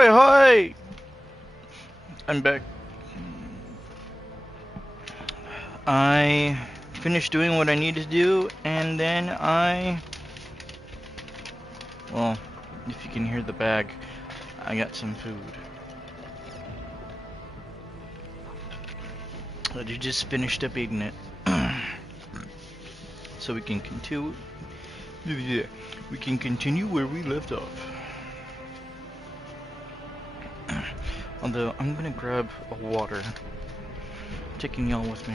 Ahoy, ahoy! I'm back. I finished doing what I needed to do, and then well, if you can hear the bag, I got some food. I just finished up eating it. So we can continue. We can continue where we left off. Although I'm gonna grab a water. Taking y'all with me.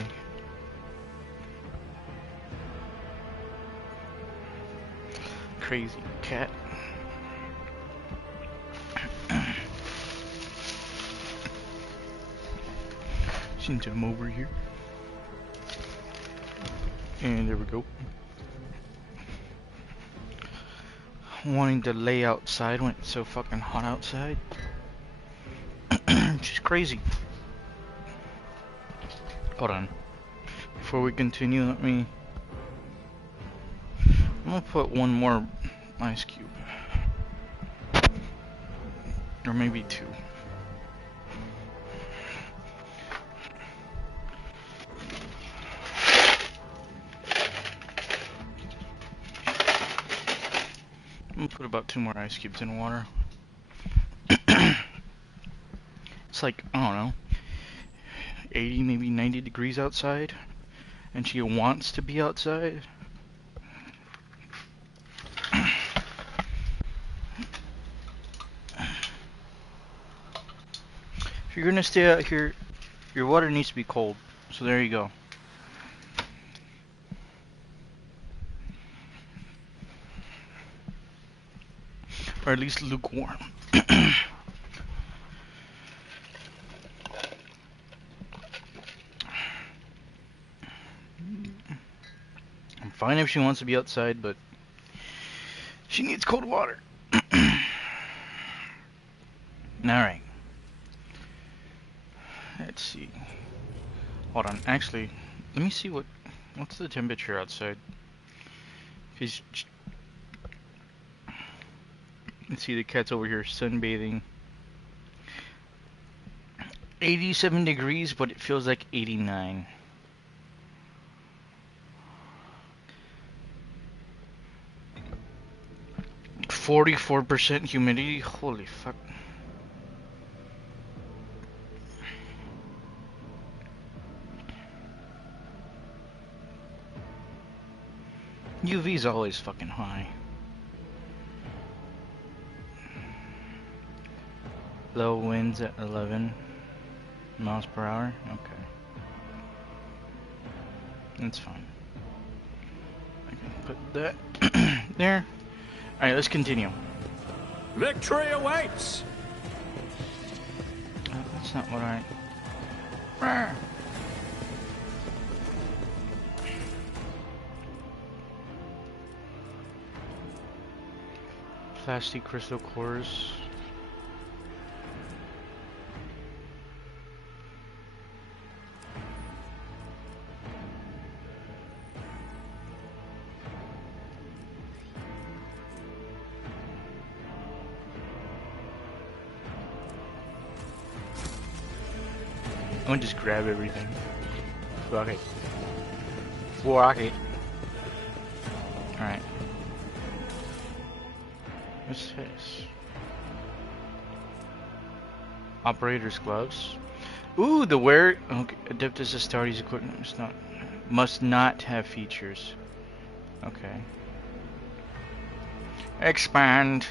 Crazy cat. Seems I'm over here. And there we go. Wanting to lay outside when it's so fucking hot outside. She's crazy. Hold on. Before we continue, I'm gonna put one more ice cube. Or maybe two. I'm gonna put about 2 more ice cubes in water. It's like, I don't know, 80, maybe 90 degrees outside, and she wants to be outside. If you're gonna stay out here, your water needs to be cold. So there you go. Or at least lukewarm. I'm fine if she wants to be outside, but she needs cold water. Alright. Let's see. Hold on. Actually, let me see what's the temperature outside. Cause let's see, the cat's over here sunbathing. 87 degrees, but it feels like 89. %44 humidity. Holy fuck. UV's always fucking high. Low winds at 11 miles per hour. Okay. That's fine. I can put that there. Alright, let's continue. Victory awaits! That's not what I... Rawr. Plastic crystal cores. I'm gonna just grab everything. Fuck it. Fuck it. Alright. What's this? Operator's gloves. Ooh, the wear. Okay, Adeptus Astartes equipment must not have features. Okay. Expand.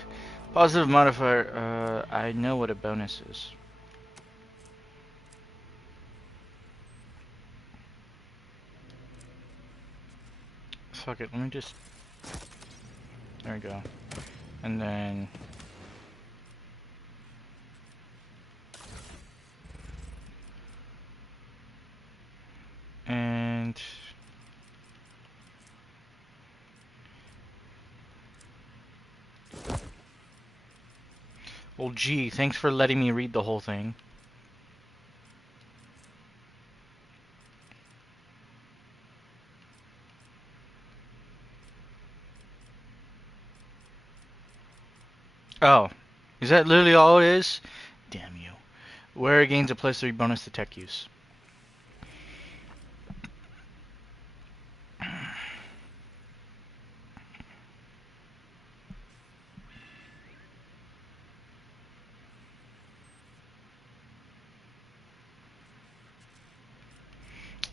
Positive modifier. I know what a bonus is. Fuck it, let me just... There we go. And then... And... Well, gee, thanks for letting me read the whole thing. Oh, Is that literally all it is? Damn you. Where gains a +3 bonus to tech use.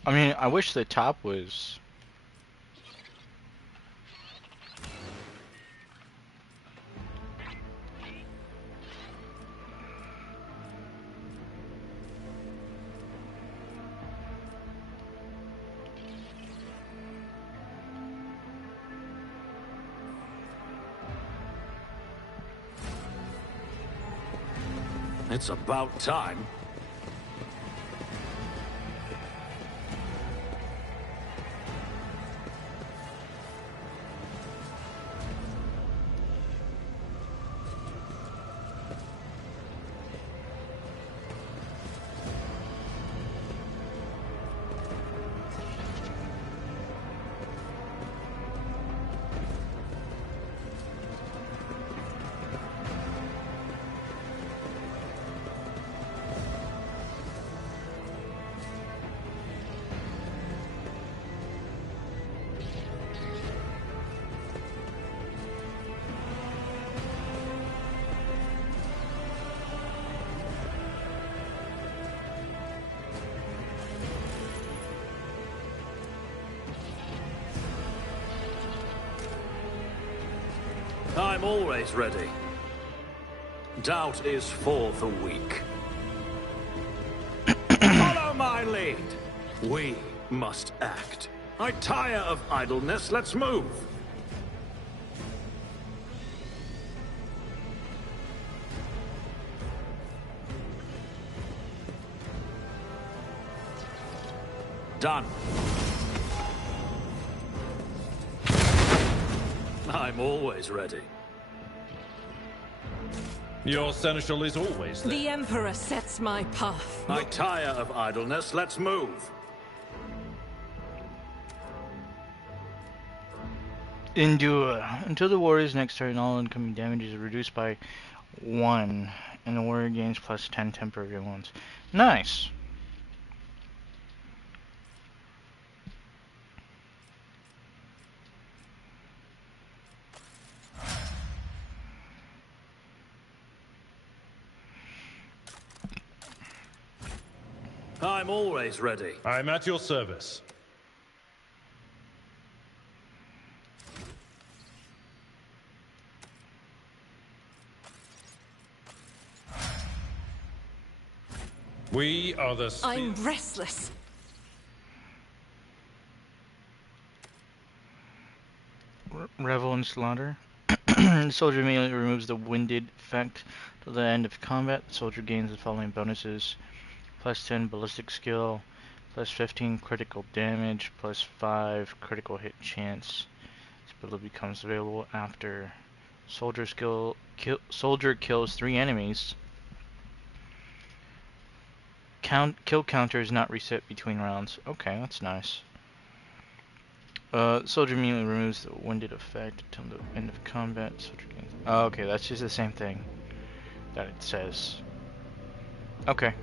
I mean, I wish the top was... It's about time. I'm always ready. Doubt is for the weak. Follow my lead. We must act. I tire of idleness. Let's move. Done. I'm always ready. Your seneschal is always there. The Emperor sets my path. I tire of idleness. Let's move. Endure. Until the warrior's next turn, all incoming damage is reduced by 1, and the warrior gains +10 temporary wounds. Nice! I'm always ready. I'm at your service. We are the... I'm restless. Revel and Slaughter. The soldier immediately removes the winded effect till the end of combat. The soldier gains the following bonuses: +10 ballistic skill, +15 critical damage, +5 critical hit chance. This ability becomes available after soldier kills 3 enemies. Kill counter is not reset between rounds. Okay, that's nice. Soldier immediately removes the winded effect until the end of combat. Soldier gains... Oh, okay, that's just the same thing that it says. Okay.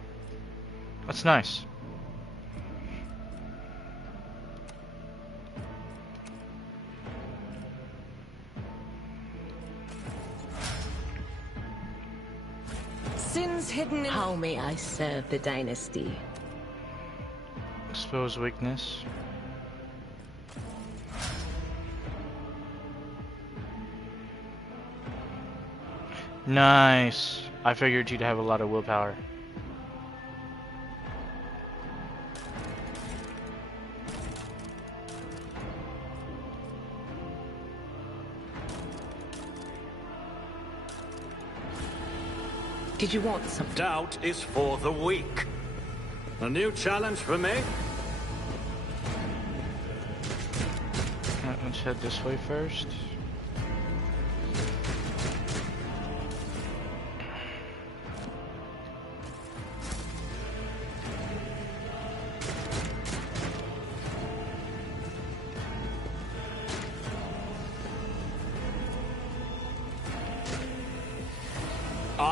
That's nice. Sins hidden in... How may I serve the dynasty? Expose weakness. Nice. I figured you'd have a lot of willpower. Did you want some? Doubt is for the weak. A new challenge for me? Alright, let's head this way first.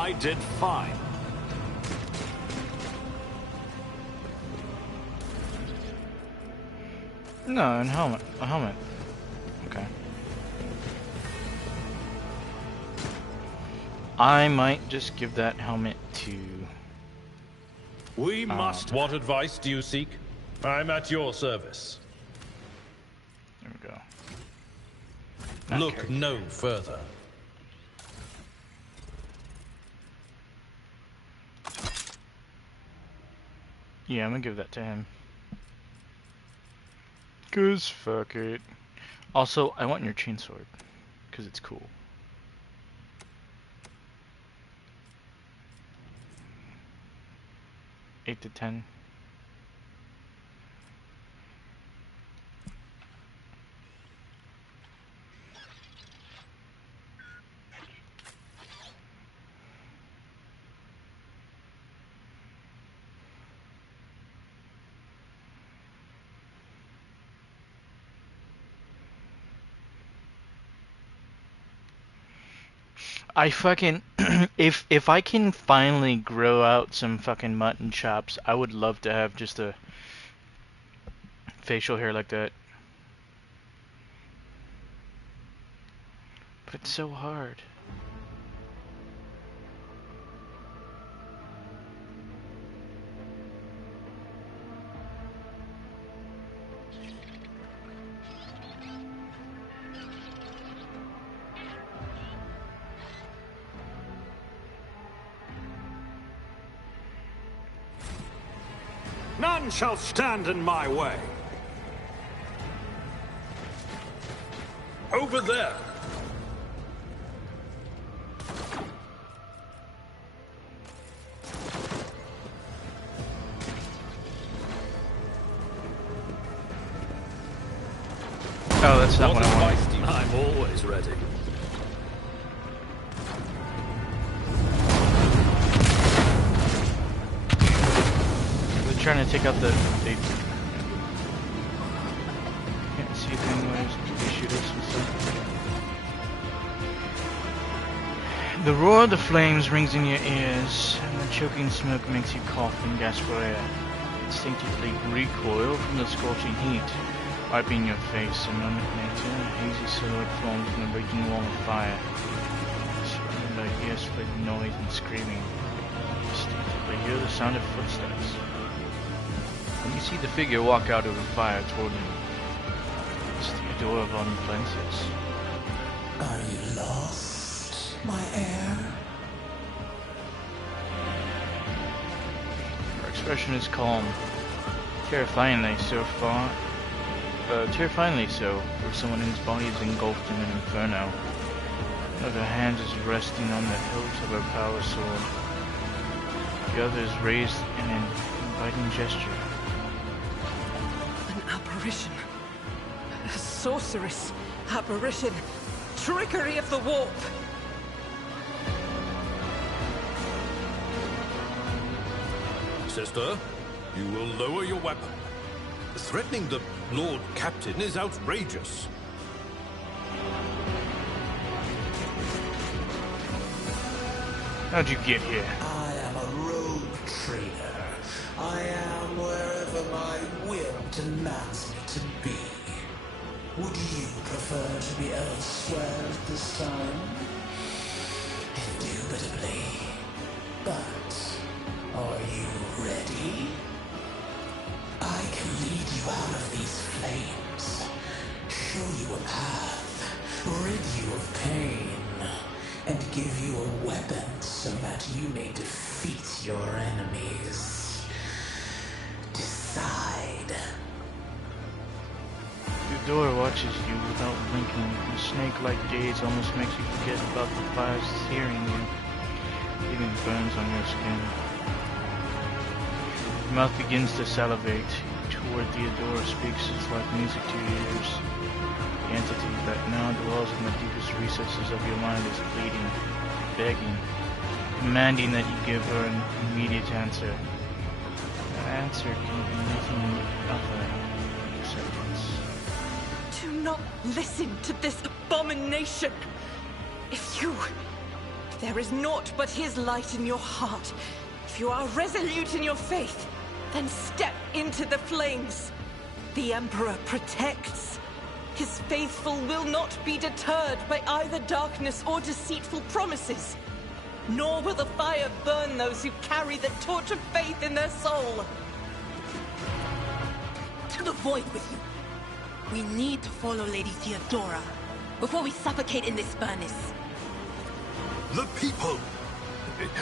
I did fine. No, a helmet. A helmet. Okay. I might just give that helmet to... We must... What advice do you seek? I'm at your service. There we go. Not Look character. no further. Yeah, I'm gonna give that to him. 'Cause fuck it. Also, I want your chainsword. 'Cause it's cool. Eight to 10. I fucking if I can finally grow out some fucking mutton chops, I would love to have just a facial hair like that. But it's so hard. None shall stand in my way. Over there! Oh, that's not what I wanted. advice do you I'm always ready. They're trying to take out the... They can't see it anyways. They shoot us and stuff. The roar of the flames rings in your ears, and the choking smoke makes you cough and gasp for air. Instinctively recoil from the scorching heat, wiping your face. A moment later, a hazy silhouette forms in a raging wall of fire, surrounded by ear-splitting noise and screaming. Instinctively hear the sound of footsteps. When you see the figure walk out of the fire toward you, it's Theodora von Plensis. Are you lost, my heir? Her expression is calm, terrifyingly so for someone whose body is engulfed in an inferno. One of her hands is resting on the hilt of her power sword. The other is raised in an inviting gesture. An apparition. A sorceress. Apparition. Trickery of the warp. Sister, you will lower your weapon. Threatening the Lord Captain is outrageous. How'd you get here? I am a rogue trader. I am wherever my will demands me to be. Would you prefer to be elsewhere at this time? Indubitably. But are you ready? I can lead you out of these flames, show you a path, rid you of pain, and give you a weapon so that you may defeat your enemies. Decide. Theodora watches you without blinking. The snake-like gaze almost makes you forget about the fires searing you, leaving burns on your skin. Your mouth begins to salivate. Toward Theodora speaks it's like music to your ears. The entity that now dwells in the deepest recesses of your mind is pleading, begging, demanding that you give her an immediate answer. That answer can be nothing other than acceptance. Do not listen to this abomination. If you There is naught but his light in your heart. If you are resolute in your faith, then step into the flames. The Emperor protects. His faithful will not be deterred by either darkness or deceitful promises. Nor will the fire burn those who carry the torch of faith in their soul. To the void with you. We need to follow Lady Theodora before we suffocate in this furnace. The people!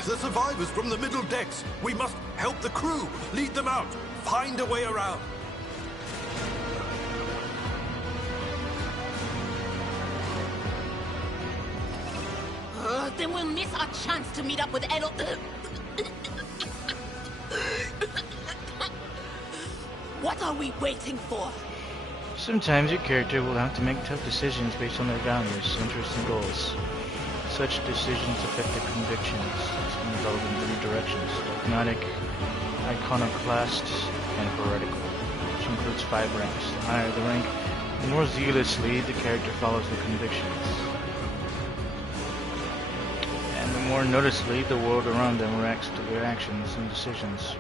The survivors from the middle decks! We must help the crew! Lead them out! Find a way around! Then we'll miss our chance to meet up with Edel. What are we waiting for? Sometimes your character will have to make tough decisions based on their values, interests, and goals. Such decisions affect their convictions and develop in three directions: dogmatic, iconoclast, and heretical, which includes 5 ranks. The higher the rank, the more zealously the character follows their convictions, and the more noticeably the world around them reacts to their actions and decisions.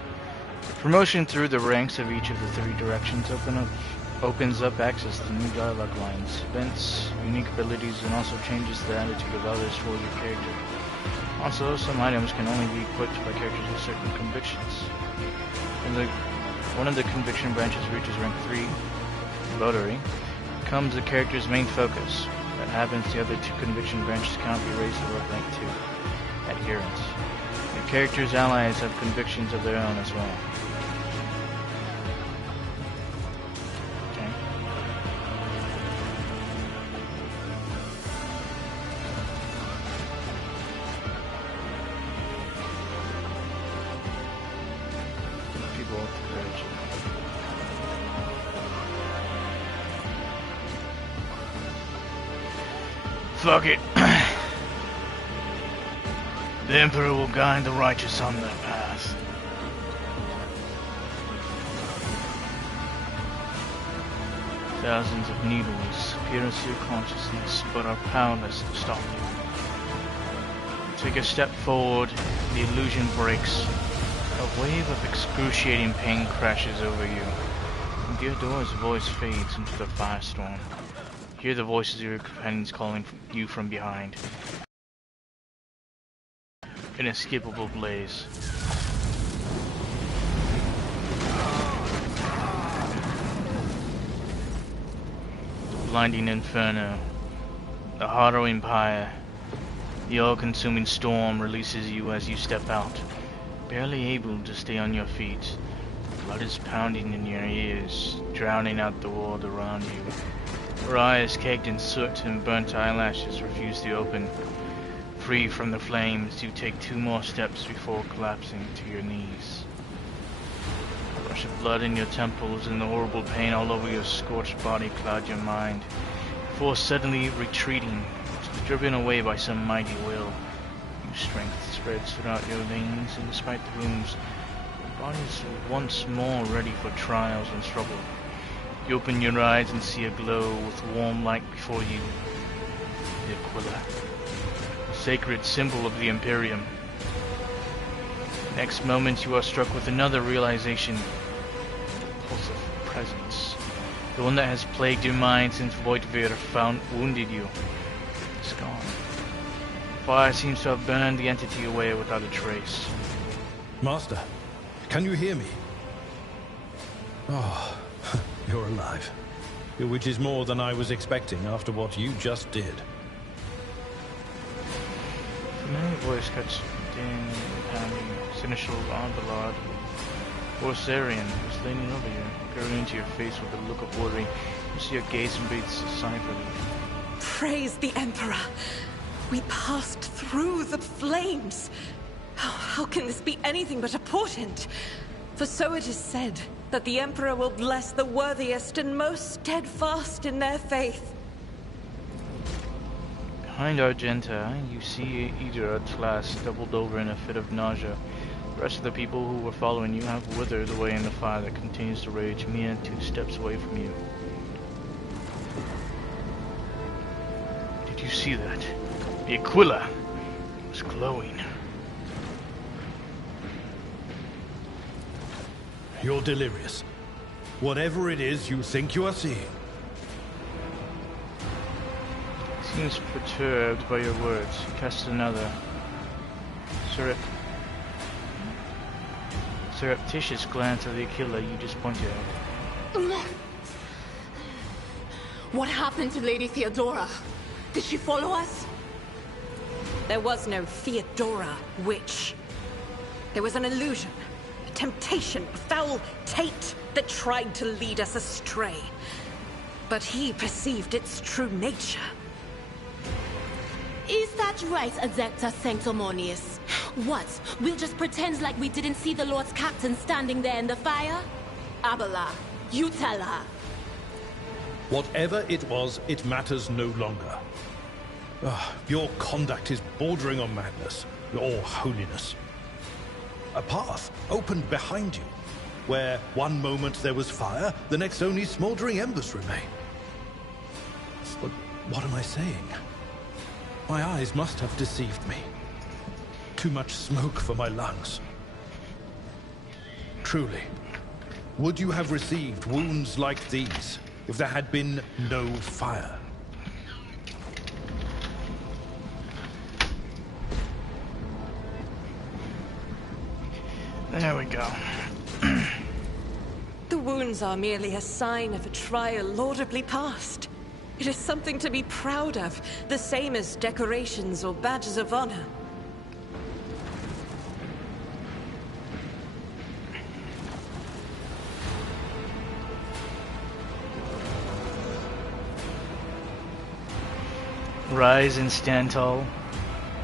Promotion through the ranks of each of the 3 directions opens up access to new dialogue lines, events, unique abilities, and also changes the attitude of others towards your character. Also, some items can only be equipped by characters with certain convictions. When one of the conviction branches reaches rank 3, votary, becomes the character's main focus. That happens, the other 2 conviction branches cannot be raised above rank 2, adherence. Your character's allies have convictions of their own as well. Fuck it. The Emperor will guide the righteous on their path. Thousands of needles pierce your consciousness, but are powerless to stop you. Take a step forward, the illusion breaks. A wave of excruciating pain crashes over you, and Theodora's voice fades into the firestorm. Hear the voices of your companions calling you from behind. Inescapable blaze. The blinding inferno. The harrowing pyre. The all-consuming storm releases you as you step out, barely able to stay on your feet. Blood is pounding in your ears, drowning out the world around you. Her eyes, caked in soot and burnt eyelashes, refuse to open. Free from the flames, you take 2 more steps before collapsing to your knees. A rush of blood in your temples and the horrible pain all over your scorched body cloud your mind, before suddenly retreating, driven away by some mighty will. Your strength spreads throughout your veins, and despite the wounds, your body is once more ready for trials and struggle. You open your eyes and see a glow with warm light before you. The Aquila, sacred symbol of the Imperium. Next moment you are struck with another realization. The pulse of presence. The one that has plagued your mind since Voidveer wounded you. It's gone. Fire seems to have burned the entity away without a trace. Master, can you hear me? Oh. You're alive. Which is more than I was expecting after what you just did. Familiar voice cuts in, pounding, Seneschal Arbelard, Borsarian, who's leaning over you, peering into your face with a look of worry. You see your gaze and breathes a sigh of relief. Praise the Emperor! We passed through the flames! How can this be anything but a portent? For so it is said, that the Emperor will bless the worthiest and most steadfast in their faith. Behind Argenta, you see Idra at last, doubled over in a fit of nausea. The rest of the people who were following you have withered away in the fire that continues to rage mere 2 steps away from you. Did you see that? The Aquila! was glowing. You're delirious. Whatever it is you think you are seeing. Seems perturbed by your words. Cast another surreptitious glance at the Aquila you just pointed at. What happened to Lady Theodora? Did she follow us? There was no Theodora, witch. There was an illusion, a temptation, a foul taint that tried to lead us astray. But he perceived its true nature. Is that right, Adepta Sanctimonious? What? We'll just pretend like we didn't see the Lord's Captain standing there in the fire? Abela, you tell her. Whatever it was, it matters no longer. Your conduct is bordering on madness, or holiness. A path opened behind you, where one moment there was fire, the next only smoldering embers remain. But what am I saying? My eyes must have deceived me. Too much smoke for my lungs. Truly, would you have received wounds like these if there had been no fire? There we go. The wounds are merely a sign of a trial laudably passed. It is something to be proud of, the same as decorations or badges of honor. Rise and stand tall.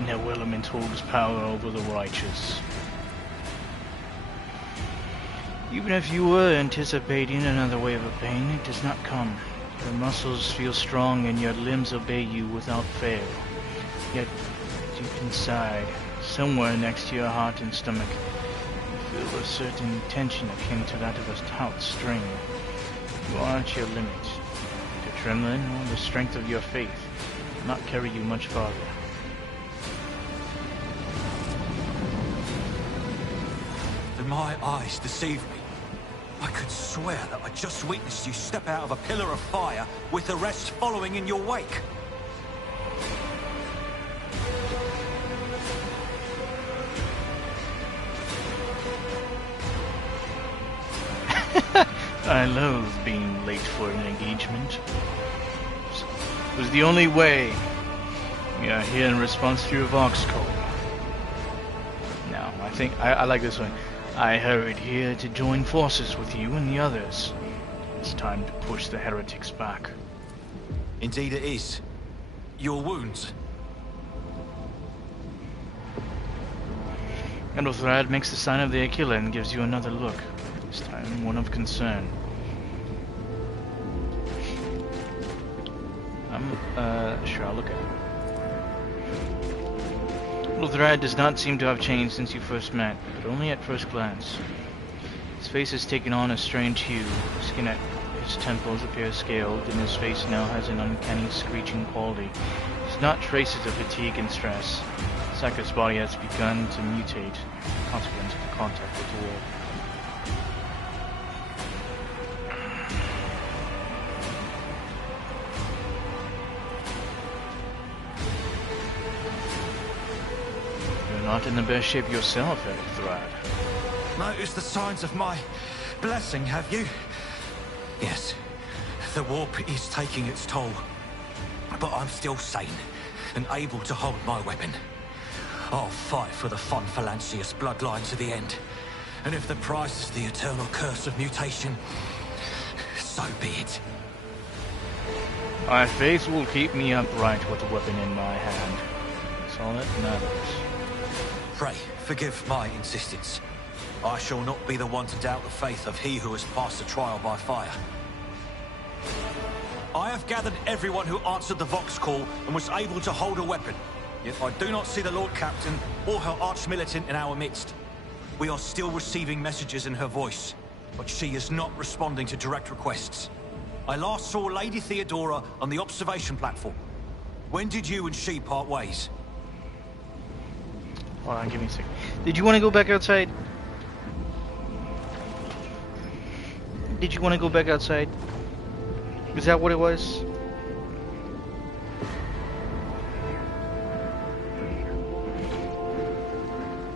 No element holds power over the righteous. Even if you were anticipating another wave of pain, it does not come. Your muscles feel strong and your limbs obey you without fail. Yet, deep inside, somewhere next to your heart and stomach, you feel a certain tension akin to that of a taut string. You are at your limit. The trembling or the strength of your faith will not carry you much farther. Did my eyes deceive me? I could swear that I just witnessed you step out of a pillar of fire with the rest following in your wake. I loathe being late for an engagement. It was the only way. We are here in response to your Vox call. Now, I think I like this one. I hurried here to join forces with you and the others. It's time to push the heretics back. Indeed it is. Your wounds. Endothrad makes the sign of the Aquila and gives you another look. This time one of concern. Sure, I'll look at it. Endothrad does not seem to have changed since you first met, but only at first glance. His face has taken on a strange hue. Skin at his temples appears scaled, and his face now has an uncanny screeching quality. It's not traces of fatigue and stress. Saka's body has begun to mutate, as a consequence of the contact with the world. Not in the best shape yourself, Endothrad. Noticed the signs of my blessing, have you? Yes. The warp is taking its toll. But I'm still sane and able to hold my weapon. I'll fight for the Fun Phalanxius bloodline to the end. And if the price is the eternal curse of mutation, so be it. My faith will keep me upright with the weapon in my hand. That's all that matters. Pray, forgive my insistence. I shall not be the one to doubt the faith of he who has passed the trial by fire. I have gathered everyone who answered the Vox call and was able to hold a weapon. Yet I do not see the Lord Captain or her arch-militant in our midst. We are still receiving messages in her voice, but she is not responding to direct requests. I last saw Lady Theodora on the observation platform. When did you and she part ways? Hold on, give me a sec. Did you want to go back outside? Did you want to go back outside? Is that what it was?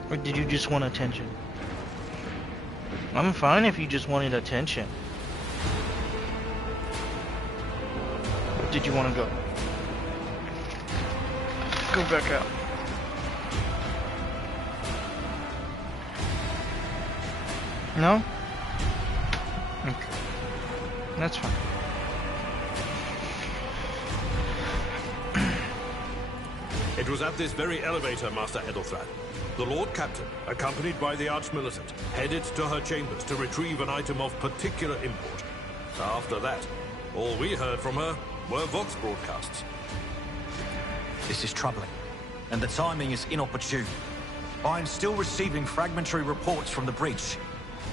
Or did you just want attention? I'm fine if you just wanted attention. Or did you want to go? Go back out. No? Okay. That's fine. It was at this very elevator, Master Edelthran. The Lord Captain, accompanied by the Arch-Militant, headed to her chambers to retrieve an item of particular import. After that, all we heard from her were Vox broadcasts. This is troubling, and the timing is inopportune. I am still receiving fragmentary reports from the breach.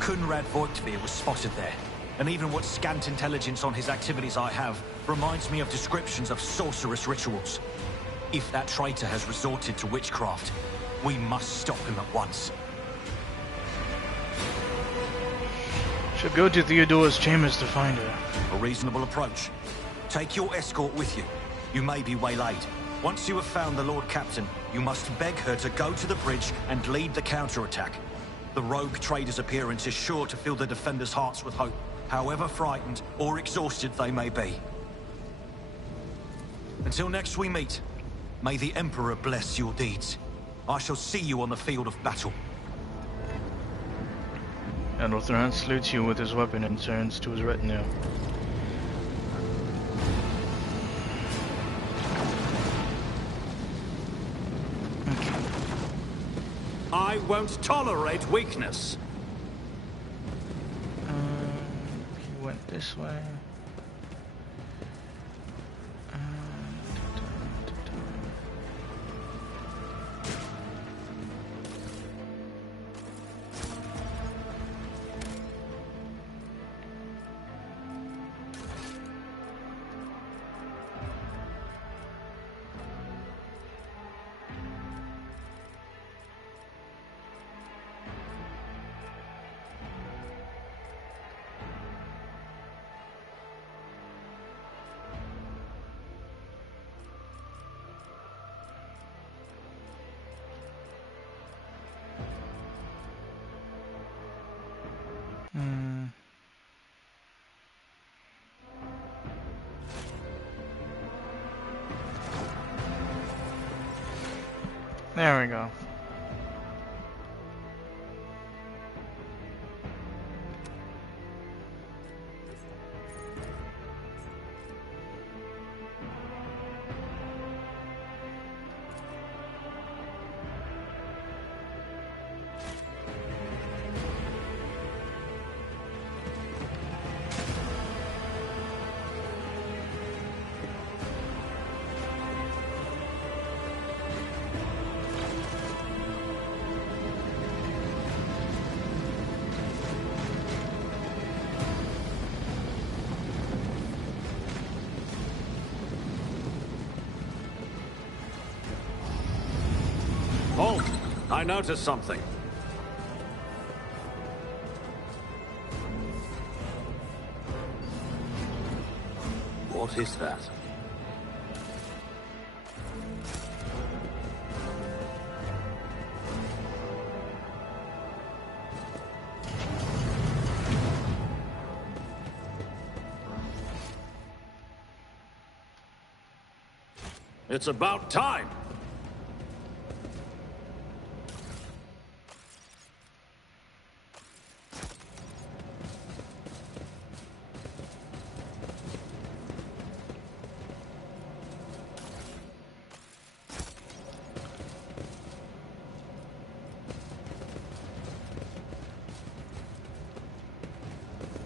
Kunrad Voigtveer was spotted there, and even what scant intelligence on his activities I have reminds me of descriptions of sorcerous rituals. If that traitor has resorted to witchcraft, we must stop him at once. Should go to Theodora's chambers to find her. A reasonable approach. Take your escort with you. You may be waylaid. Once you have found the Lord Captain, you must beg her to go to the bridge and lead the counterattack. The Rogue Trader's appearance is sure to fill the defenders' hearts with hope, however frightened or exhausted they may be. Until next we meet, may the Emperor bless your deeds. I shall see you on the field of battle. Edelthran salutes you with his weapon and turns to his retinue. I won't tolerate weakness. He went this way. There we go. Halt! I noticed something. What is that? It's about time!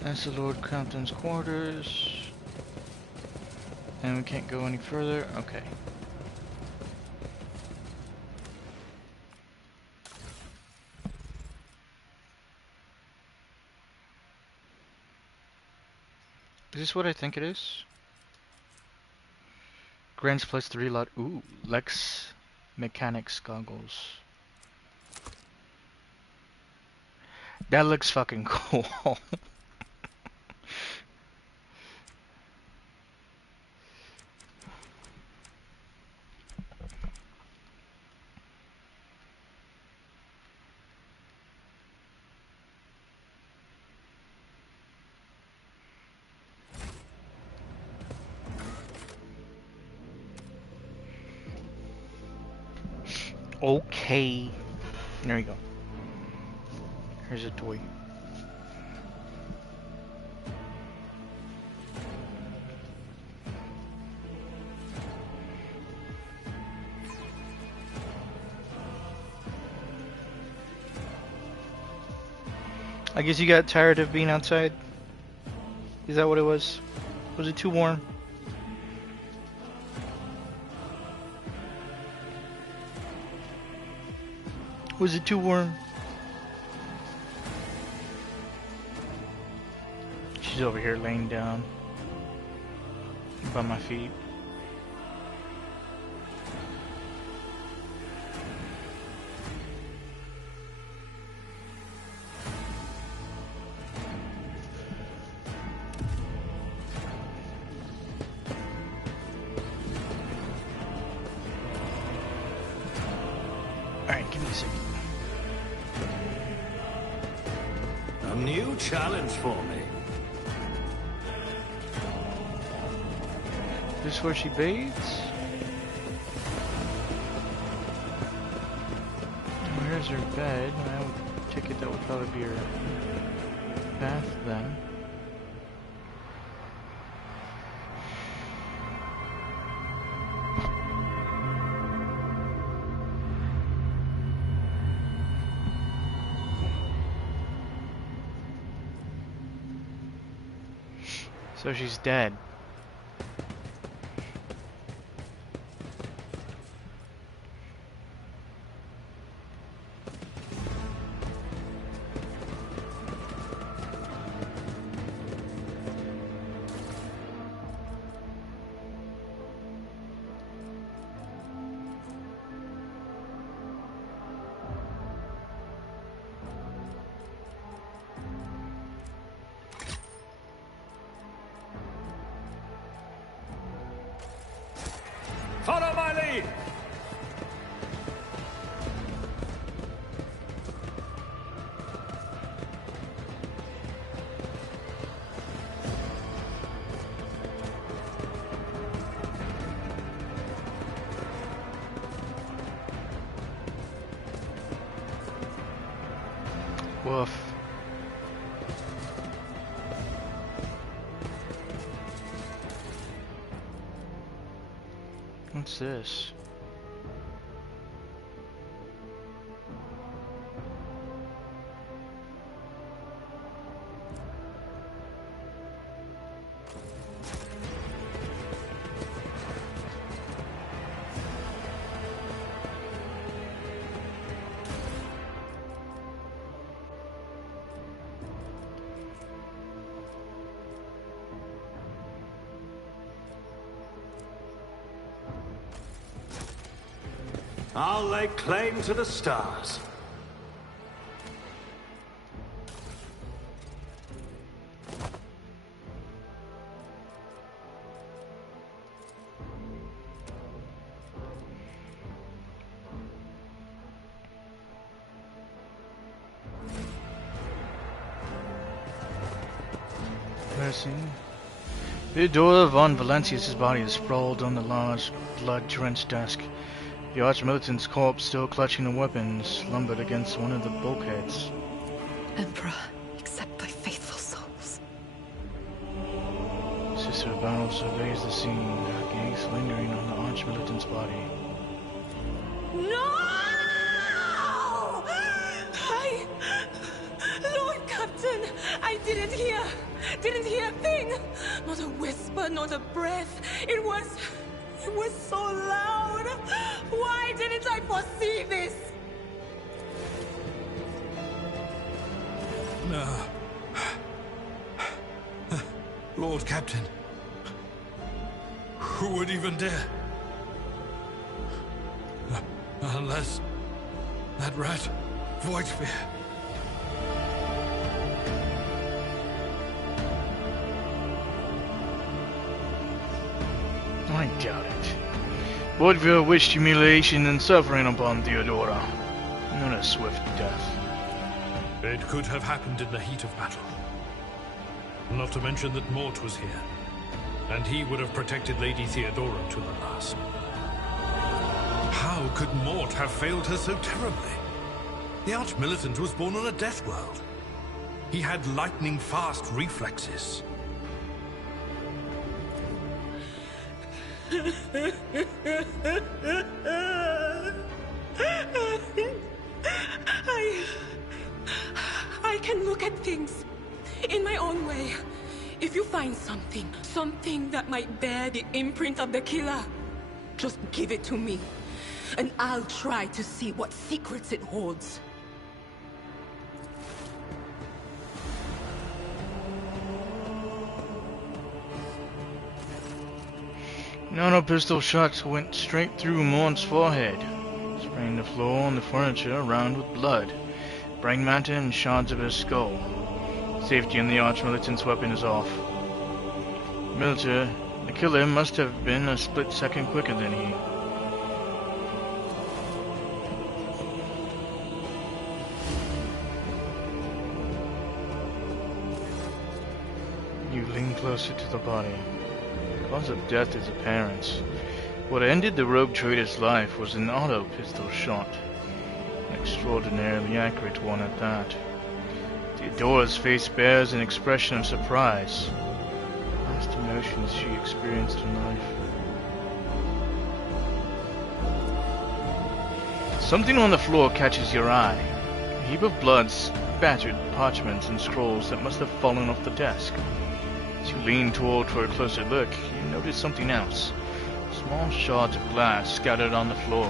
That's the Lord Captain's quarters. And we can't go any further. Okay. Is this what I think it is? Grants plus 3 lot. Ooh, Lex Mechanics goggles. That looks fucking cool. Okay. There we go. Here's a toy. I guess you got tired of being outside? Is that what it was? Was it too warm? Was it too warm? She's over here laying down by my feet. Alright, give me a second. A new challenge for me. This is where she bathes? Where's her bed? I would take it that would probably be her bath then. So she's dead. Follow my lead! Woof. What's this? I'll lay claim to the stars. Pressing. Theodora von Valencius's body is sprawled on the large, blood-drenched desk. The Archmilitan's corpse, still clutching the weapon, slumbered against one of the bulkheads. Emperor, accept thy faithful souls. Sister Battle surveys the scene, her gaze lingering on the Archmilitan's body. No! Lord Captain, I didn't hear a thing. Not a whisper, not a breath. It was so loud. Why didn't I foresee this? No. Lord Captain. Who would even dare? Unless... That rat, Voidsphere. I doubt it. Woodville wished humiliation and suffering upon Theodora, not a swift death. It could have happened in the heat of battle. Not to mention that Mort was here, and he would have protected Lady Theodora to the last. How could Mort have failed her so terribly? The Arch-Militant was born on a death world. He had lightning-fast reflexes. I can look at things in my own way. If you find something that might bear the imprint of the killer, just give it to me, and I'll try to see what secrets it holds. Nano pistol shots went straight through Mort's forehead, spraying the floor and the furniture around with blood, brain matter and shards of his skull. Safety in the Arch-Militant's weapon is off. The killer must have been a split second quicker than he. You lean closer to the body. The cause of death is apparent. What ended the Rogue Trader's life was an auto pistol shot. An extraordinarily accurate one at that. Theodora's face bears an expression of surprise. The last emotions she experienced in life. Something on the floor catches your eye. A heap of blood, spattered parchments and scrolls that must have fallen off the desk. As you lean toward for a closer look, you notice something else. Small shards of glass scattered on the floor.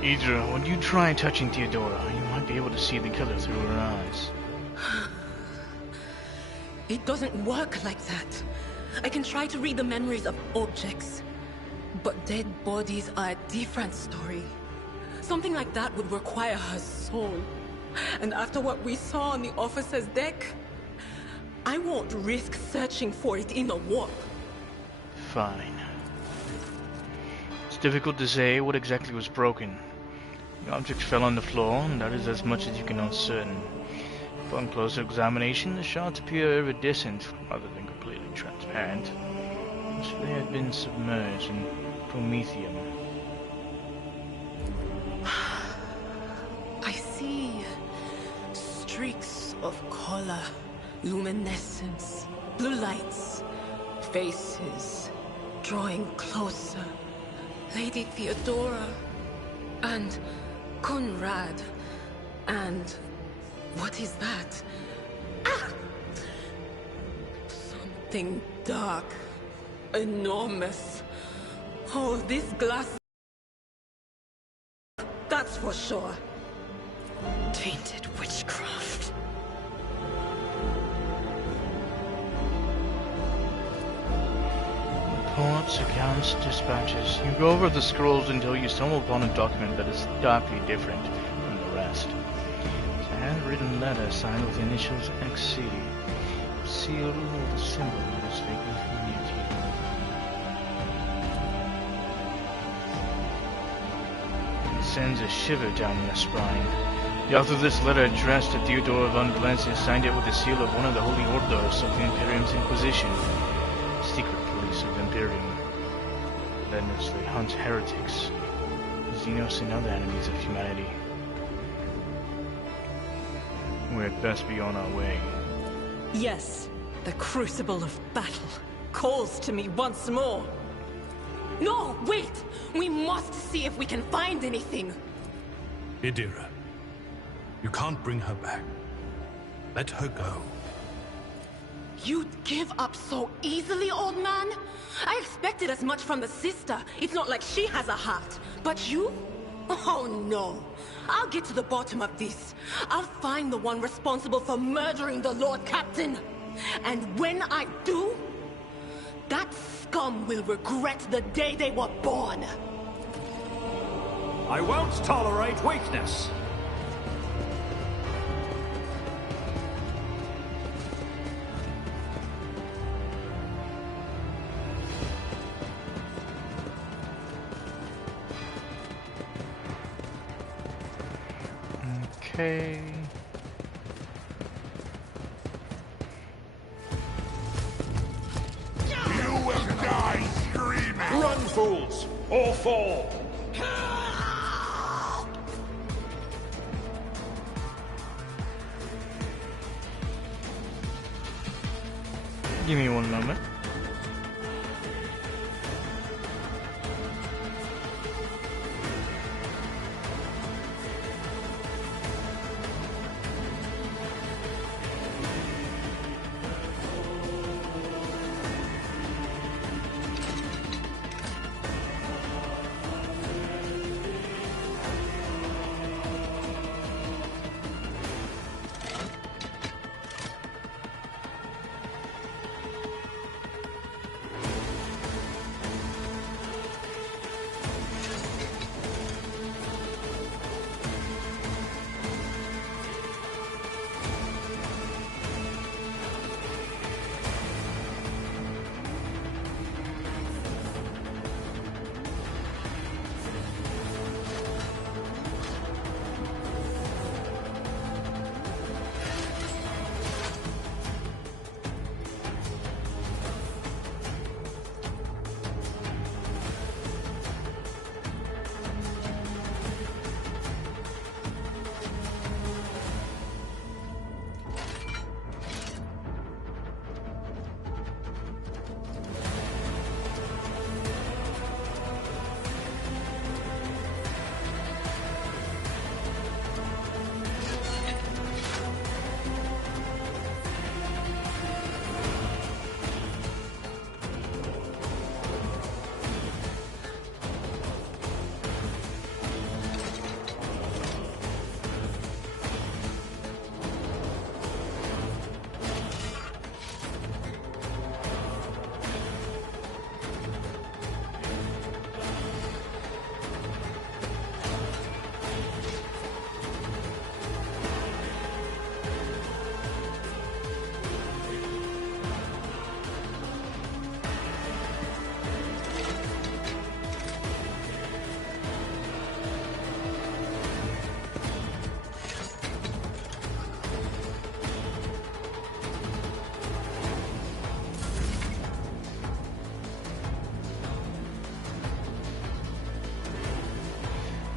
Idra, when you try touching Theodora, you might be able to see the killer through her eyes. It doesn't work like that. I can try to read the memories of objects, but dead bodies are a different story. Something like that would require her soul. And after what we saw on the officer's deck, I won't risk searching for it in a warp. Fine. It's difficult to say what exactly was broken. The object fell on the floor, and that is as much as you can know certain. Upon closer examination, the shards appear iridescent rather than completely transparent, as if they had been submerged in promethium. I see streaks of color, luminescence, blue lights, faces drawing closer. Lady Theodora and Conrad and what is that? Ah! Something dark, enormous. Oh, this glass. That's for sure. Tainted witchcraft. Reports, accounts, dispatches. You go over the scrolls until you stumble upon a document that is starkly different from the rest. It's a handwritten letter signed with the initials XC, sealed with a symbol that is vaguely familiar to you. It sends a shiver down your spine. The author of this letter, addressed to Theodora von Valencia, signed it with the seal of one of the Holy Orders of the Imperium's Inquisition. Secret police of the Imperium. Relentlessly hunts heretics, Xenos and other enemies of humanity. We had best be on our way. Yes, the crucible of battle calls to me once more. No, wait! We must see if we can find anything. Idira, you can't bring her back. Let her go. You'd give up so easily, old man? I expected as much from the sister. It's not like she has a heart. But you? Oh no. I'll get to the bottom of this. I'll find the one responsible for murdering the Lord Captain. And when I do, that scum will regret the day they were born. I won't tolerate weakness. Okay. You will die screaming! Run, fools! Or fall! Give me one moment.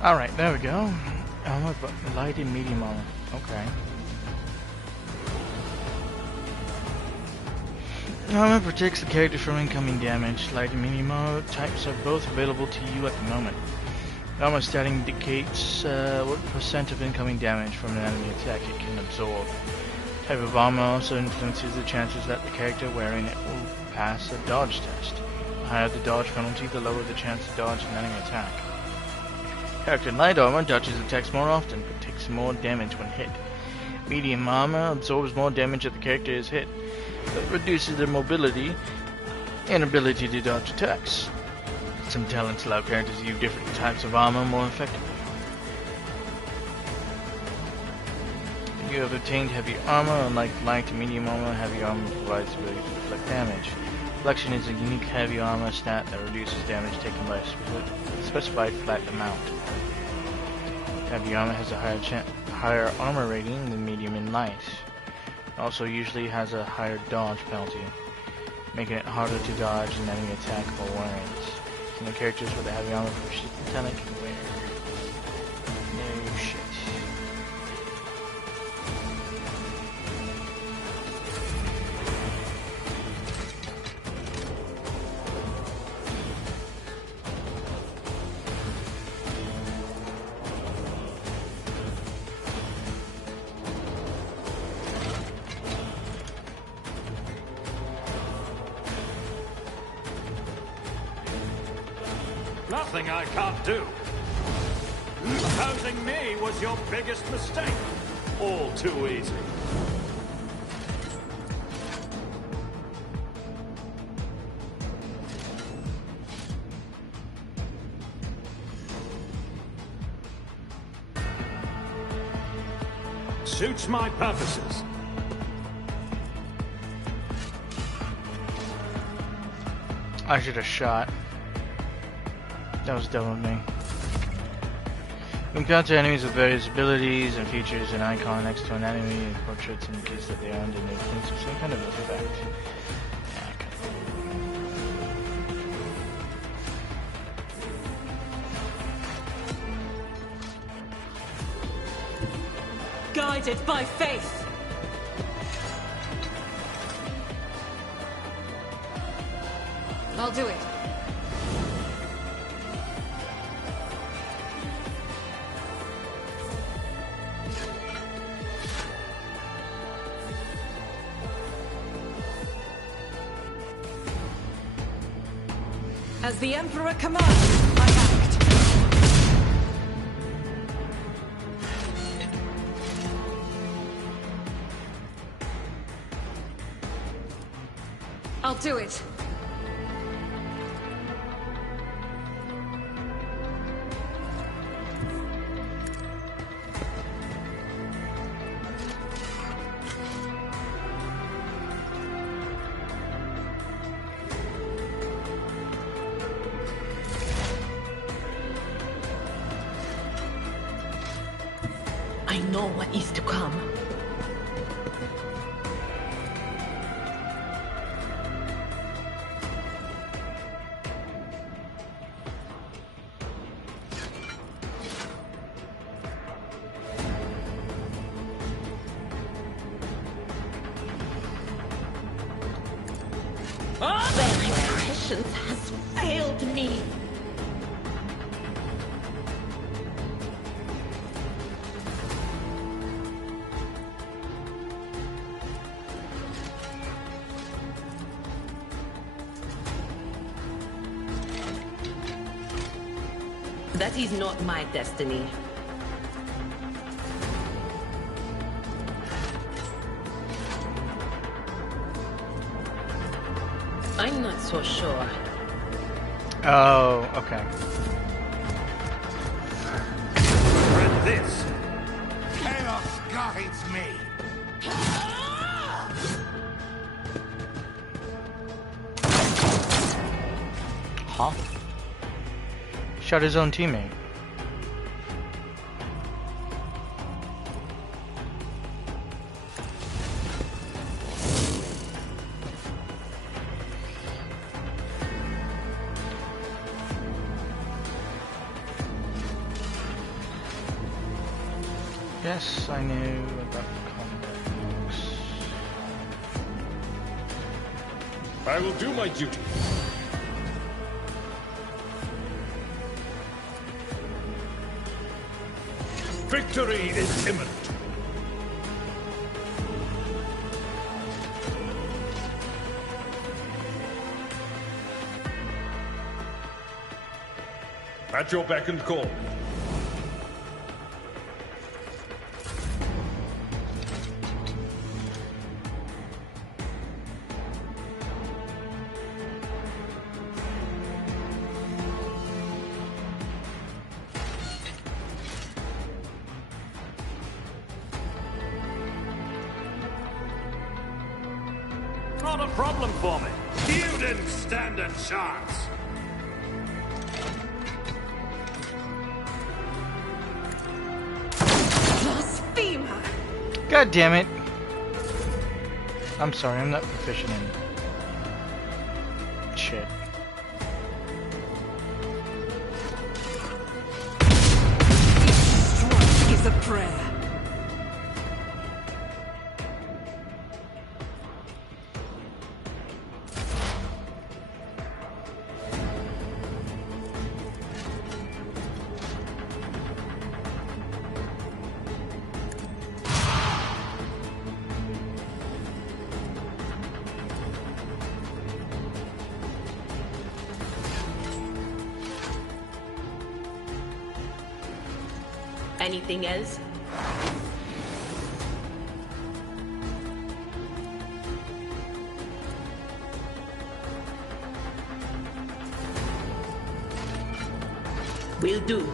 Alright, there we go. Armor, but light and medium armor. Okay. Armor protects the character from incoming damage. Light and medium armor types are both available to you at the moment. Armor stat indicates what percent of incoming damage from an enemy attack it can absorb. Type of armor also influences the chances that the character wearing it will pass a dodge test. The higher the dodge penalty, the lower the chance to dodge an enemy attack. Character in light armor dodges attacks more often, but takes more damage when hit. Medium armor absorbs more damage if the character is hit, but reduces their mobility and ability to dodge attacks. Some talents allow characters to use different types of armor more effectively. If you have obtained heavy armor, unlike light and medium armor, heavy armor provides the ability to deflect damage. Deflection is a unique heavy armor stat that reduces damage taken by a specified flat amount. Heavy armor has a higher armor rating than medium and light. It also usually has a higher dodge penalty, making it harder to dodge an enemy attack while wearing it. Some of the characters with the heavy armor proficiency talent can wear. No shit. Nothing I can't do. Opposing me was your biggest mistake. All too easy. Suits my purposes. I should have shot. That was dumb of me. Encounter enemies with various abilities and features an icon next to an enemy and portraits indicates that they are under the influence of some kind of effect. Guided by faith. I'll do it. As the Emperor commands, I act. I'll do it. I know what is to come. Their patience has failed me. That is not my destiny. I'm not so sure. Oh, okay. And this. Chaos guides me. Huh? Shot his own teammate. Yes, I knew about combat logs. I will do my duty. Victory is imminent. At your beck and call. Not a problem for me. You didn't stand a chance. Blasphemer! God damn it. I'm sorry, I'm not proficient in shit. Strike is a prayer. Anything else? Will do.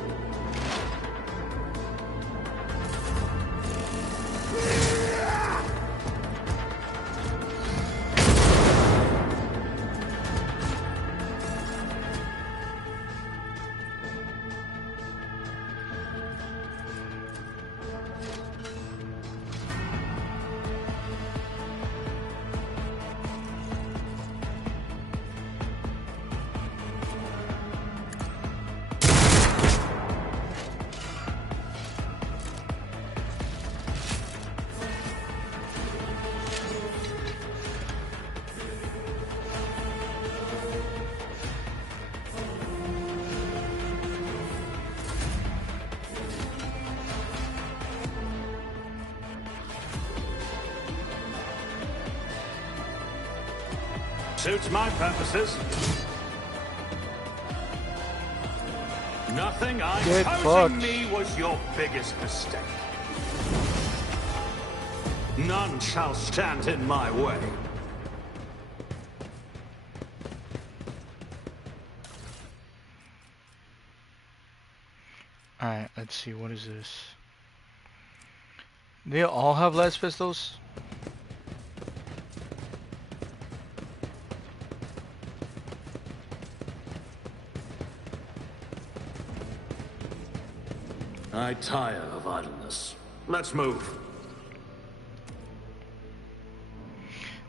Suits my purposes. Nothing Get opposing fucked. me was your biggest mistake. None shall stand in my way. Alright, let's see, what is this? They all have las pistols? I tire of idleness. Let's move.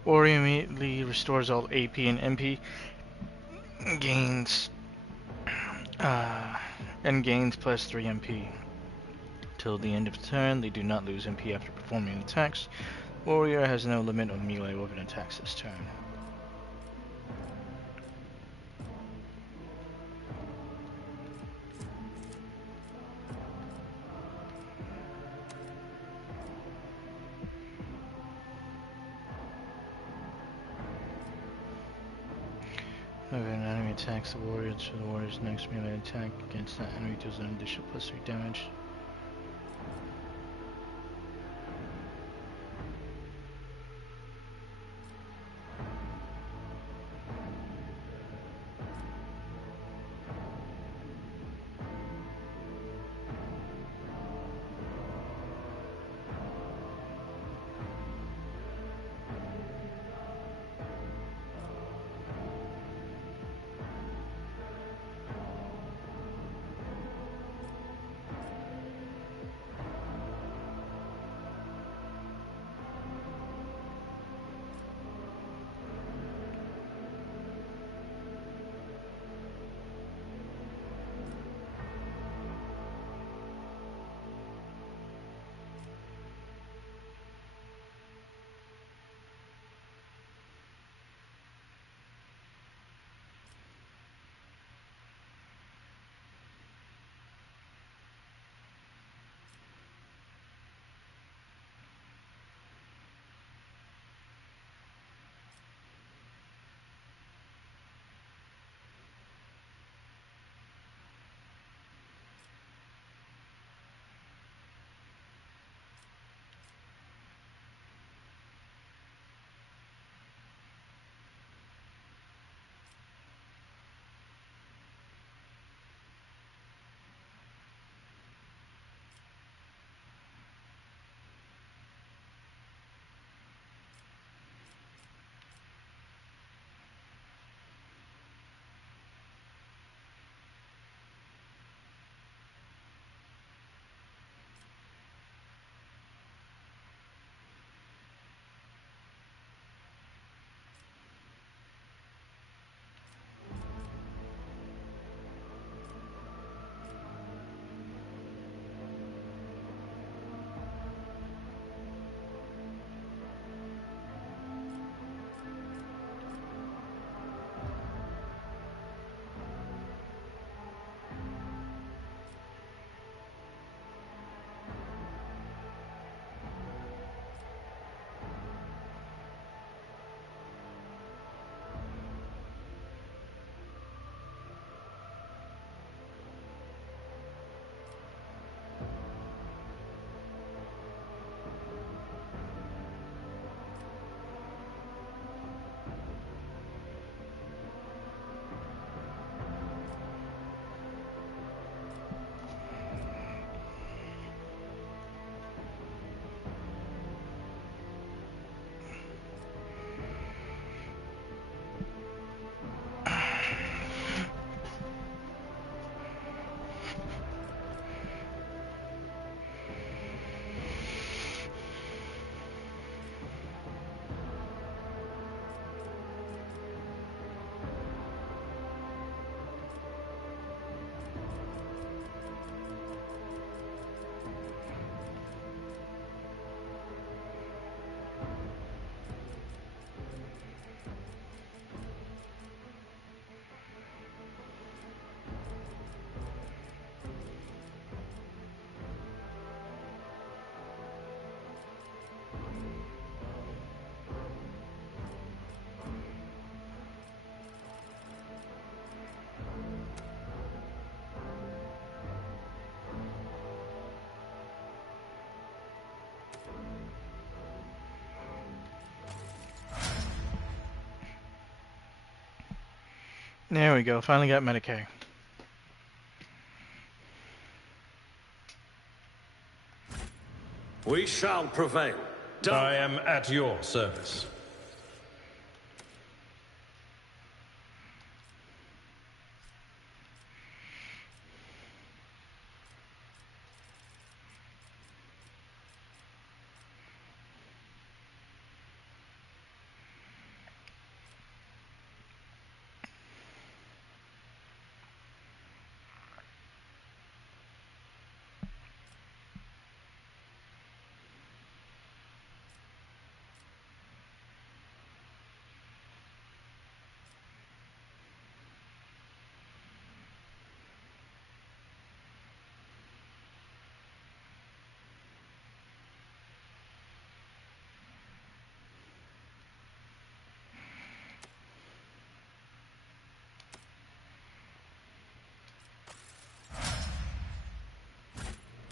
Warrior immediately restores all AP and MP. Gains gains plus 3 MP. Till the end of the turn, they do not lose MP after performing attacks. Warrior has no limit on melee weapon attacks this turn. If an enemy attacks the warrior, so the warrior's next melee attack against that enemy deals an additional plus 3 damage. There we go. Finally got Medicaid. We shall prevail. I am at your service.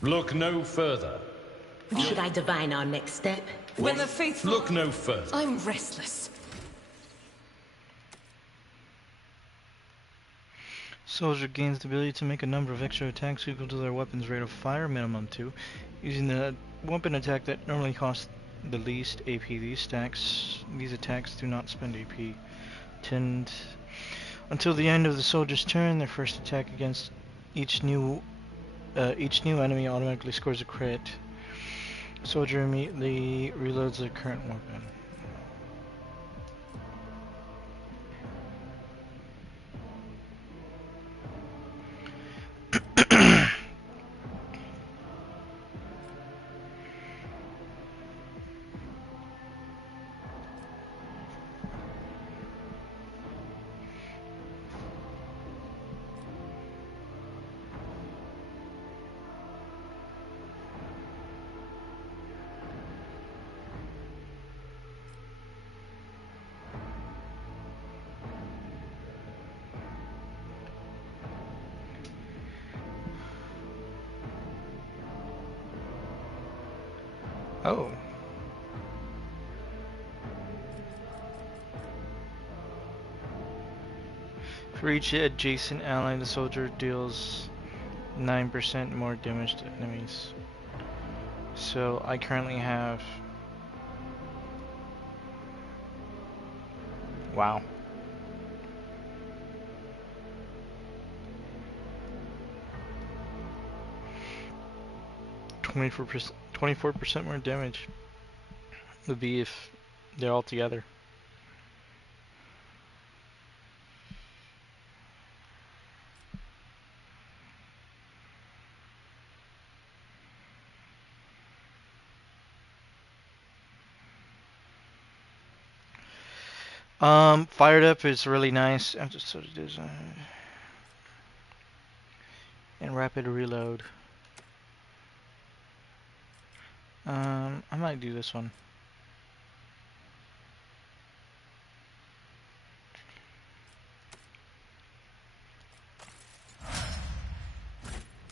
Look no further. Should I divine our next step? When the faithful... Look no further. I'm restless. Soldier gains the ability to make a number of extra attacks equal to their weapon's rate of fire, minimum 2, using the weapon attack that normally costs the least AP. These attacks do not spend AP. Tend until the end of the soldier's turn. Their first attack against each new enemy automatically scores a crit. Soldier immediately reloads their current weapon. Oh. For each adjacent ally, the soldier deals 9% more damage to enemies. So I currently have... Wow. 24% more damage would be if they're all together. Fired up is really nice. I'm just sort of design and rapid reload. I might do this one.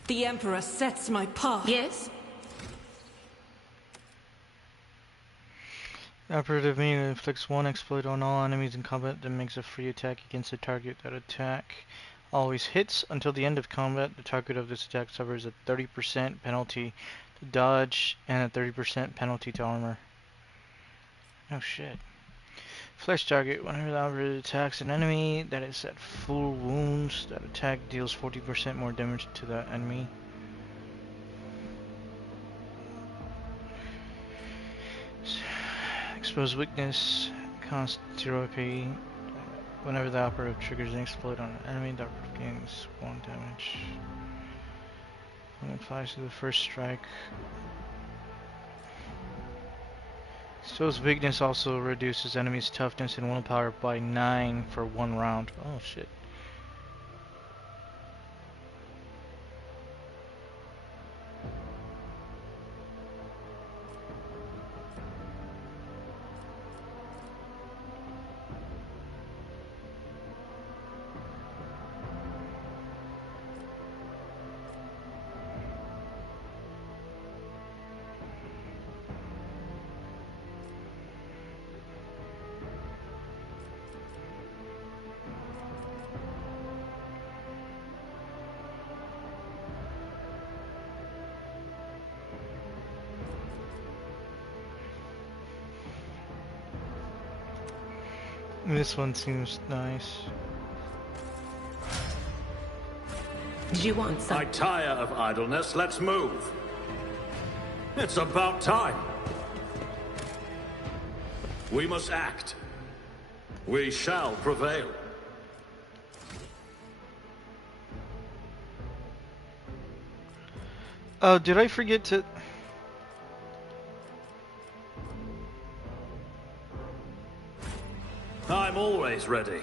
The Emperor sets my path. Yes? Operative mean inflicts one exploit on all enemies in combat that makes a free attack against a target. That attack always hits until the end of combat. The target of this attack suffers a 30% penalty to dodge and a 30% penalty to armor. Oh shit. Flesh target. Whenever the operative attacks an enemy that is at full wounds, that attack deals 40% more damage to the enemy. Exposed weakness costs 0 AP. Whenever the operative triggers an exploit on an enemy, the operative gains 1 damage. When it applies to the first strike. Exposed weakness also reduces enemies' toughness and willpower by 9 for 1 round. Oh shit. This one seems nice. Do you want some? I tire of idleness. Let's move. It's about time. We must act. We shall prevail. Oh, did I forget to... I'm always ready.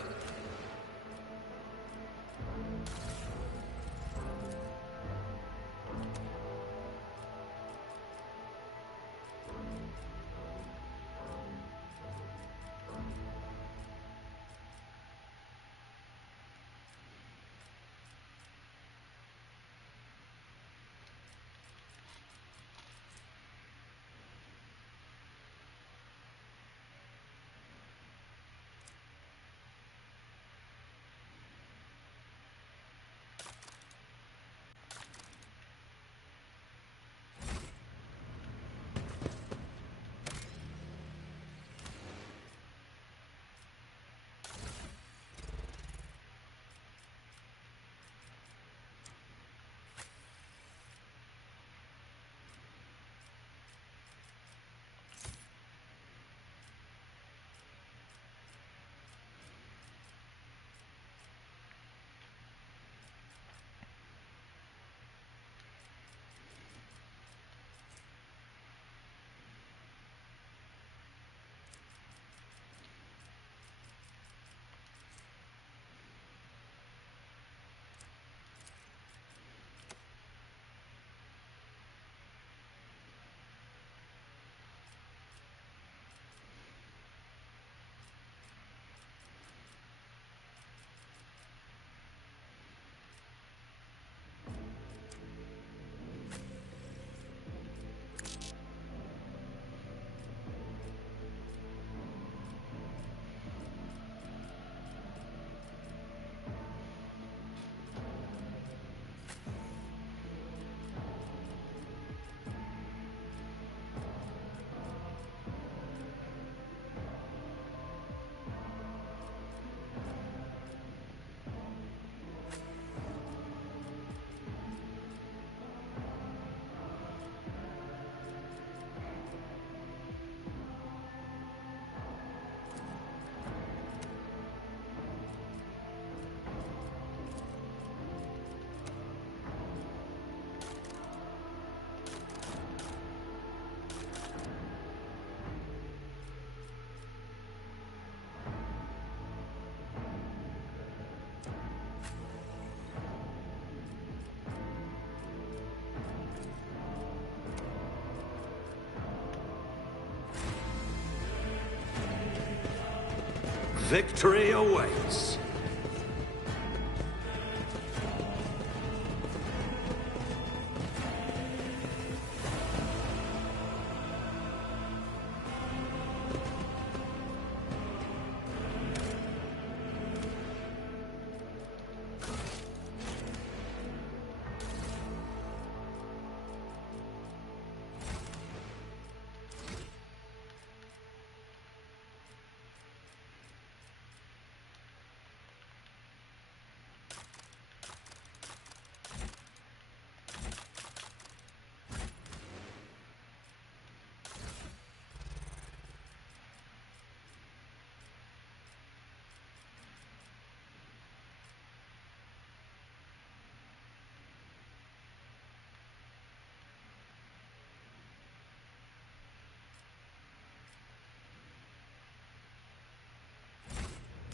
Victory awaits.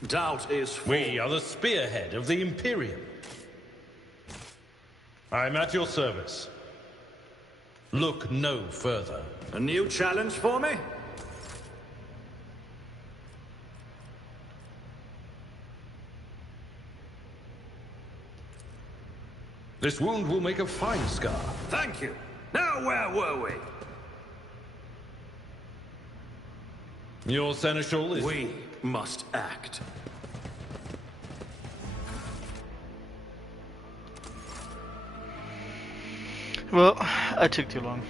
Doubt is We are the spearhead of the Imperium. I'm at your service. Look no further. a new challenge for me? This wound will make a fine scar. Thank you. Now where were we? Your seneschal is... We must act. Well, I took too long.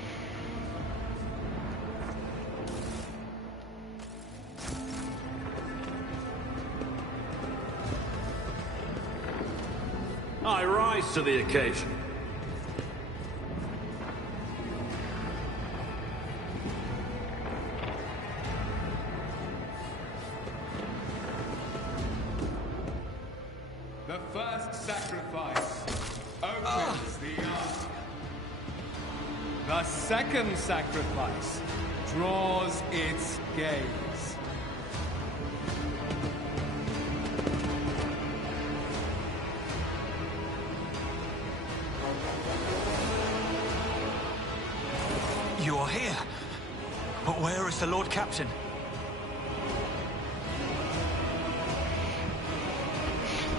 I rise to the occasion. The first sacrifice opens the ark. The second sacrifice draws its gaze. You are here. But where is the Lord Captain?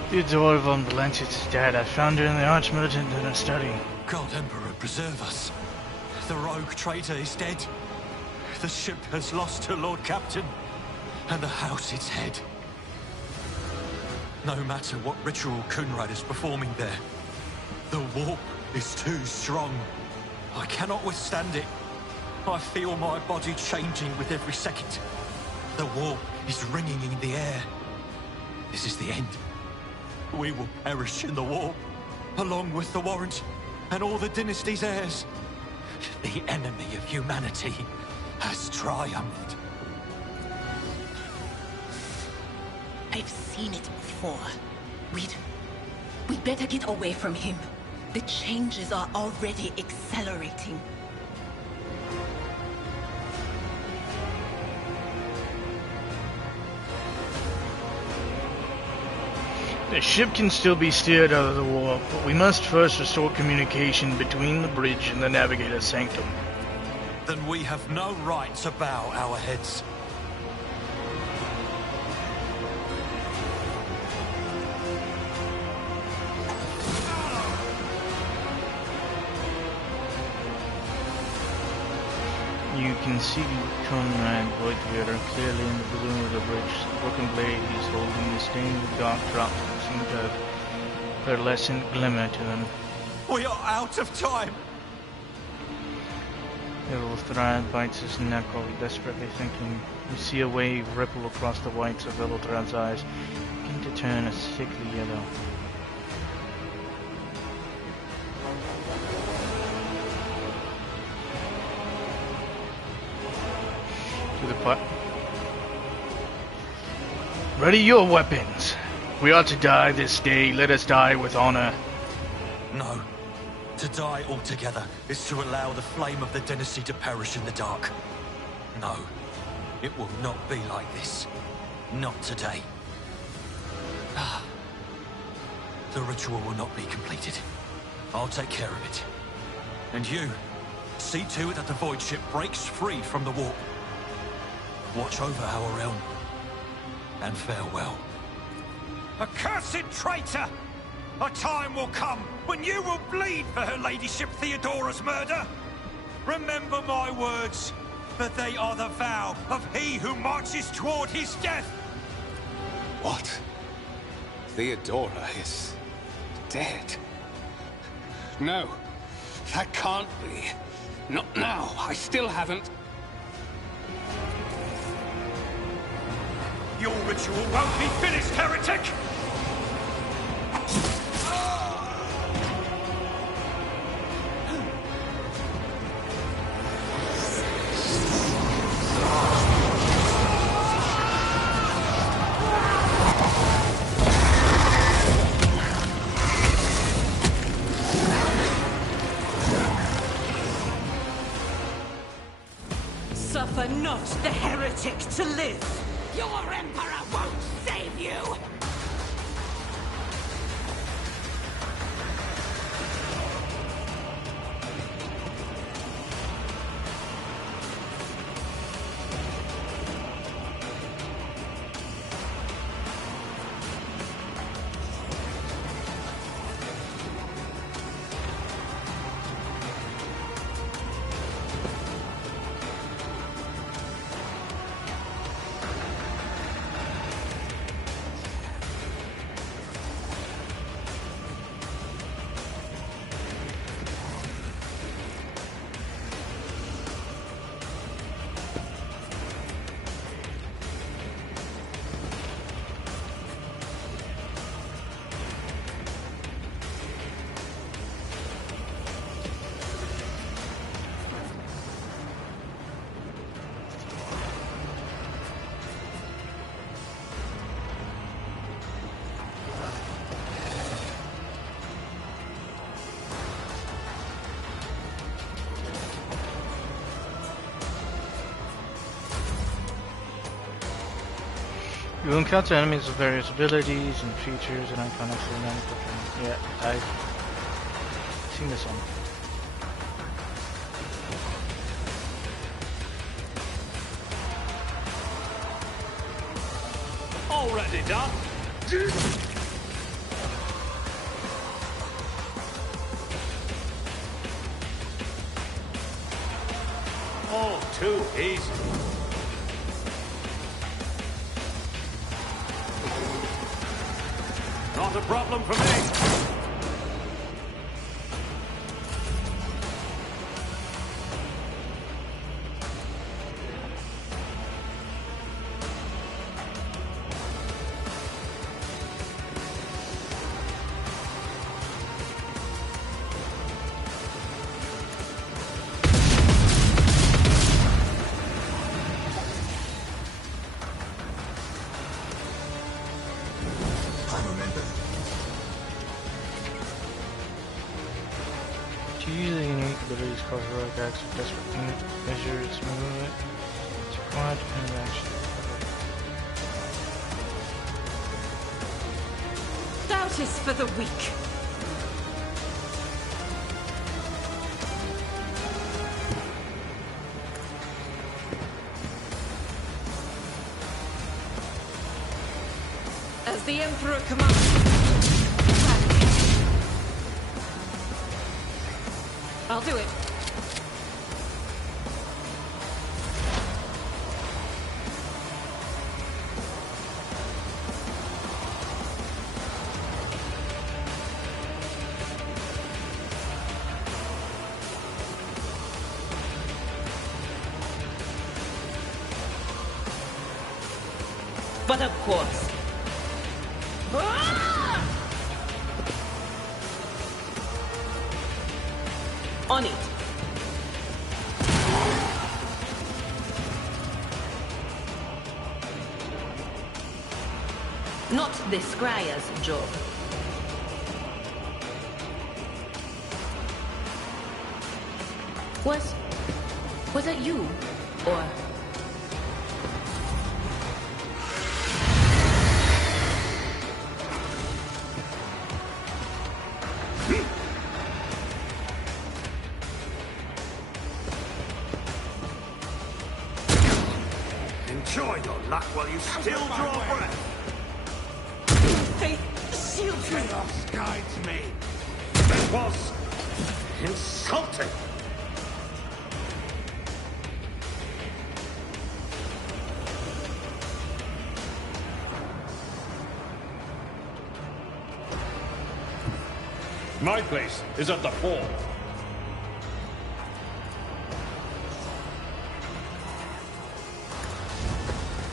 Theodora von Valencius is dead. I found her in the Archmilitant in her study. God Emperor preserve us. The Rogue Trader is dead. The ship has lost her Lord Captain. And the house its head. No matter what ritual Kunrad is performing there, the warp is too strong. I cannot withstand it. I feel my body changing with every second. The warp is ringing in the air. This is the end. We will perish in the warp, along with the Warrant and all the dynasty's heirs. The enemy of humanity has triumphed. I've seen it before. We'd better get away from him. The changes are already accelerating. The ship can still be steered out of the warp, but we must first restore communication between the bridge and the Navigator's Sanctum. Then we have no right to bow our heads. You can see Conrad Voidweaver clearly in the balloon of the bridge. The broken blade he's holding is stained with dark drops that seem to have pearlescent glimmer to them. We are out of time! Velothrad bites his knuckle, desperately thinking. You see a wave ripple across the whites of Velothrad's eyes, begin to turn a sickly yellow. To the pot. Ready your weapons. We are to die this day. Let us die with honor. No. To die altogether is to allow the flame of the dynasty to perish in the dark. No. It will not be like this. Not today. The ritual will not be completed. I'll take care of it. And you, see to it that the void ship breaks free from the warp. Watch over our realm. And farewell. Accursed traitor! A time will come when you will bleed for her ladyship Theodora's murder. Remember my words, that they are the vow of he who marches toward his death. What? Theodora is dead? No, that can't be. Not now. I still haven't. Your ritual won't be finished, heretic! Suffer not the heretic to live! Your Emperor won't save you! You will encounter enemies with various abilities and features and iconic dynamic weapons. Yeah, I've seen this one. Already done. All too easy. Not a problem for me. To use the unique abilities called heroic acts of desperate measures movement to acquire dependent action. Doubt is for the weak. As the Emperor commands. I'll do it. But of course. On it. Not the Scryer's job. Was it you? Or... Enjoy your luck while you still draw breath. Faith shields me. Chaos guides me. That was insulting. My place is at the fore.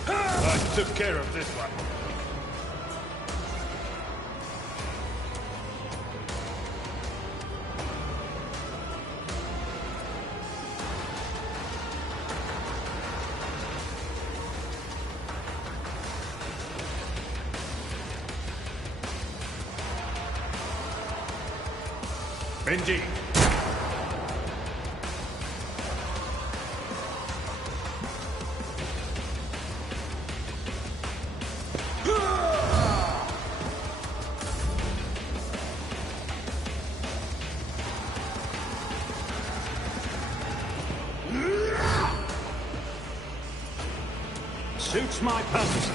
I took care of this one. Indeed. Suits my purposes.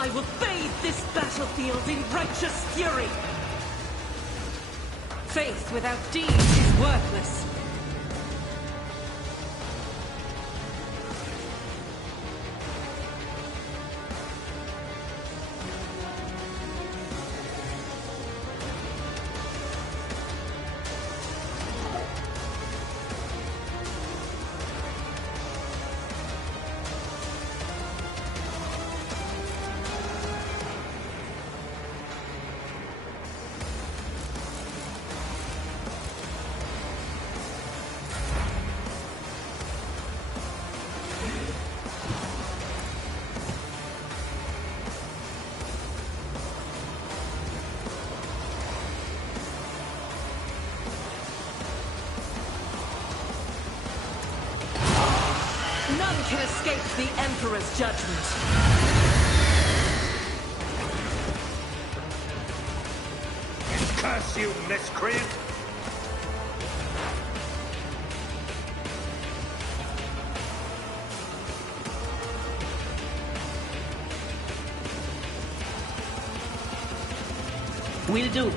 I will bathe this battlefield in righteous fury. Faith without deeds is worthless. can escape the Emperor's judgment. Curse you, miscreant! Will do.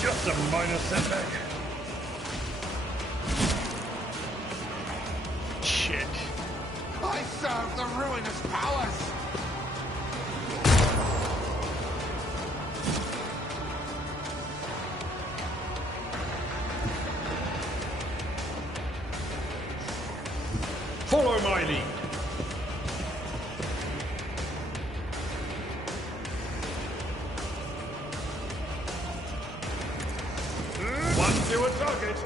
Just a minor setback. Shit. I serve the ruinous powers! Follow my lead. One to a target.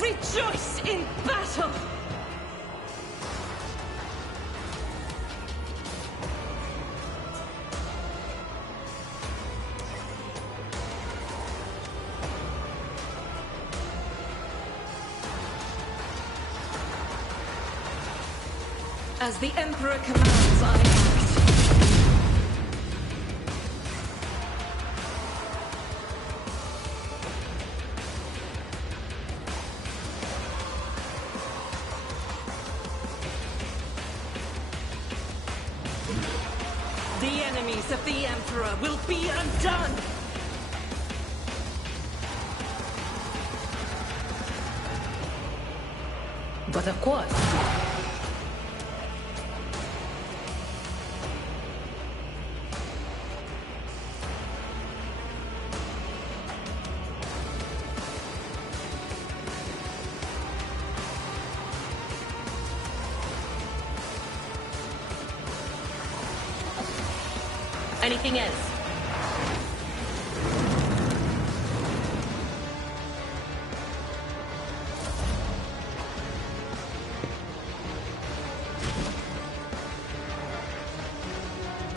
Rejoice in battle! As the Emperor commands, I act. The enemies of the Emperor will be undone! But of course. Anything else?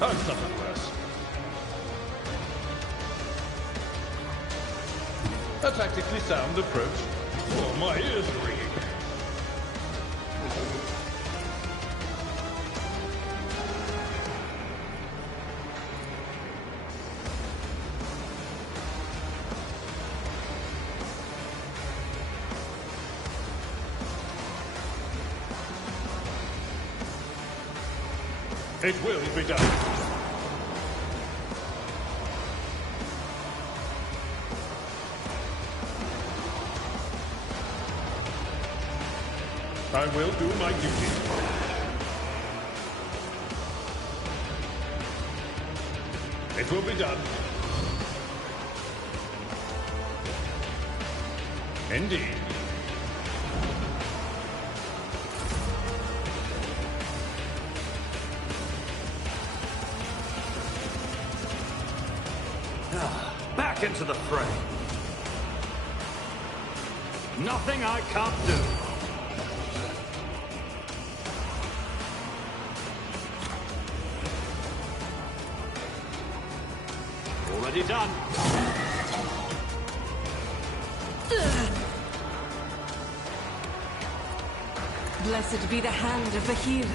I've suffered worse. A tactically sound approach. Oh, my ears are ringing. It will be done. I will do my duty. It will be done. Indeed. Back into the fray. Nothing I can't do. Already done. Blessed be the hand of the healer.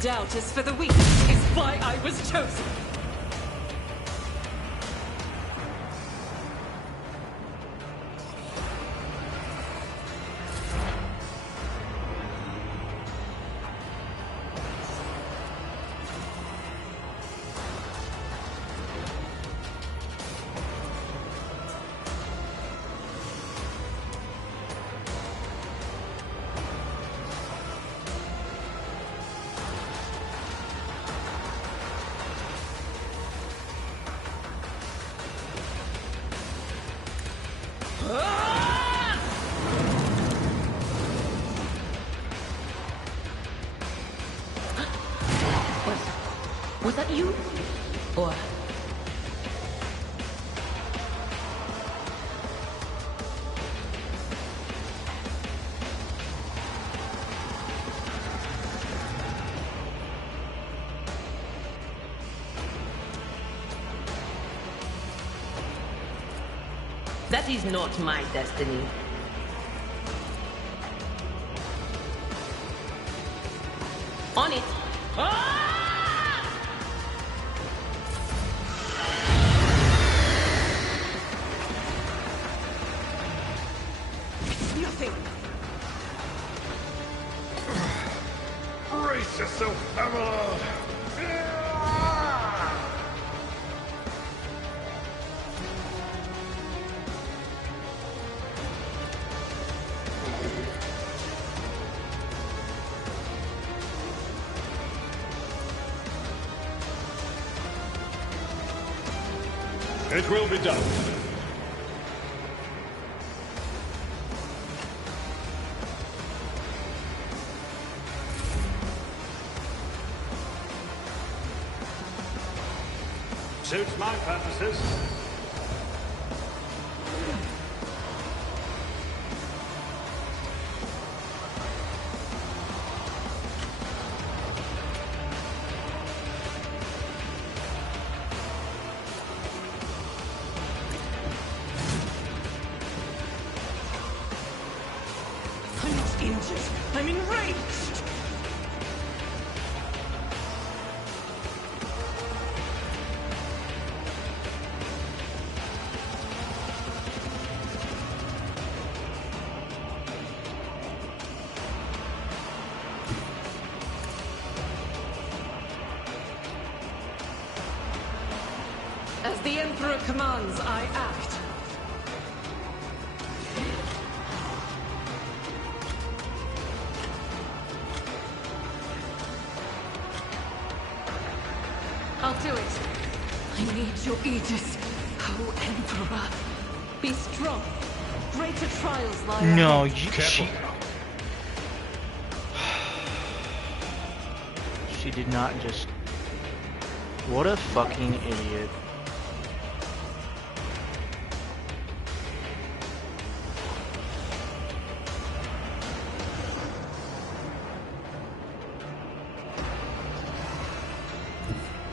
Doubt is for the weak, is why I was chosen. Was that you? Or... That is not my destiny. On it! Ah! It's nothing. Brace yourself, Amalard! It will be done. Suits my purposes. I'm not injured. I'm enraged. As the Emperor commands, I act. I'll do it. I need your aegis, O Emperor. Be strong. Greater trials lie ahead. No, Careful. she did not just... What a fucking idiot.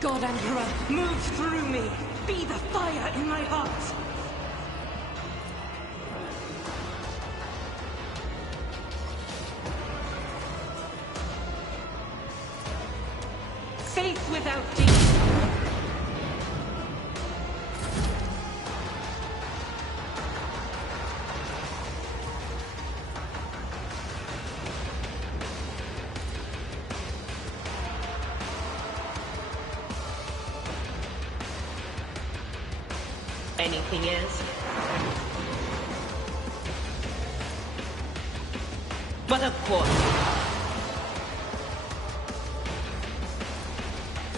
God Emperor, move through me. Be the fire in my heart. Faith without deed. Anything else? But of course.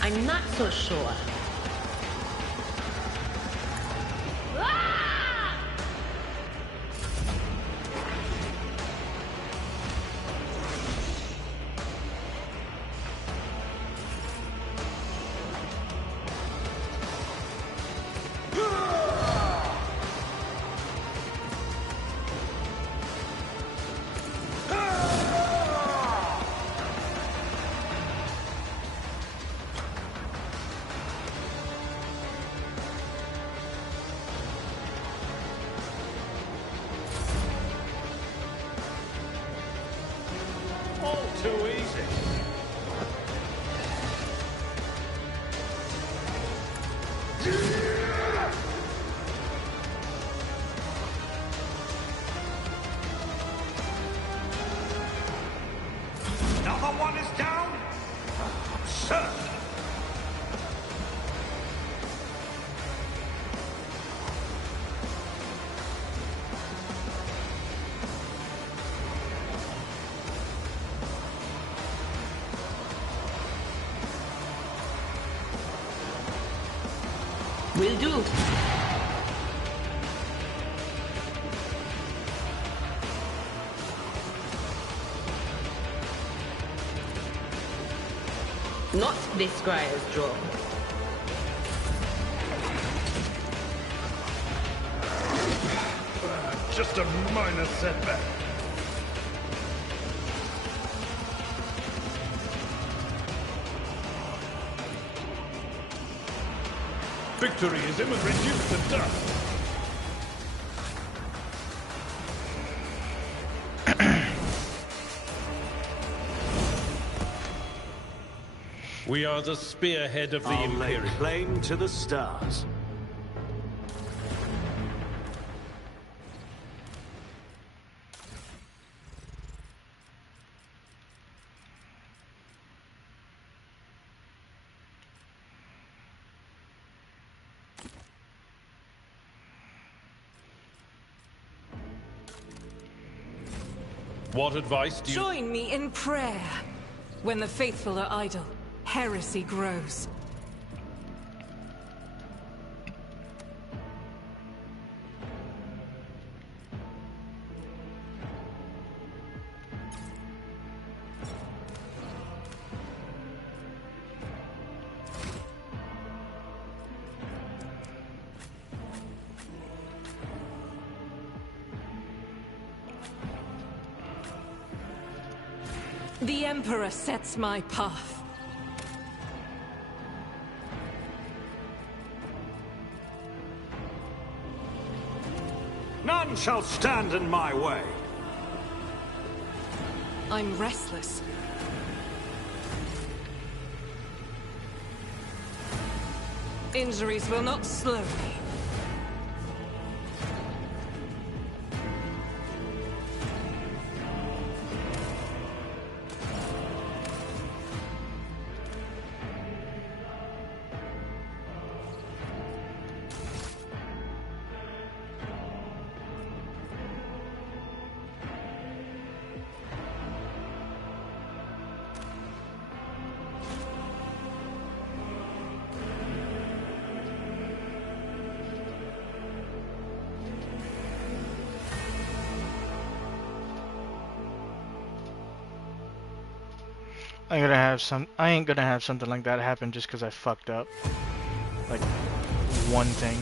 I'm not so sure. Ah! All too easy. Another one is down? Certain. Will do. Not this Scryer's draw. Just a minor setback. Victory is imminent, reduced to dust. We are the spearhead of the Imperium. Lay claim to the stars. What advice do you... Join me in prayer. When the faithful are idle, heresy grows. The Emperor sets my path. None shall stand in my way. I'm restless. Injuries will not slow me. I ain't gonna have something like that happen just because I fucked up. Like, one thing.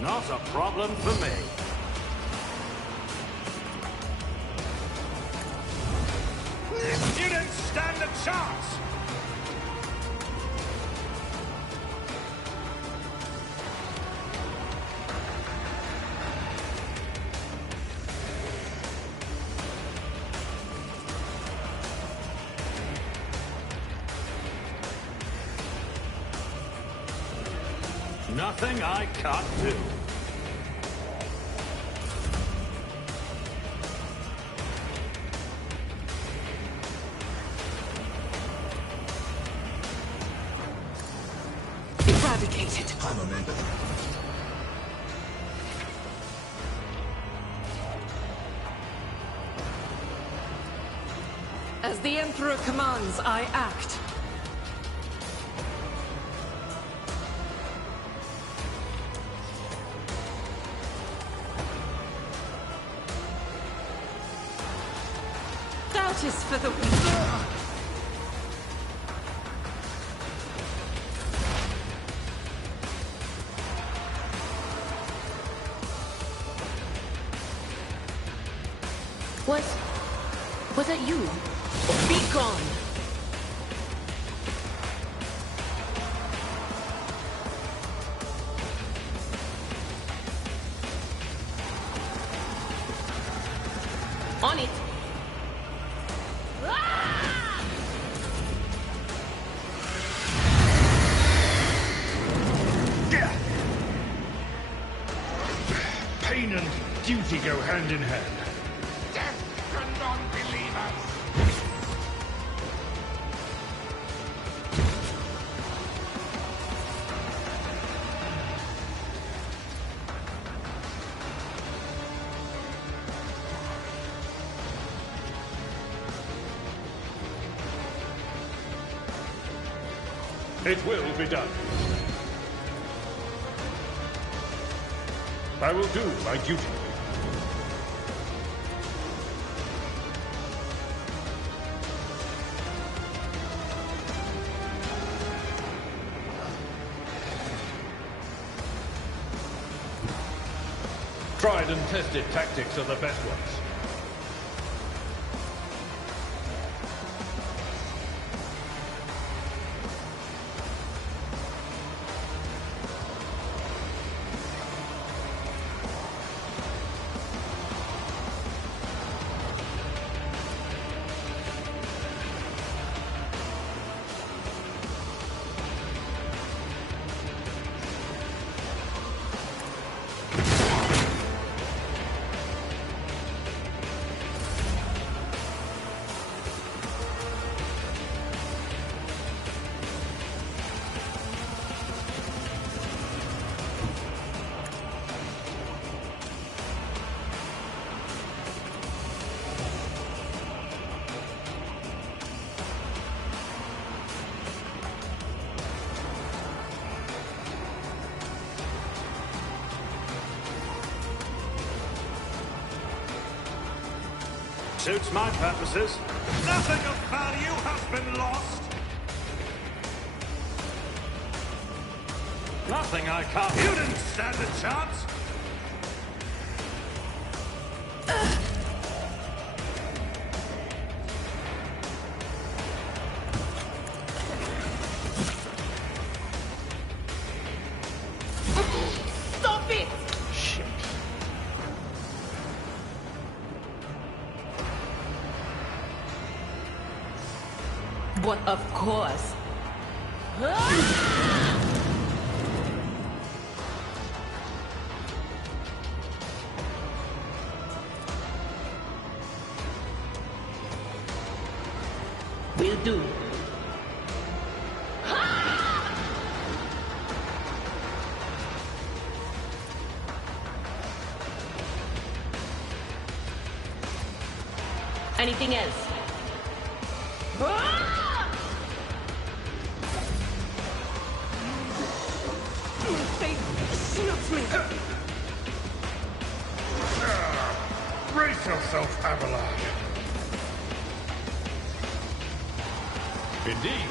Not a problem for me. You didn't stand a chance! Nothing I can't do. Eradicated. I'm a member. As the Emperor commands, I act. Doubt is for the weak. Was that you? Be gone! On it! Pain and duty go hand in hand. Death to non-believers! It will be done. I will do my duty. Tried and tested tactics are the best ones. Suits my purposes. Nothing of value has been lost. Nothing I can't... You didn't stand a chance. Stop it! Shit. But of course. Will do. Anything else? Faith shields me. Brace yourself, Abelard. Indeed.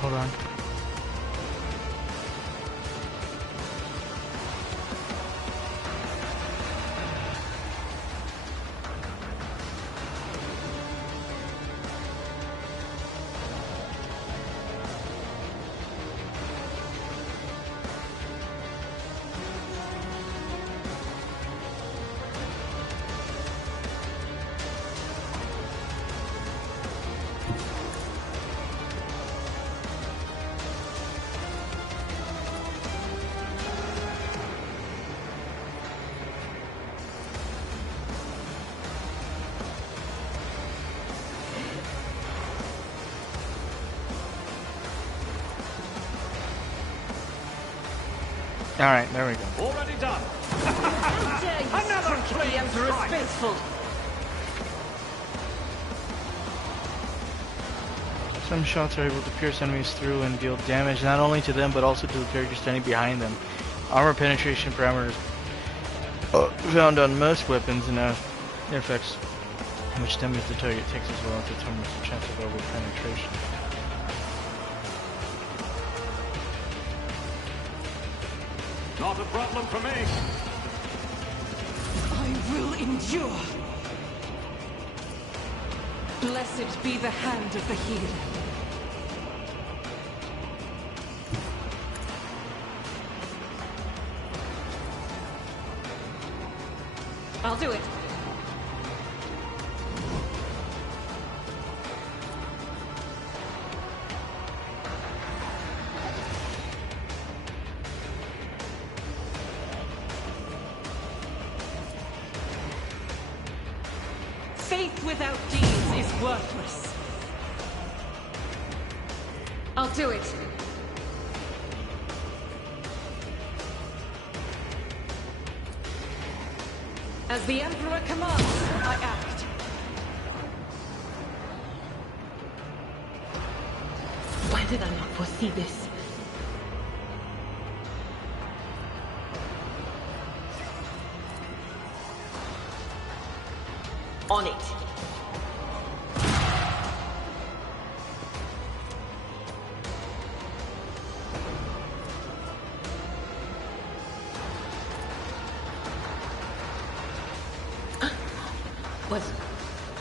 Hold on. Alright, there we go. Already done. How dare you Another strike clean the Emperor's strike. faithful? Some shots are able to pierce enemies through and deal damage not only to them but also to the character standing behind them. Armor penetration parameters found on most weapons and effects which damage the target takes as well as determines the chance of over penetration. Not a problem for me. I will endure. Blessed be the hand of the healer. I'll do it. Faith without deeds is worthless. I'll do it. As the Emperor commands, I act. Why did I not foresee this? On it.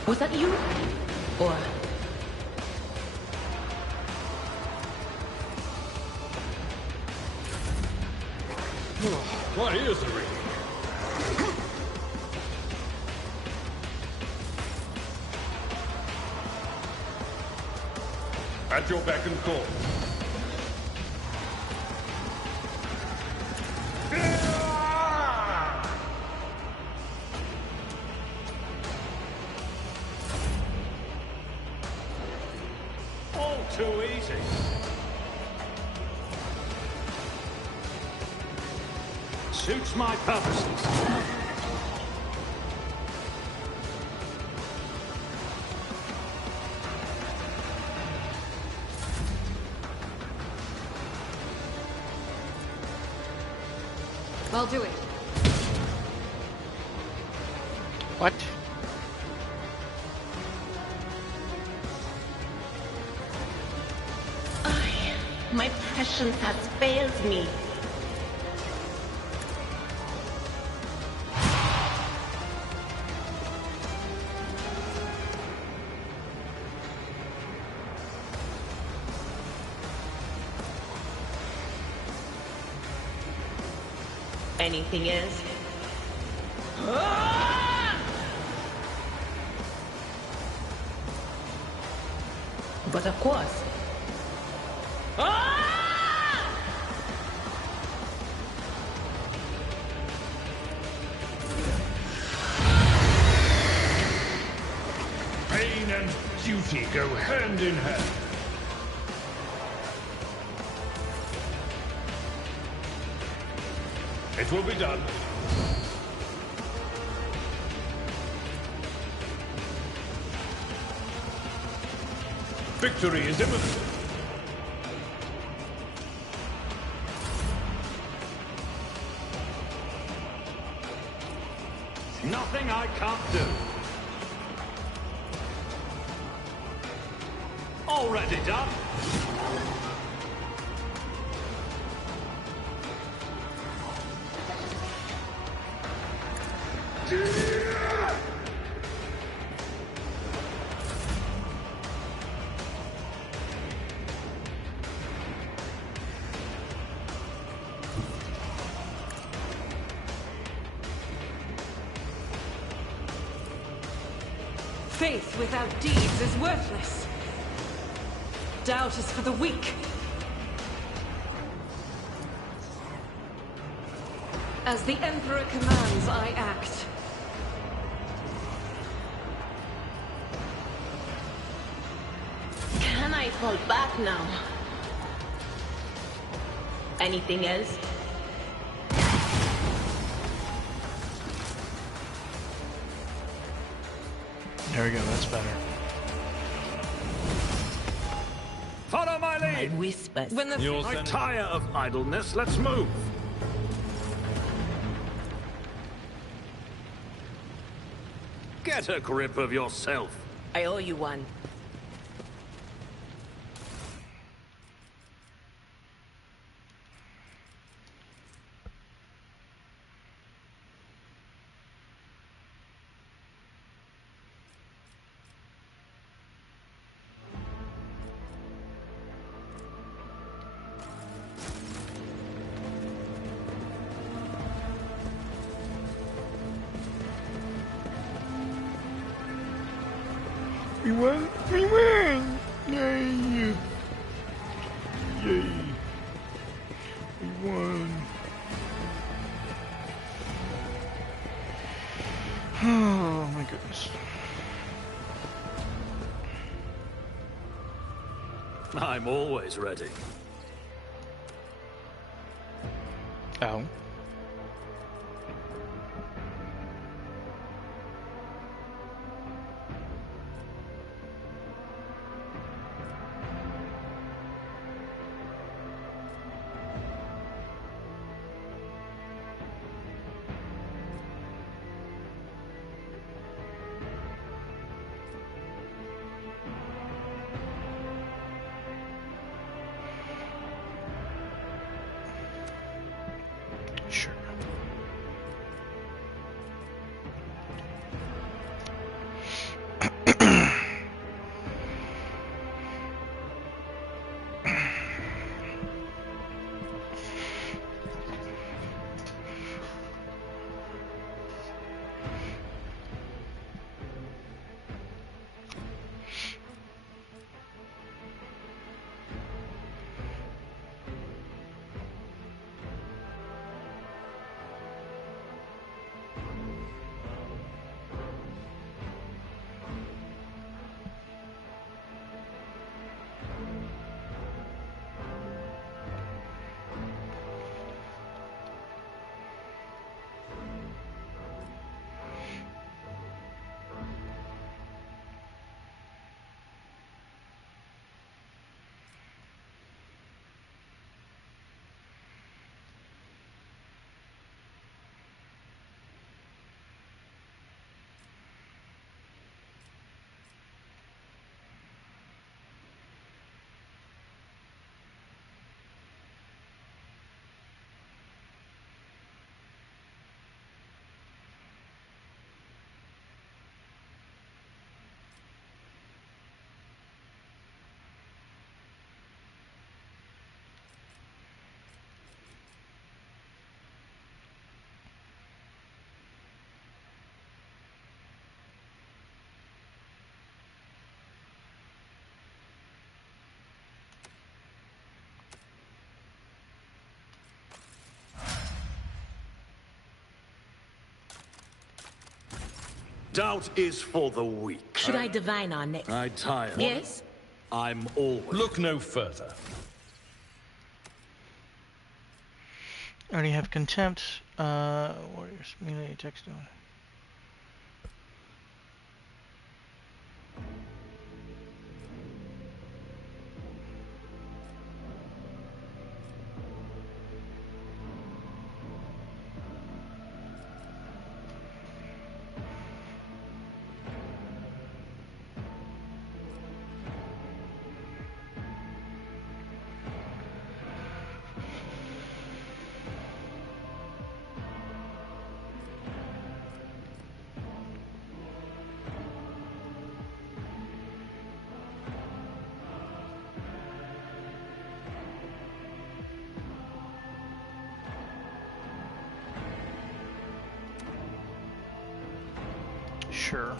Was that you? Or... What is the ring? At your beck and call. All too easy. Suits my purposes. I'll do it. What? My prescience has failed me. Anything else? But of course. Pain and duty go hand in hand. It will be done. Victory is imminent. Nothing I can't do. Already done. Faith without deeds is worthless. Doubt is for the weak. As the Emperor commands, I act. Can I fall back now? Anything else? There we go, that's better. Follow my My lead. whispers. When the I tire of idleness. Let's move. Get a grip of yourself. I owe you one. We won! We won! Yay! Yay! We won! Oh my goodness. I'm always ready. Oh. Sure. Doubt is for the weak. Should I divine our next? I tire. Yes? I'm always... Look no further. I already have contempt. Warriors melee text on. Sure.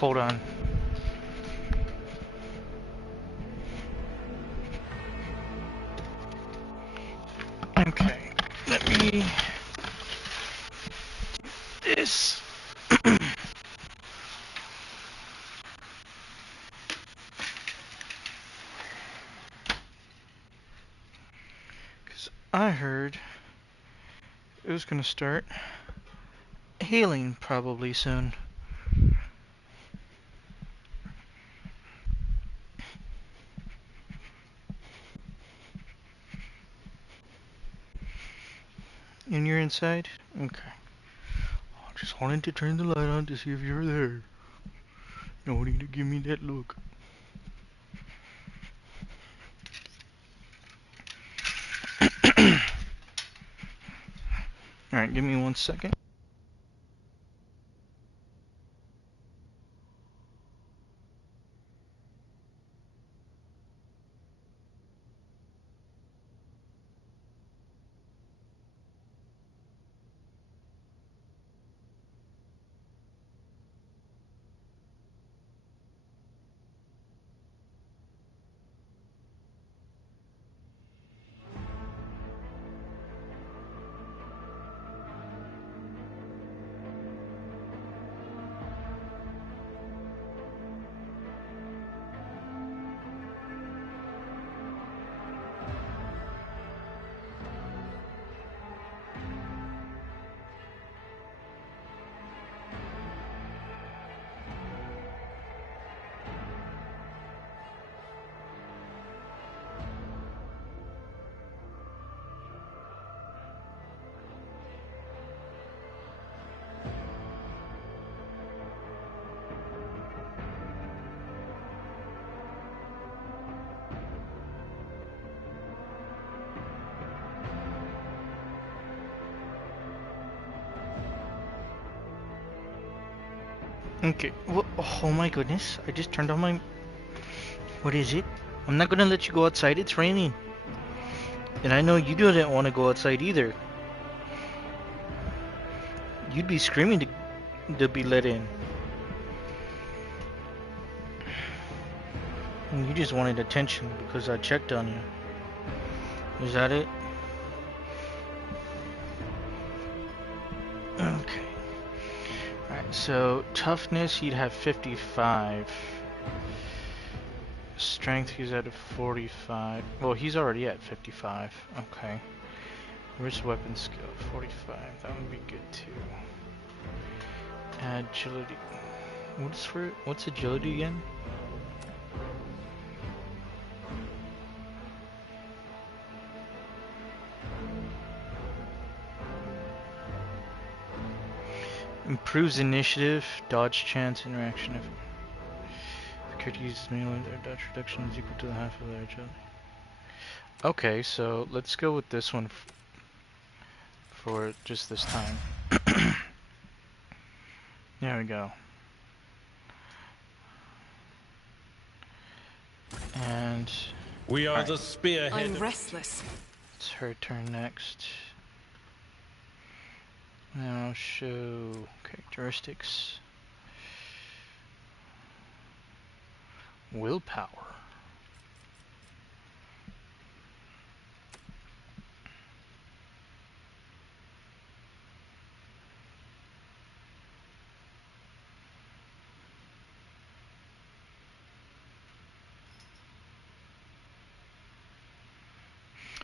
Hold on. Okay. Let me... this. Because I heard it was going to start healing probably soon. And you're inside? Okay. I just wanted to turn the light on to see if you were there. Nobody to give me that look. Alright, give me 1 second. Okay, oh my goodness, I just turned on my... What is it? I'm not gonna let you go outside, it's raining. And I know you didn't want to go outside either. You'd be screaming to be let in. And you just wanted attention because I checked on you. Is that it? Okay. Alright, so toughness, he'd have 55. Strength, he's at 45. Well, he's already at 55. Okay. Where's weapon skill? 45. That would be good too. Agility. What's agility again? Improves initiative, dodge chance, interaction. If the character uses melee, their dodge reduction is equal to the half of their agility. Okay, so let's go with this one for just this time. There we go. And we are the spearhead. I'm restless. It's her turn next. Now show characteristics. Willpower.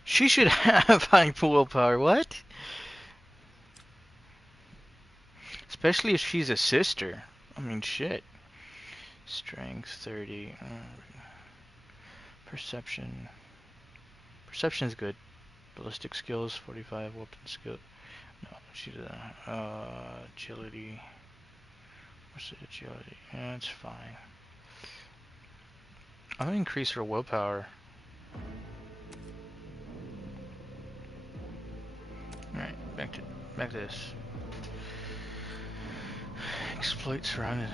She should have high willpower. What? Especially if she's a sister. I mean, shit. Strength 30. Perception. Perception's good. Ballistic skills 45. Weapon skill. No, she doesn't. Agility. What's the agility? Yeah, it's fine. I'm gonna increase her willpower. Alright, back to this. Exploit surrounded.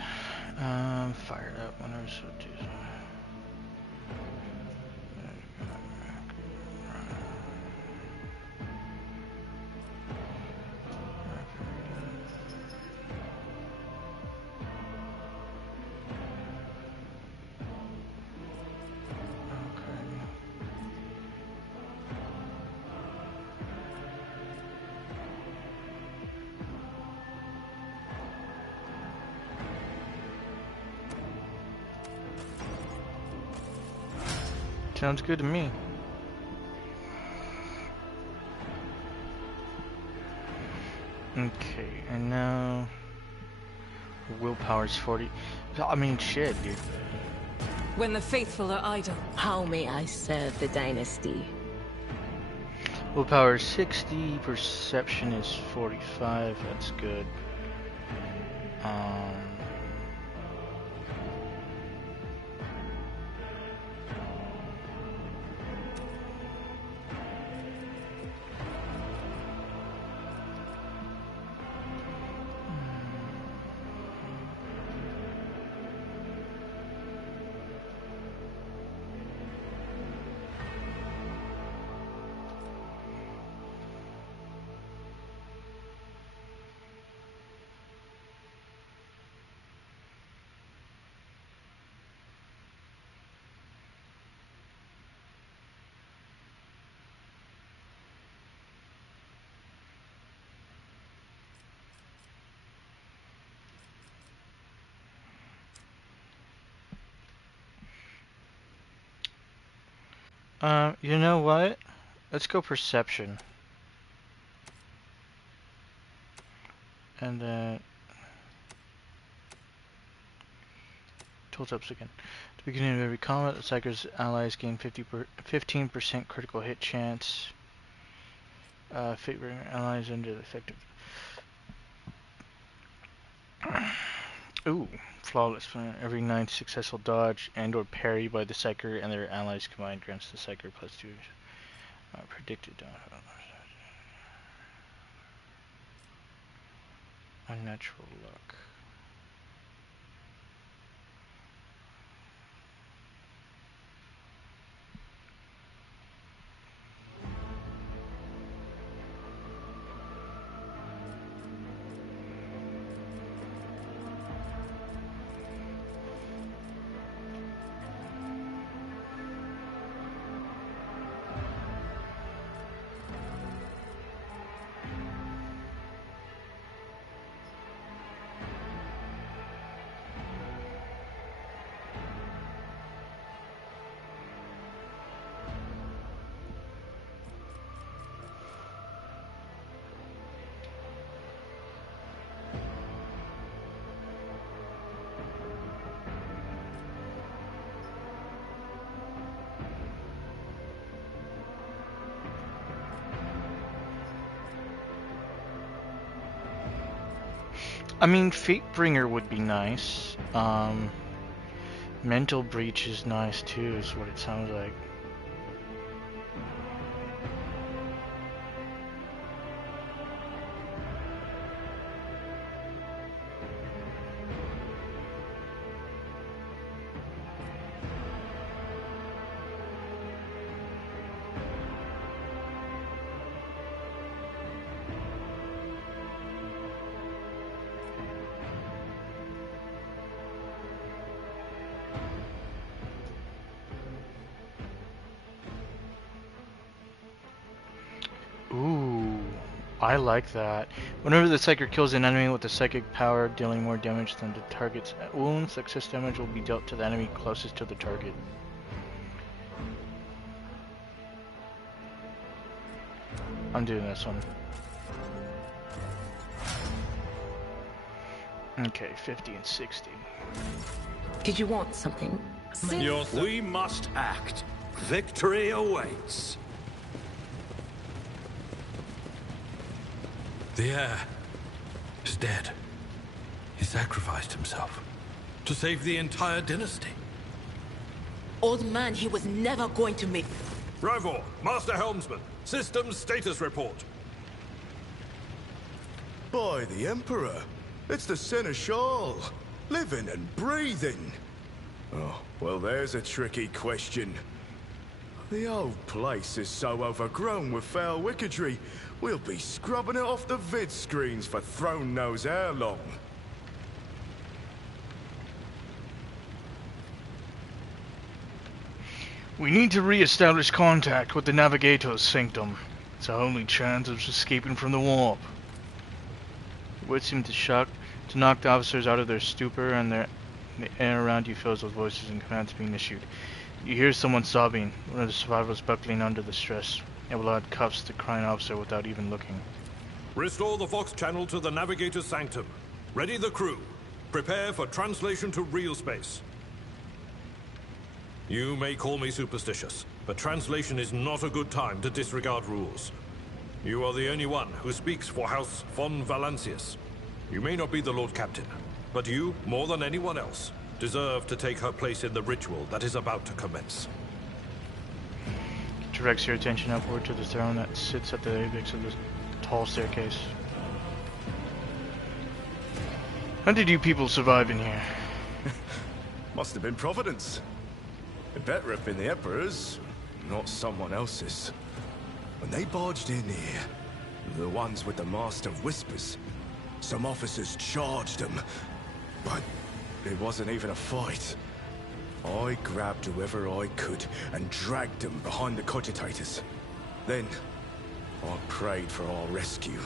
Fired up whenever so do. Sounds good to me. Okay, and now willpower's 40. I mean, shit, dude. When the faithful are idle, how may I serve the dynasty? Willpower is 60, perception is 45. That's good. You know what? Let's go perception. And then tooltips again. At the beginning of every combat, the Psyker's allies gain 15% critical hit chance. Favoring allies under the effective. Ooh, flawless. Every 9 successful dodge and or parry by the Psyker and their allies combined grants the Psyker +2 predicted unnatural luck. I mean, Fatebringer would be nice. Mental Breach is nice too, is what it sounds like. I like that. Whenever the Psyker kills an enemy with a psychic power dealing more damage than the target's wound, success damage will be dealt to the enemy closest to the target. I'm doing this one. Okay, 50 and 60. Did you want something? We must act. Victory awaits. The heir is dead. He sacrificed himself to save the entire dynasty. Old man, he was never going to make... Rivor, Master Helmsman, systems status report. By the Emperor, it's the Seneschal, living and breathing. Oh, well, there's a tricky question. The old place is so overgrown with foul wickedry, we'll be scrubbing it off the vid screens for throne knows how long. We need to re-establish contact with the Navigator's sanctum. It's our only chance of escaping from the warp. Words seem to knock the officers out of their stupor, and the air around you fills with voices and commands being issued. You hear someone sobbing, one of the survivors buckling under the stress. Abelard cuffs the crying officer without even looking. Restore the Vox channel to the Navigator's sanctum. Ready the crew. Prepare for translation to real space. You may call me superstitious, but translation is not a good time to disregard rules. You are the only one who speaks for House von Valancius. You may not be the Lord Captain, but you, more than anyone else, deserve to take her place in the ritual that is about to commence. Directs your attention upward to the throne that sits at the apex of the tall staircase. How did you people survive in here? Must have been Providence. It better have been the Emperor's, not someone else's. When they barged in here, the ones with the Master of Whispers, some officers charged them, but it wasn't even a fight. I grabbed whoever I could and dragged them behind the cogitators. Then, I prayed for our rescue.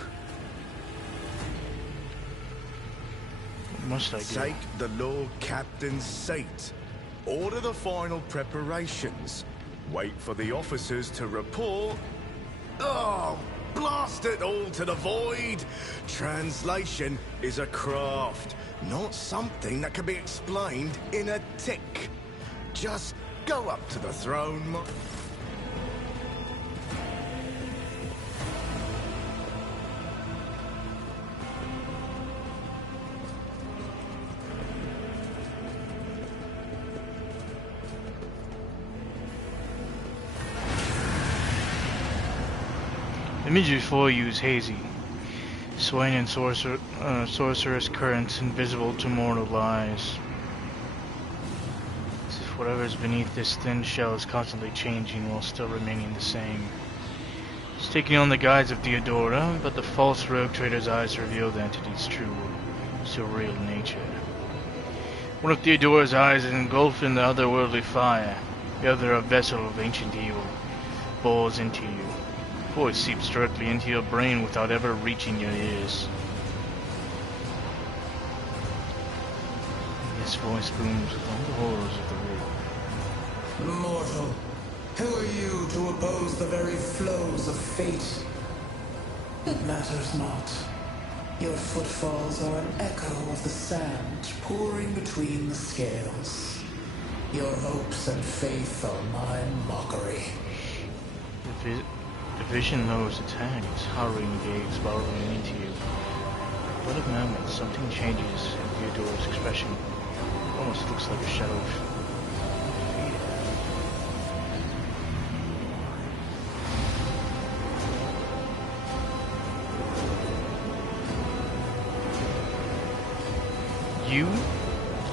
What must I do? Take the Lord Captain's seat. Order the final preparations. wait for the officers to report. Oh, blast it all to the void! Translation is a craft, not something that can be explained in a tick. Just go up to the throne. The image before you is hazy, swaying in sorcerous currents invisible to mortal eyes. As if whatever is beneath this thin shell is constantly changing while still remaining the same. It's taking on the guise of Theodora, but the false rogue trader's eyes reveal the entity's true, surreal nature. One of Theodora's eyes is engulfed in the otherworldly fire, the other a vessel of ancient evil, bores into you. Voice seeps directly into your brain without ever reaching your ears. This voice booms with all the horrors of the world. Mortal, who are you to oppose the very flows of fate? It matters not. Your footfalls are an echo of the sand pouring between the scales. Your hopes and faith are my mockery. The vision lowers its hands, hovering gaze burrowing into you. But at a moment, something changes in Theodora's expression. It almost looks like a shadow of fear.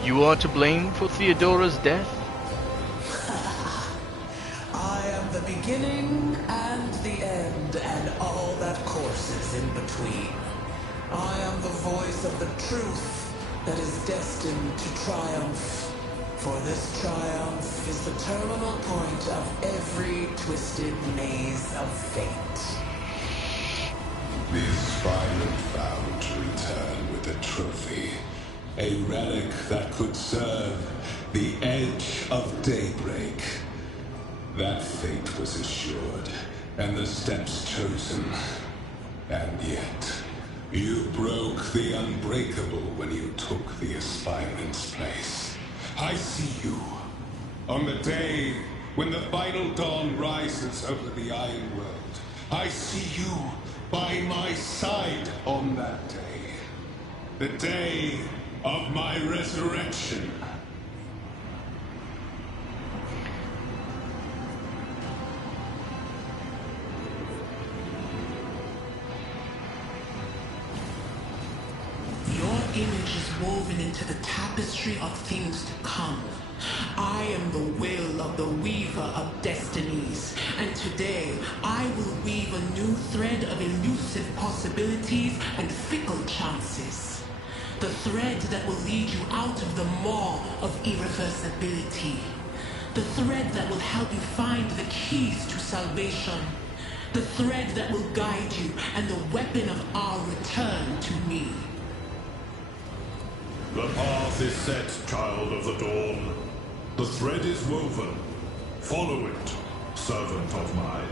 You are to blame for Theodora's death? I am the beginning and the end, and all that courses in between. I am the voice of the truth that is destined to triumph. For this triumph is the terminal point of every twisted maze of fate. The aspirant vowed to return with a trophy. A relic that could serve the edge of daybreak. That fate was assured, and the steps chosen. And yet, you broke the unbreakable when you took the aspirant's place. I see you. On the day when the final dawn rises over the Iron World, I see you by my side on that day. The day of my resurrection. Your image is woven into the tapestry of things to come. I am the will of the weaver of destinies, and today I will weave a new thread of elusive possibilities and fickle chances. The thread that will lead you out of the maw of irreversibility. The thread that will help you find the keys to salvation. The thread that will guide you and the weapon of our return to me. The path is set, child of the dawn. The thread is woven. Follow it, servant of mine.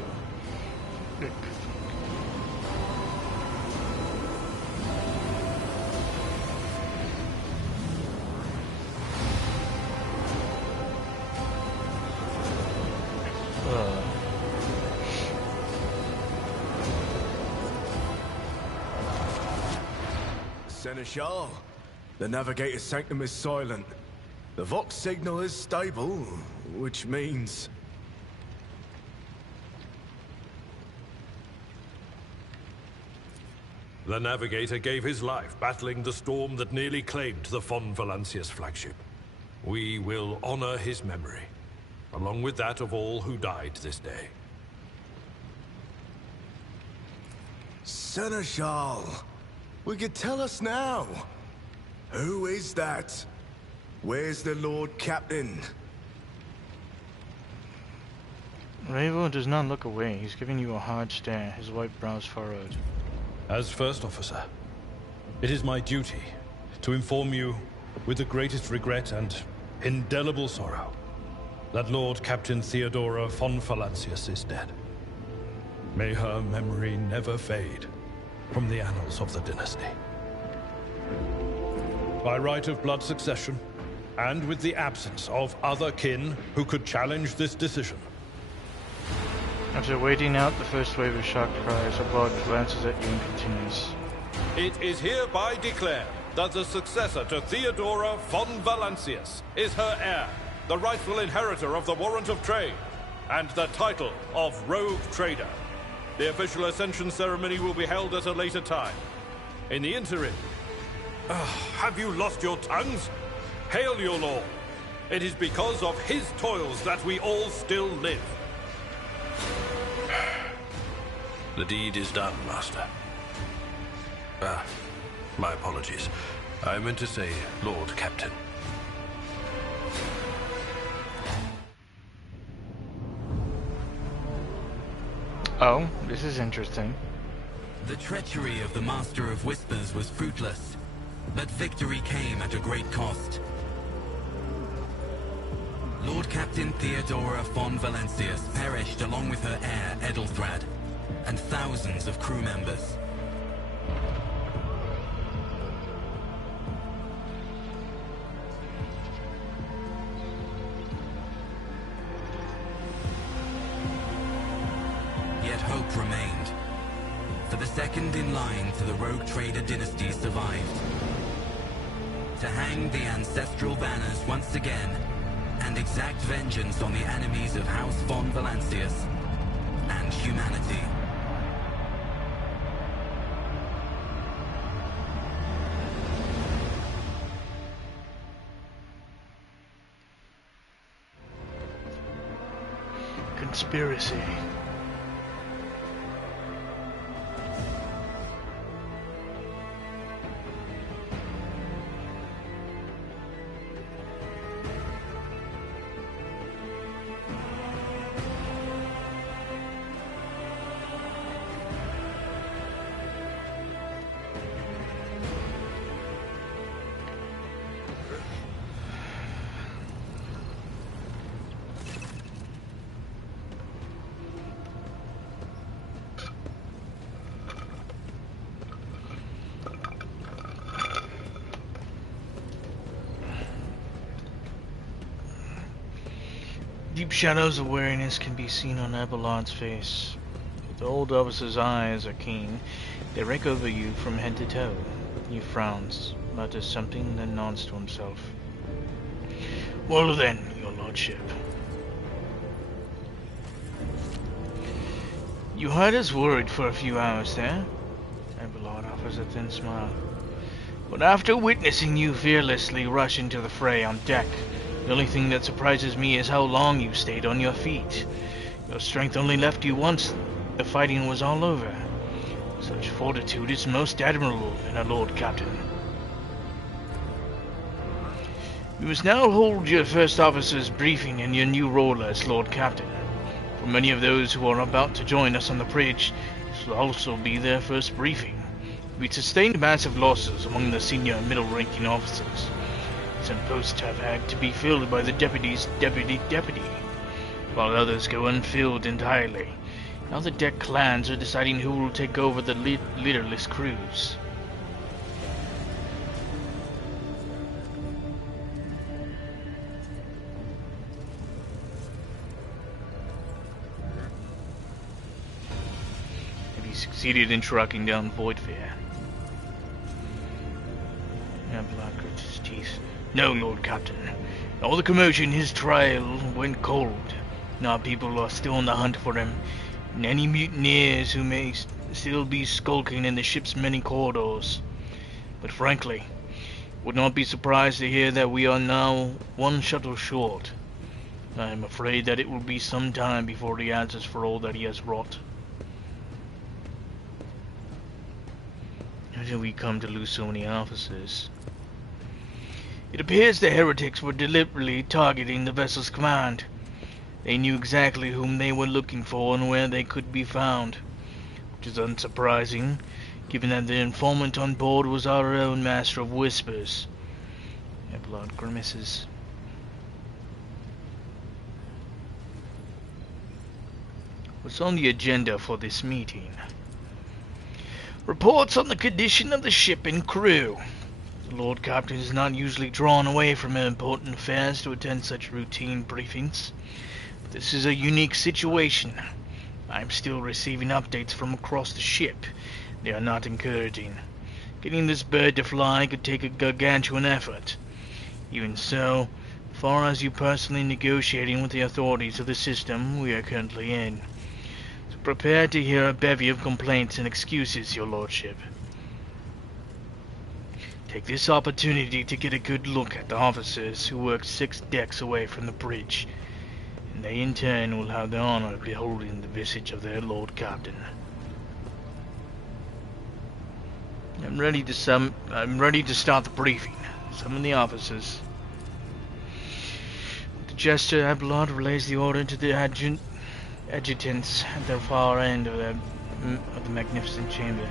Seneschal, the navigator's sanctum is silent. The Vox signal is stable, which means... The navigator gave his life battling the storm that nearly claimed the Von Valancius flagship. We will honor his memory, along with that of all who died this day. Seneschal, we could tell us now. Who is that? Where's the Lord Captain? Revo does not look away. He's giving you a hard stare, his white brows furrowed. As First Officer, it is my duty to inform you with the greatest regret and indelible sorrow that Lord Captain Theodora von Valancius is dead. May her memory never fade from the annals of the dynasty. By right of blood succession, and with the absence of other kin who could challenge this decision. After waiting out the first wave of shocked cries, Abelard glances at you and continues. It is hereby declared that the successor to Theodora von Valancius is her heir, the rightful inheritor of the warrant of trade, and the title of Rogue Trader. The official ascension ceremony will be held at a later time. In the interim... have you lost your tongues? Hail your lord. It is because of his toils that we all still live. The deed is done, Master. My apologies. I meant to say Lord Captain. Oh, this is interesting. The treachery of the Master of Whispers was fruitless, but victory came at a great cost. Lord Captain Theodora von Valancius perished along with her heir, Edelthrad, and thousands of crew members. Yet hope remained, for the second in line to the Rogue Trader dynasty survived. To hang the ancestral banners once again, and exact vengeance on the enemies of House von Valancius and humanity. Conspiracy. Deep shadows of wariness can be seen on Abelard's face. The old officer's eyes are keen. They rake over you from head to toe. He frowns, mutters something, then nods to himself. Well then, your lordship. You had us worried for a few hours there. Abelard offers a thin smile. But after witnessing you fearlessly rush into the fray on deck, the only thing that surprises me is how long you stayed on your feet. Your strength only left you once the fighting was all over. Such fortitude is most admirable in a Lord Captain. You must now hold your first officer's briefing in your new role as Lord Captain. For many of those who are about to join us on the bridge, this will also be their first briefing. We sustained massive losses among the senior and middle-ranking officers. Some posts have had to be filled by the deputy's deputy, while others go unfilled entirely. Now the deck clans are deciding who will take over the leaderless crews. And he succeeded in tracking down Voidfear. Abelard grits his teeth. No, Lord Captain. All the commotion, his trial went cold. Now people are still on the hunt for him, and any mutineers who may still be skulking in the ship's many corridors. But frankly, would not be surprised to hear that we are now one shuttle short. I am afraid that it will be some time before he answers for all that he has wrought. How did we come to lose so many officers? It appears the heretics were deliberately targeting the vessel's command. They knew exactly whom they were looking for and where they could be found, which is unsurprising, given that the informant on board was our own Master of Whispers. Abelard grimaces. What's on the agenda for this meeting? Reports on the condition of the ship and crew. The Lord Captain is not usually drawn away from important affairs to attend such routine briefings. But this is a unique situation. I'm still receiving updates from across the ship. They are not encouraging. Getting this bird to fly could take a gargantuan effort. Even so, as far as you personally negotiating with the authorities of the system we are currently in. So prepare to hear a bevy of complaints and excuses, your lordship. Take this opportunity to get a good look at the officers who work 6 decks away from the bridge, and they in turn will have the honor of beholding the visage of their Lord Captain. I'm ready to start the briefing. Summon the officers. With the gesture, Abelard relays the order to the adjutants at the far end of the magnificent chamber.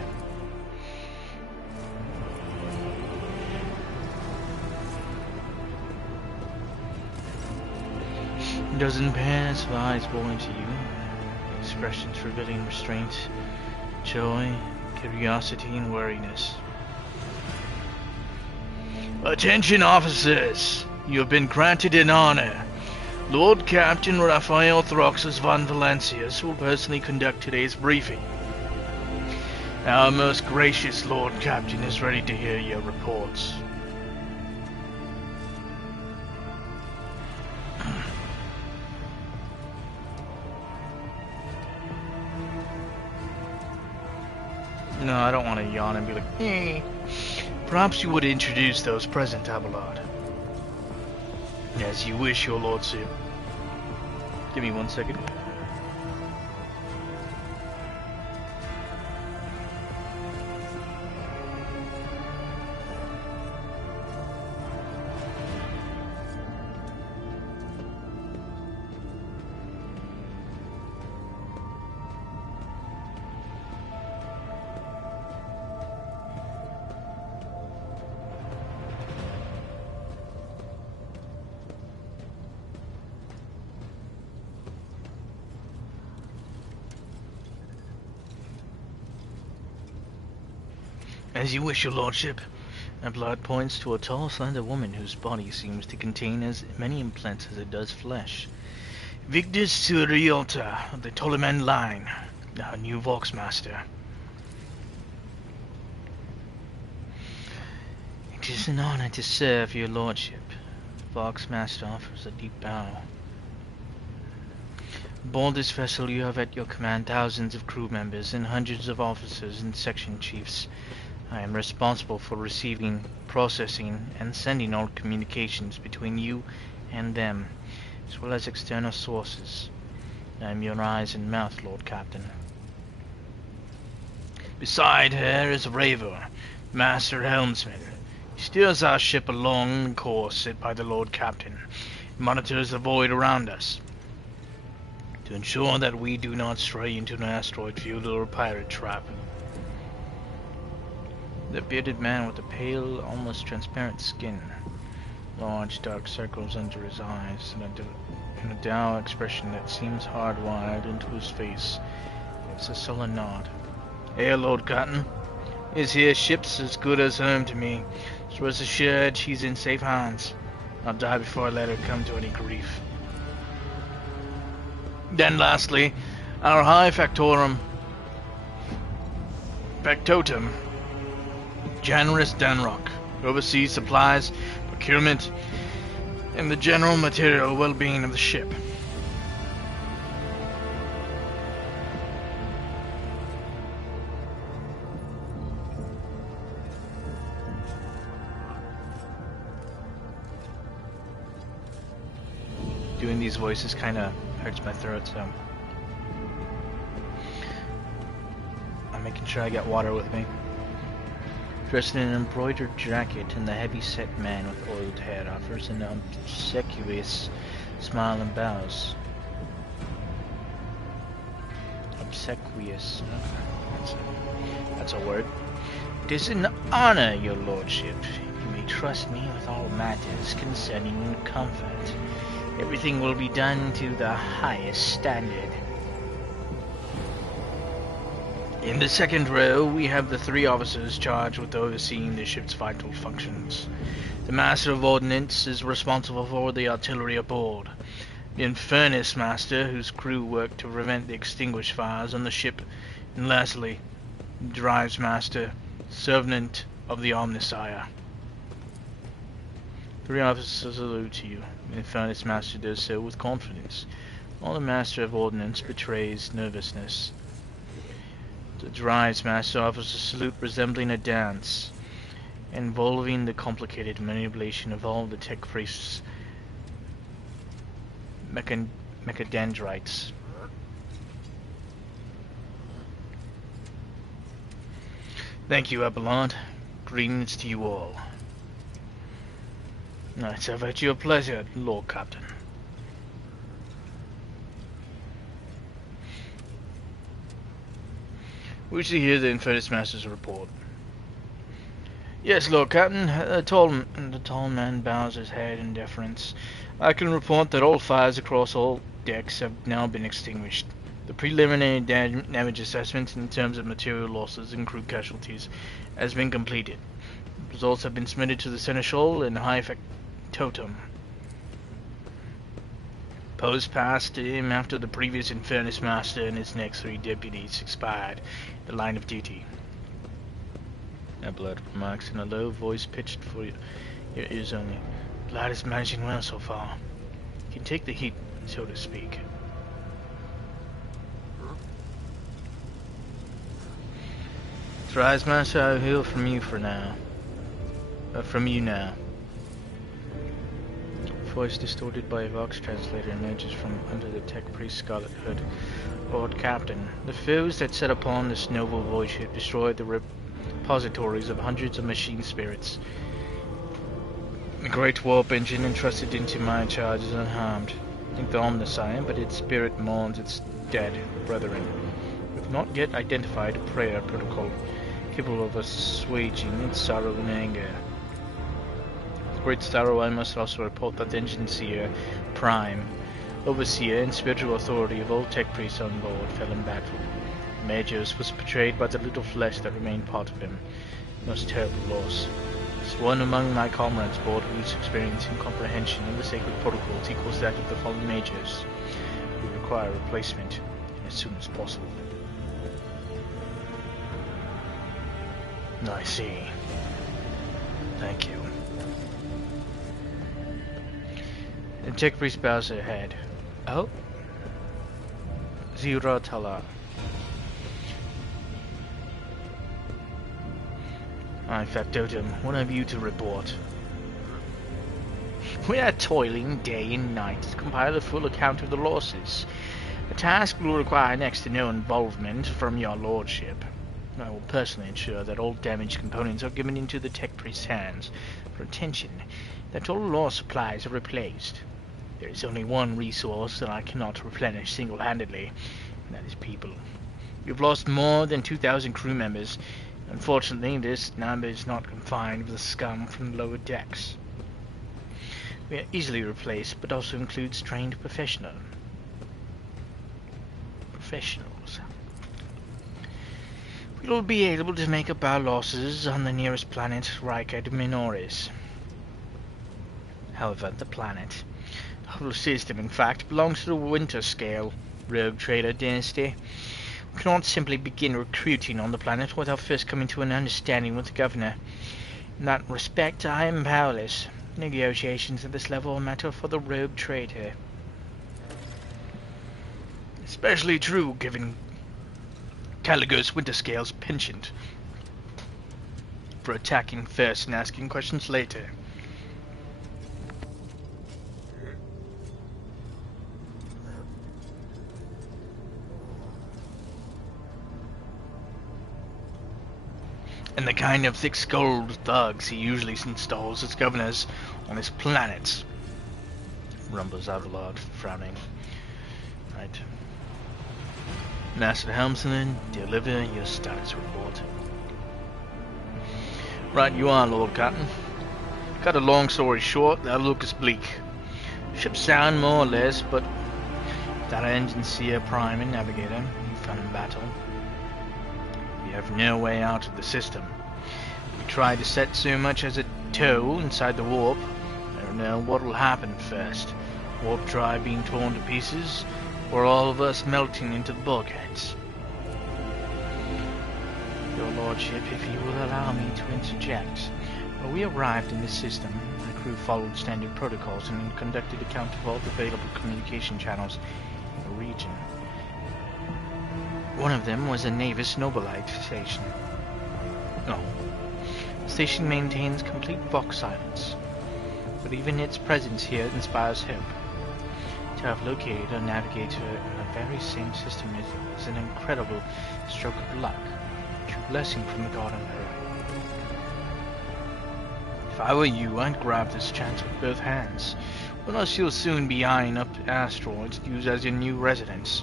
A dozen pairs of eyes bore into you, expressions revealing restraint, joy, curiosity, and wariness. Attention, officers! You have been granted an honor. Lord Captain Raphael Throxus von Valancius will personally conduct today's briefing. Our most gracious Lord Captain is ready to hear your reports. No, I don't want to yawn and be like, eh. Perhaps you would introduce those present, Abelard. As you wish, your lordship. Give me 1 second. As you wish, your lordship. Abelard points to a tall, slender woman whose body seems to contain as many implants as it does flesh. Victus Suriota of the Ptoleman line, our new Volksmaster. It is an honor to serve your lordship. The Volksmaster offers a deep bow. Aboard this vessel you have at your command thousands of crew members and hundreds of officers and section chiefs. I am responsible for receiving, processing, and sending all communications between you and them, as well as external sources. I am your eyes and mouth, Lord Captain. Beside her is Raver, Master Helmsman. He steers our ship along the course set by the Lord Captain. He monitors the void around us, to ensure that we do not stray into an asteroid field or a pirate trap. The bearded man with the pale, almost transparent skin, large dark circles under his eyes, and a dour expression that seems hardwired into his face, gives a sullen nod. Hey, Lord Cotton. This here ship's as good as home to me, so rest assured she's in safe hands. I'll die before I let her come to any grief. Then lastly, our High Factotum, Generous Danrock, oversees supplies, procurement, and the general material well-being of the ship. Doing these voices kind of hurts my throat, so I'm making sure I got water with me. Dressed in an embroidered jacket, and the heavy-set man with oiled hair offers an obsequious smile and bows. Obsequious. That's a word. It is an honor, your lordship. You may trust me with all matters concerning your comfort. Everything will be done to the highest standard. In the second row, we have the 3 officers charged with overseeing the ship's vital functions. The Master of Ordnance is responsible for the artillery aboard. The Infernus Master, whose crew work to prevent the extinguished fires on the ship. And lastly, the Drives Master, servant of the Omnissiah. 3 officers salute to you. The Infernus Master does so with confidence, while the Master of Ordnance betrays nervousness. The Drives Master offers a salute resembling a dance, involving the complicated manipulation of all the tech priest's mechadendrites. Thank you, Abelard. Greetings to you all. I serve at your pleasure, Lord Captain. Wish to hear the Infernus Master's report. Yes, Lord Captain. The tall man bows his head in deference. I can report that all fires across all decks have now been extinguished. The preliminary damage assessment in terms of material losses and crew casualties has been completed. Results have been submitted to the Seneschal and High Factotum. Post passed to him after the previous Infernus Master and his next 3 deputies expired the line of duty. Abelard remarks in a low voice pitched for your ears only. Lad is managing well so far. He can take the heat, so to speak. Thrice, Master, I will hear from you for now. From you now. Voice distorted by a Vox translator emerges from under the tech priest's scarlet hood. Lord Captain, the foes that set upon this noble void ship destroyed the repositories of hundreds of machine spirits. The great warp engine entrusted into my charge is unharmed. I think the Omnissiah, but its spirit mourns its dead brethren. We have not yet identified a prayer protocol capable of assuaging its sorrow and anger. With great sorrow, I must also report that the Engine Seer Prime, overseer and spiritual authority of all tech priests on board, fell in battle. Majors was betrayed by the little flesh that remained part of him. Most terrible loss. As one among my comrades aboard whose experience and comprehension of the sacred protocols equals that of the fallen Majors, we require a replacement as soon as possible. I see. Thank you. The tech priest bows her head. Oh? Zira Tala. I Factotum, what have you to report? We are toiling day and night to compile a full account of the losses. The task will require next to no involvement from your lordship. I will personally ensure that all damaged components are given into the tech priest's hands for attention, that all lost supplies are replaced. There is only one resource that I cannot replenish single-handedly, and that is people. You've lost more than 2,000 crew members. Unfortunately, this number is not confined with the scum from the lower decks. We are easily replaced, but also includes trained professionals. We will be able to make up our losses on the nearest planet, Ricad Minoris. However, the planet, the whole system in fact, belongs to the Winter Scale Rogue Trader dynasty. We cannot simply begin recruiting on the planet without first coming to an understanding with the governor. In that respect, I am powerless. Negotiations at this level are a matter for the Rogue Trader. Especially true given Caligos Winterscale's penchant for attacking first and asking questions later. And the kind of thick-skulled thugs he usually installs as governors on his planets, rumbles Abelard, frowning. Right. Master Helmsman, deliver your status report. Right you are, Lord Captain. Cut a long story short, the outlook is bleak. Ship's sound more or less, but that Engine Seer Prime and Navigator, you fell in battle. We have no way out of the system. We try to set so much as a toe inside the warp. I don't know what will happen first. Warp drive being torn to pieces, or all of us melting into the bulkheads. Your Lordship, if you will allow me to interject. When we arrived in this system, my crew followed standard protocols and conducted a count of all the available communication channels in the region. One of them was a Navis Nobilite station. No. The station maintains complete Vox silence, but even its presence here inspires hope. To have located a navigator in the very same system is an incredible stroke of luck, a true blessing from the God on earth. If I were you, I'd grab this chance with both hands, or else you'll soon be eyeing up asteroids to use as your new residence.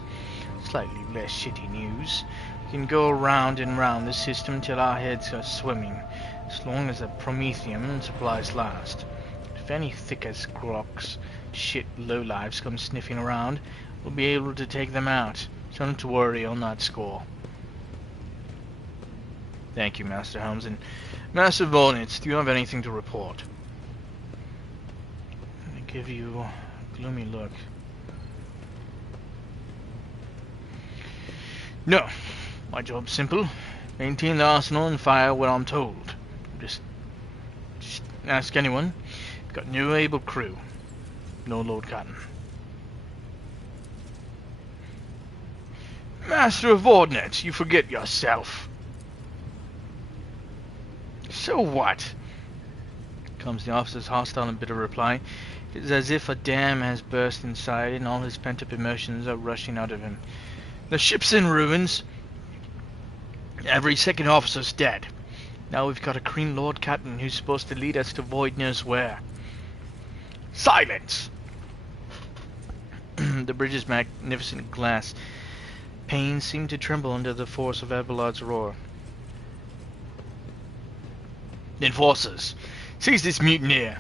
Slightly less shitty news. We can go round and round the system till our heads are swimming, as long as the promethium supplies last. If any thick-as crocs, shit lowlifes come sniffing around, we'll be able to take them out. So don't worry on that score. Thank you, Master Helms. And Master Volnitz, do you have anything to report? I give you a gloomy look. No. My job's simple. Maintain the arsenal and fire what I'm told. Just ask anyone. Got no able crew. No Lord Cotton. Master of Ordnance, you forget yourself. So what? Comes the officer's hostile and bitter reply. It's as if a dam has burst inside and all his pent-up emotions are rushing out of him. The ship's in ruins. Every second officer's dead. Now we've got a green Lord Captain who's supposed to lead us to void knows where. Silence! The bridge's magnificent glass panes seemed to tremble under the force of Abelard's roar. Enforcers, seize this mutineer!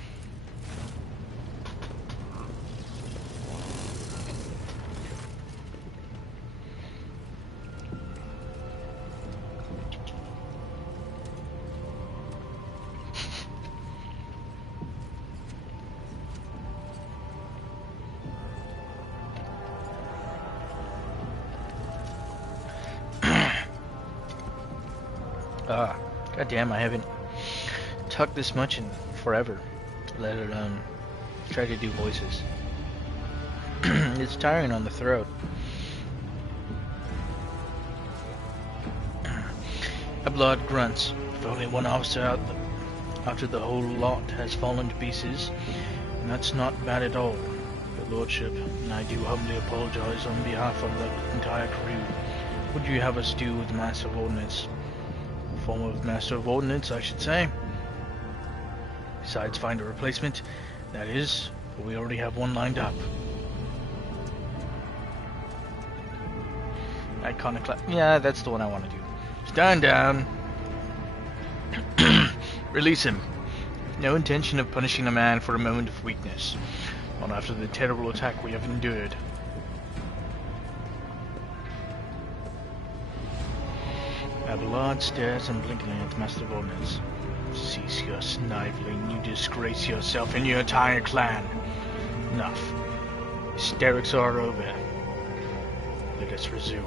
Goddamn, I haven't talked this much in forever, let alone try to do voices. It's tiring on the throat. Abelard grunts. If only one officer out after the whole lot has fallen to pieces, and that's not bad at all. Your Lordship, and I do humbly apologize on behalf of the entire crew. What do you have us do with the Master of Ordnance? Form of Master of Ordnance, I should say. Besides, find a replacement. That is, but we already have one lined up. Iconoclast. Yeah, that's the one I want to do. Stand down. Release him. No intention of punishing a man for a moment of weakness. Not after the terrible attack we have endured. Abelard stares unblinkingly at the Master of Ordnance. Cease your sniveling, you disgrace yourself and your entire clan. Enough. Hysterics are over. Let us resume.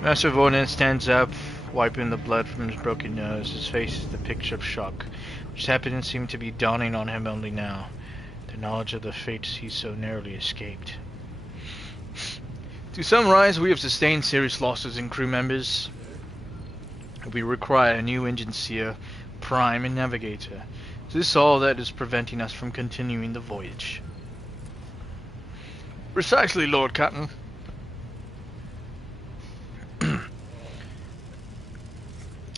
Master of Ordnance stands up, wiping the blood from his broken nose. His face is the picture of shock, which happened seemed to be dawning on him only now. The knowledge of the fates he so narrowly escaped. To summarize, we have sustained serious losses in crew members. We require a new engine seer, prime, and navigator. Is this all that is preventing us from continuing the voyage? Precisely, Lord Captain.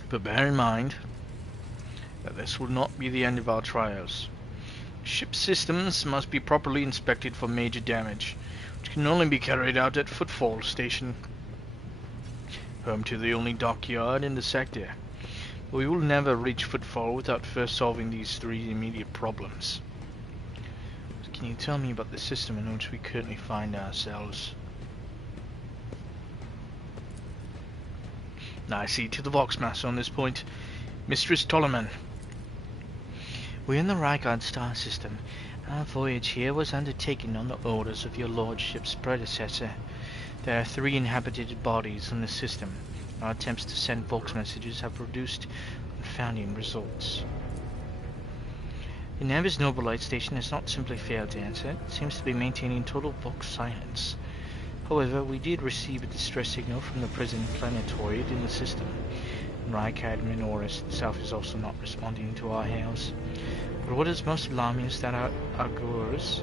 But bear in mind that this will not be the end of our trials. Ship systems must be properly inspected for major damage, which can only be carried out at Footfall Station, home to the only dockyard in the sector. We will never reach Footfall without first solving these three immediate problems. Can you tell me about the system in which we currently find ourselves? I see to the Voxmaster on this point. Mistress Tollerman. We're in the Rykard star system. Our voyage here was undertaken on the orders of your lordship's predecessor. There are 3 inhabited bodies in the system. Our attempts to send Vox messages have produced confounding results. The Nevis Nobolite station has not simply failed to answer, it seems to be maintaining total Vox silence. However, we did receive a distress signal from the prison planetoid in the system. Rykard Minoris itself is also not responding to our hails. But what is most alarming is that our Augurs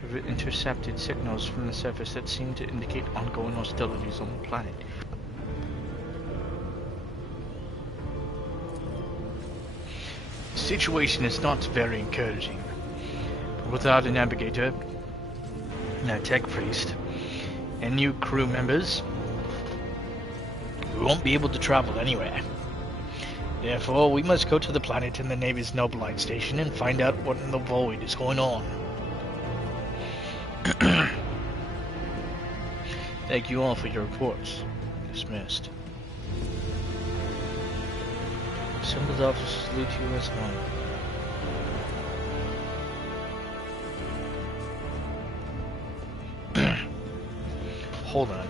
have intercepted signals from the surface that seem to indicate ongoing hostilities on the planet. The situation is not very encouraging. But without a navigator, a tech priest, and new crew members, we won't be able to travel anywhere. Therefore, we must go to the planet in the Navy's Nobolite station and find out what in the void is going on. Thank you all for your reports. Dismissed. Assembled officers salute you as one. Hold on.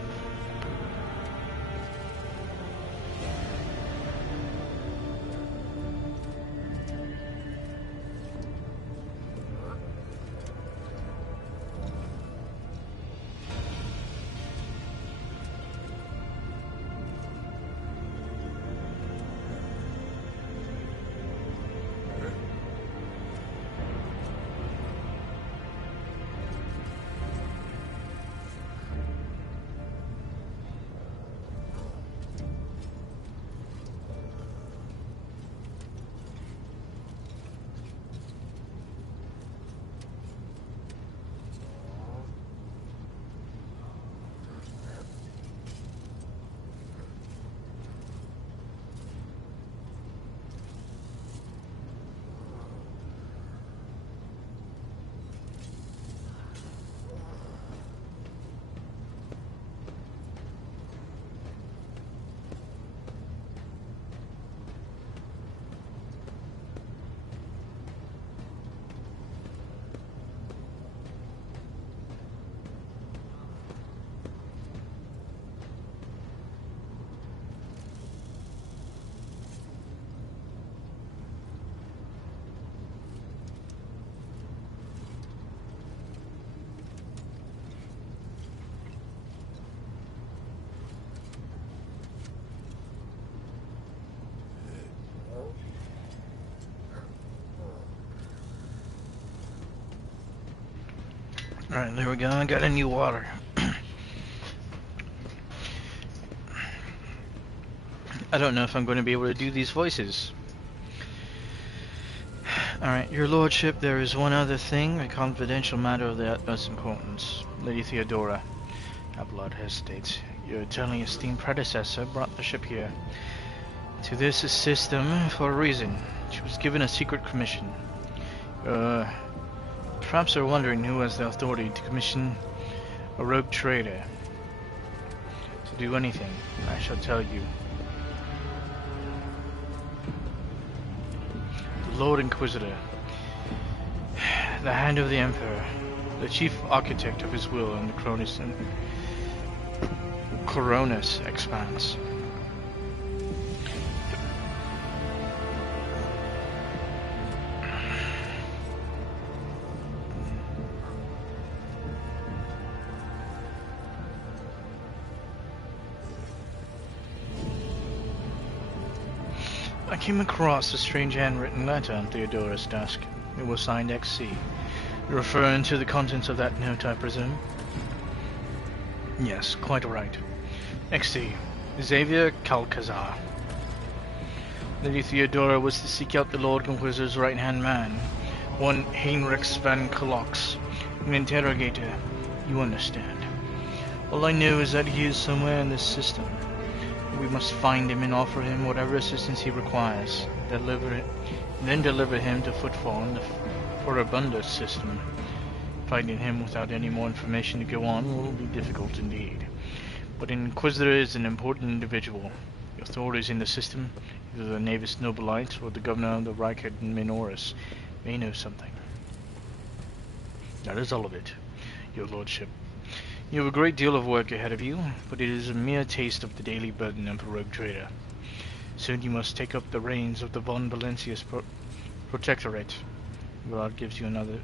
Alright, there we go. I got a new water. I don't know if I'm going to be able to do these voices. Alright, your lordship, there is one other thing, a confidential matter of the utmost importance. Lady Theodora, Abelard hesitates. Your eternally esteemed predecessor brought the ship here to this system for a reason. She was given a secret commission. Perhaps you're wondering who has the authority to commission a rogue trader to do anything. I shall tell you. The Lord Inquisitor, the hand of the Emperor, the chief architect of his will in the Coronis expanse. I came across a strange handwritten letter on Theodora's desk. It was signed XC. Referring to the contents of that note, I presume? Yes, quite right. XC. Xavier Calcazar. Lady Theodora was to seek out the Lord Inquisitor's right-hand man, one Heinrich Van Clox, an interrogator. You understand. All I know is that he is somewhere in this system. We must find him and offer him whatever assistance he requires. Then deliver him to Footfall in the Furibunda system. Finding him without any more information to go on will be difficult indeed. But an Inquisitor is an important individual. The authorities in the system, either the Navis Nobilite or the governor of the Reichard Minoris, may know something. That is all of it, your lordship. You have a great deal of work ahead of you, but it is a mere taste of the daily burden of a rogue trader. Soon you must take up the reins of the von Valencius Protectorate. Vlad gives you another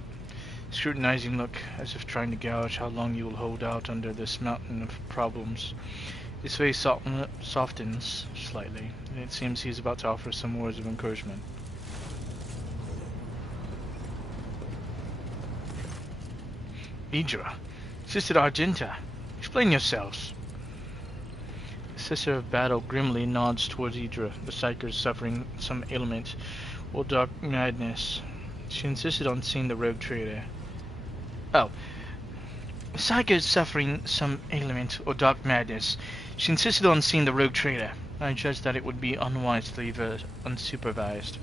scrutinizing look, as if trying to gauge how long you will hold out under this mountain of problems. His face softens slightly, and it seems he is about to offer some words of encouragement. Idra, Sister Argenta, explain yourselves. The Sister of Battle grimly nods towards Idra, the psyker suffering some ailment or dark madness. She insisted on seeing the rogue trader. Oh. Psycho is suffering some ailment or dark madness. She insisted on seeing the rogue trader. I judged that it would be unwise to leave her unsupervised.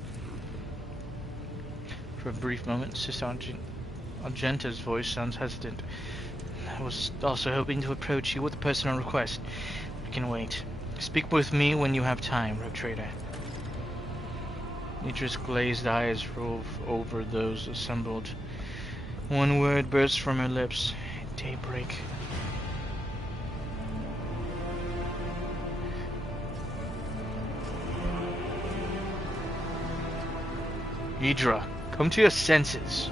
For a brief moment, Sister Argenta's voice sounds hesitant. I was also hoping to approach you with a personal request. I can wait. Speak with me when you have time, rogue trader. Idra's glazed eyes rove over those assembled. One word burst from her lips. Daybreak. Idra, come to your senses.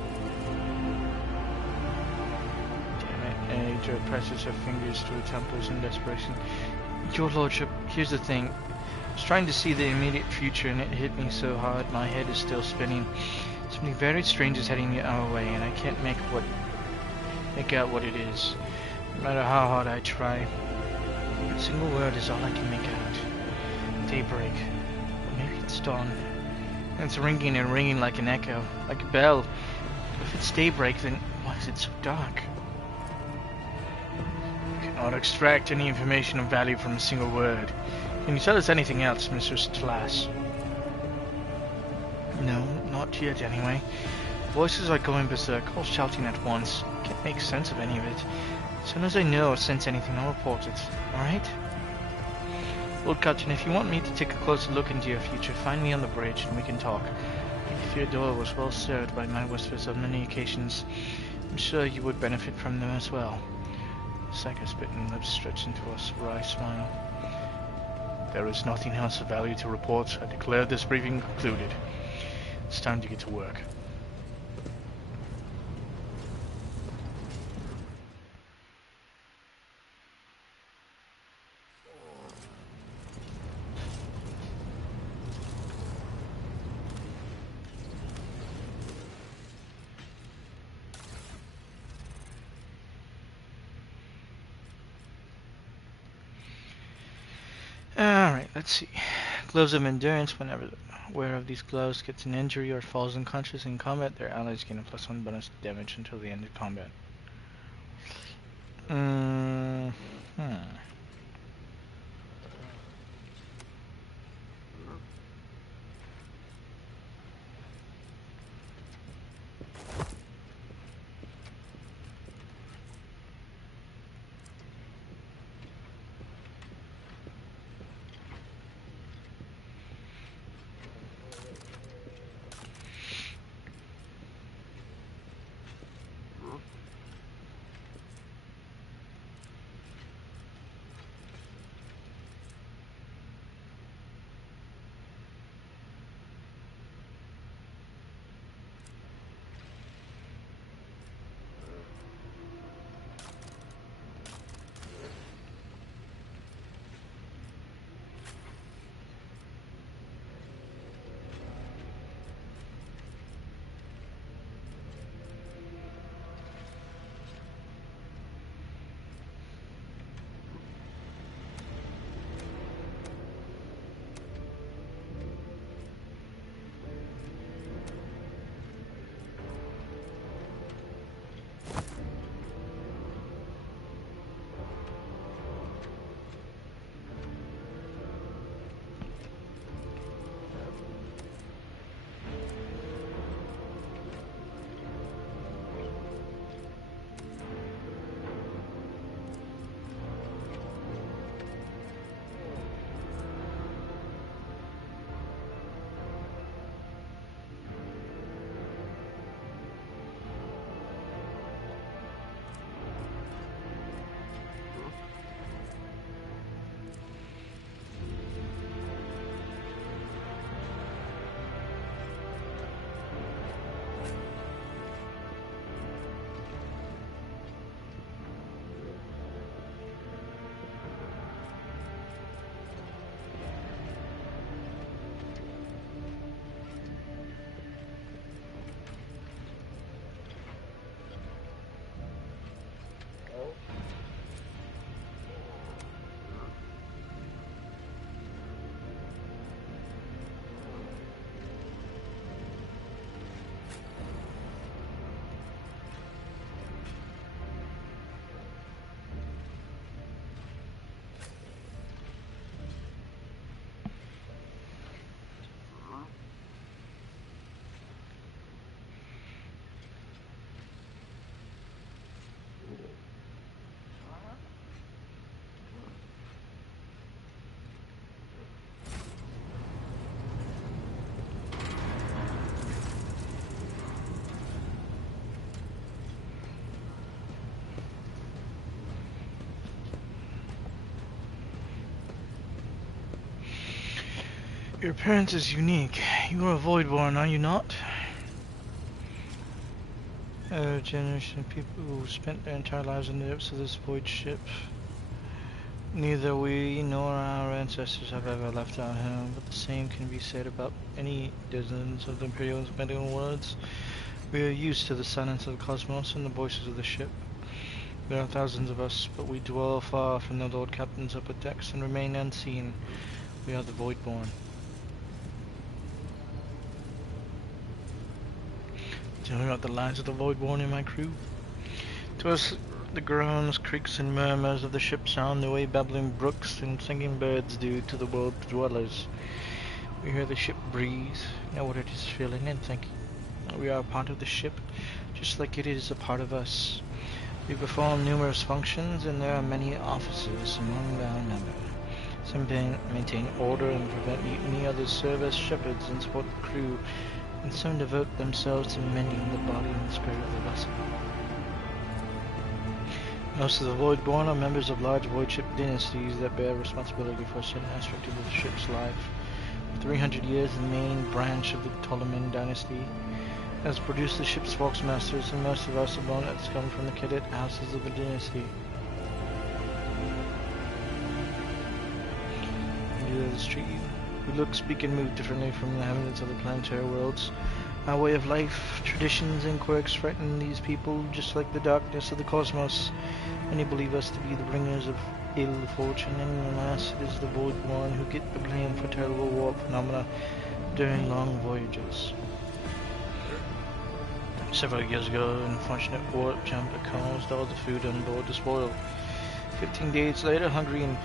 Damn it. Idra presses her fingers to her temples in desperation. Your lordship, here's the thing. I was trying to see the immediate future and it hit me so hard my head is still spinning. Something very strange is heading our way and I can't make out what it is. No matter how hard I try. A single word is all I can make out. Daybreak. Or maybe it's dawn. And it's ringing and ringing like an echo, like a bell. If it's daybreak, then why is it so dark? I cannot extract any information of value from a single word. Can you tell us anything else, Mistress Tlass? No, not yet anyway. Voices are going berserk, all shouting at once. Can't make sense of any of it. As soon as I know or sense anything, I'll report it. Alright? Lord Captain, if you want me to take a closer look into your future, find me on the bridge and we can talk. Lady Theodora was well served by my whispers on many occasions. I'm sure you would benefit from them as well. Psycho's bitten lips stretched into a wry smile. There is nothing else of value to report. I declare this briefing concluded. It's time to get to work. Alright, let's see. Gloves of Endurance. Whenever the wearer of these gloves gets an injury or falls unconscious in combat, their allies gain a +1 bonus damage until the end of combat. Your appearance is unique. You are a Voidborn, are you not? A generation of people who spent their entire lives on the depths of this void ship. Neither we nor our ancestors have ever left our home, but the same can be said about any dozens of the Imperial's medical words. We are used to the silence of the cosmos and the voices of the ship. There are thousands of us, but we dwell far from the Lord Captain's upper decks and remain unseen. We are the Voidborn. Tell me about the lives of the Voidborn in my crew. To us, the groans, creaks, and murmurs of the ship sound the way babbling brooks and singing birds do to the world dwellers. We hear the ship breathe, know what it is feeling, and think we are a part of the ship, just like it is a part of us. We perform numerous functions, and there are many officers among our number. Some maintain order and prevent mutiny, others serve as shepherds and support the crew, and some devote themselves to mending the body and spirit of the vessel. Most of the Voidborn are members of large void ship dynasties that bear responsibility for a certain aspect of the ship's life. For 300 years, the main branch of the Ptoleman dynasty has produced the ship's Voxmasters, and most of our subordinates come from the cadet houses of the dynasty. Do others treat you? We look, speak, and move differently from the inhabitants of the planetary worlds. Our way of life, traditions, and quirks frighten these people, just like the darkness of the cosmos. Many believe us to be the bringers of ill fortune, and alas, it is the Voidborn who get the blame for terrible warp phenomena during long voyages. Several years ago, an unfortunate warp jump caused all the food on board to spoil. 15 days later, hungry and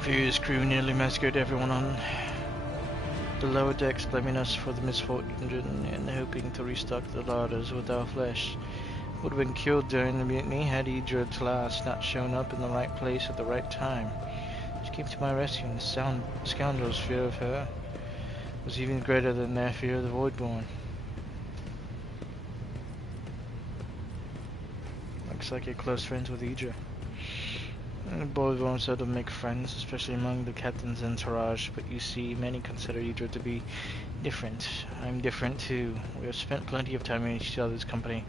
furious crew nearly massacred everyone on the lower decks, blaming us for the misfortune and hoping to restock the larders with our flesh. Would have been killed during the mutiny had Idra Tlas not shown up in the right place at the right time. She came to my rescue, and the scoundrels' fear of her was even greater than their fear of the Voidborn. Looks like you're close friends with Idra. The Voidborn seldom make friends, especially among the captain's entourage, but you see, many consider Idra to be different. I'm different too. We have spent plenty of time in each other's company,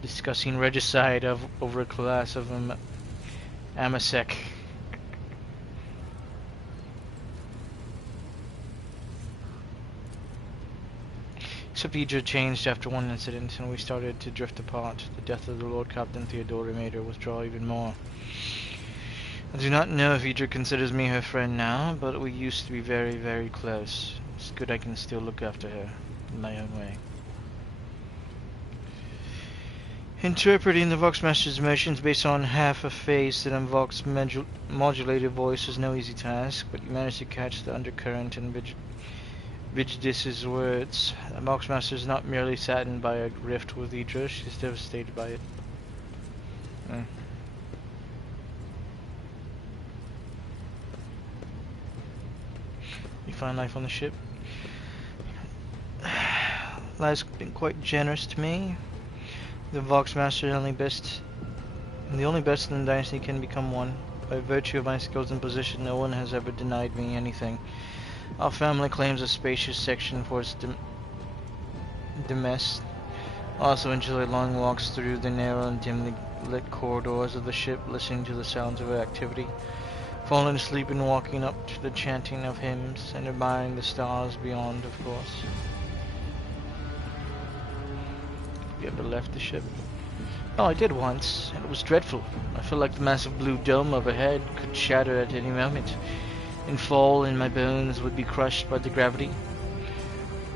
discussing regicide over a class of Amasek. Except Idra changed after one incident, and we started to drift apart. The death of the Lord Captain Theodora made her withdraw even more. I do not know if Idra considers me her friend now, but we used to be very, very close. It's good I can still look after her in my own way. Interpreting the Voxmaster's emotions based on half a face and a Vox modulated voice is no easy task, but you managed to catch the undercurrent in Vigdis's words. The Voxmaster is not merely saddened by a rift with Idra, she's devastated by it. You find life on the ship? Life's been quite generous to me. The Voxmaster is the only best in the dynasty can become one. By virtue of my skills and position, no one has ever denied me anything. Our family claims a spacious section for its demesne. Also enjoy long walks through the narrow and dimly lit corridors of the ship, listening to the sounds of her activity, falling asleep and walking up to the chanting of hymns, and admiring the stars beyond, of course. You ever left the ship? Oh, I did once, and it was dreadful. I felt like the massive blue dome overhead could shatter at any moment, and fall, and my bones would be crushed by the gravity.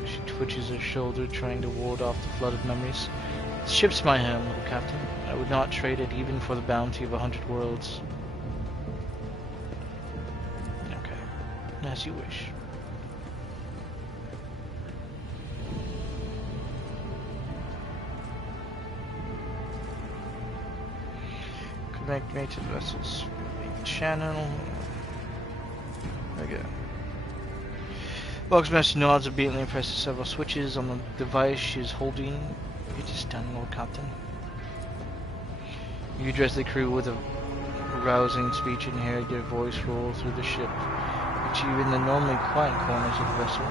She twitches her shoulder, trying to ward off the flood of memories. The ship's my home, little captain. I would not trade it even for the bounty of 100 worlds. Okay, as you wish. Connect mated vessels. Channel. There we go. Voxmaster nods obediently and presses several switches on the device she is holding. It is done, Lord Captain. You address the crew with a rousing speech and hear their voice roll through the ship. reach you in the normally quiet corners of the vessel.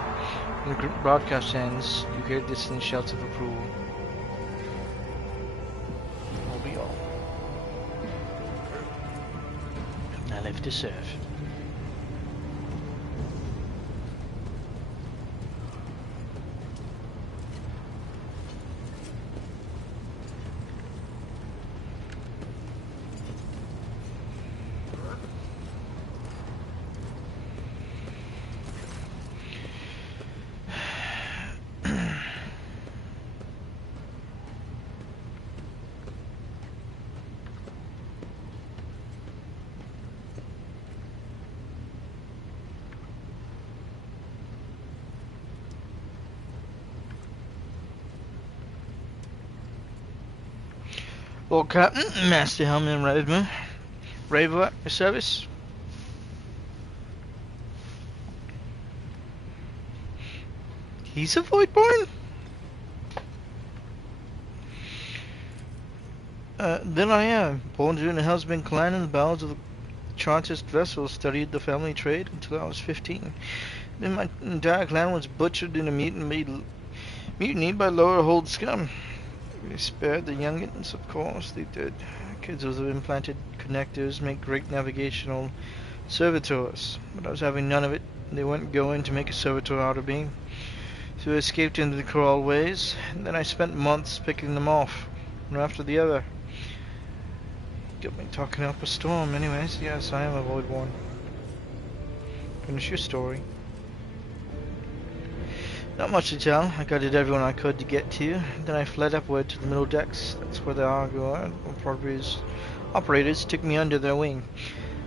When the broadcast ends, you hear distant shouts of approval. Will be all. I live to serve. Lord Captain, Master Helman Raven, Raver at your service. He's a Voidborn? Then I am. Born during the husband clan in the bowels of the Chartist vessel, studied the family trade until I was 15. Then my entire clan was butchered in a mutiny by lower hold scum. They spared the youngins, of course, they did. Kids with implanted connectors make great navigational servitors, but I was having none of it. They weren't going to make a servitor out of me. So I escaped into the crawlways, and then I spent months picking them off, one after the other. Got me talking up a storm. Anyways, yes, I am a Voidborn. Finish your story. Not much to tell. I guided everyone I could to get to. Then I fled upward to the middle decks. That's where the Argo operators took me under their wing.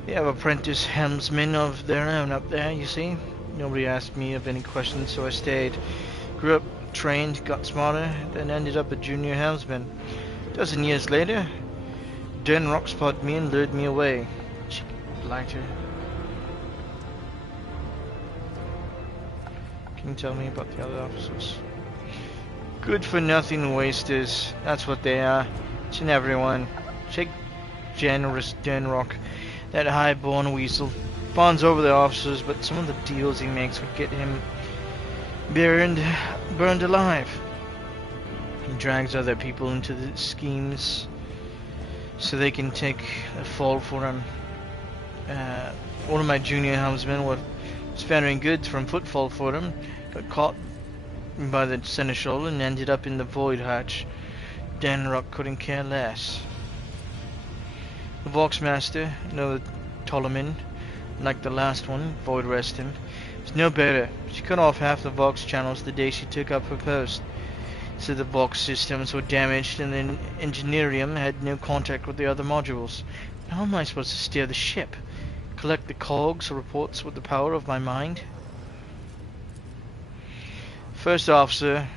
They have apprentice helmsmen of their own up there, you see. Nobody asked me of any questions, so I stayed. Grew up, trained, got smarter, then ended up a junior helmsman. A dozen years later, Denrock spotted me and lured me away. Cheap blighter. Can you tell me about the other officers? Good for nothing wasters. That's what they are. Each and every one. Take generous Denrock, that high-born weasel. Fawns over the officers, but some of the deals he makes would get him burned alive. He drags other people into the schemes so they can take a fall for him. One of my junior helmsmen was scattering goods from footfall for him, got caught by the seneschal and ended up in the void hatch. Denrock couldn't care less. The Voxmaster, another Ptolemy, like the last one, void rest him, was no better. She cut off half the Vox channels the day she took up her post. So the Vox systems were damaged and the Engineerium had no contact with the other modules. How am I supposed to steer the ship? Collect the cogs or reports with the power of my mind? First officer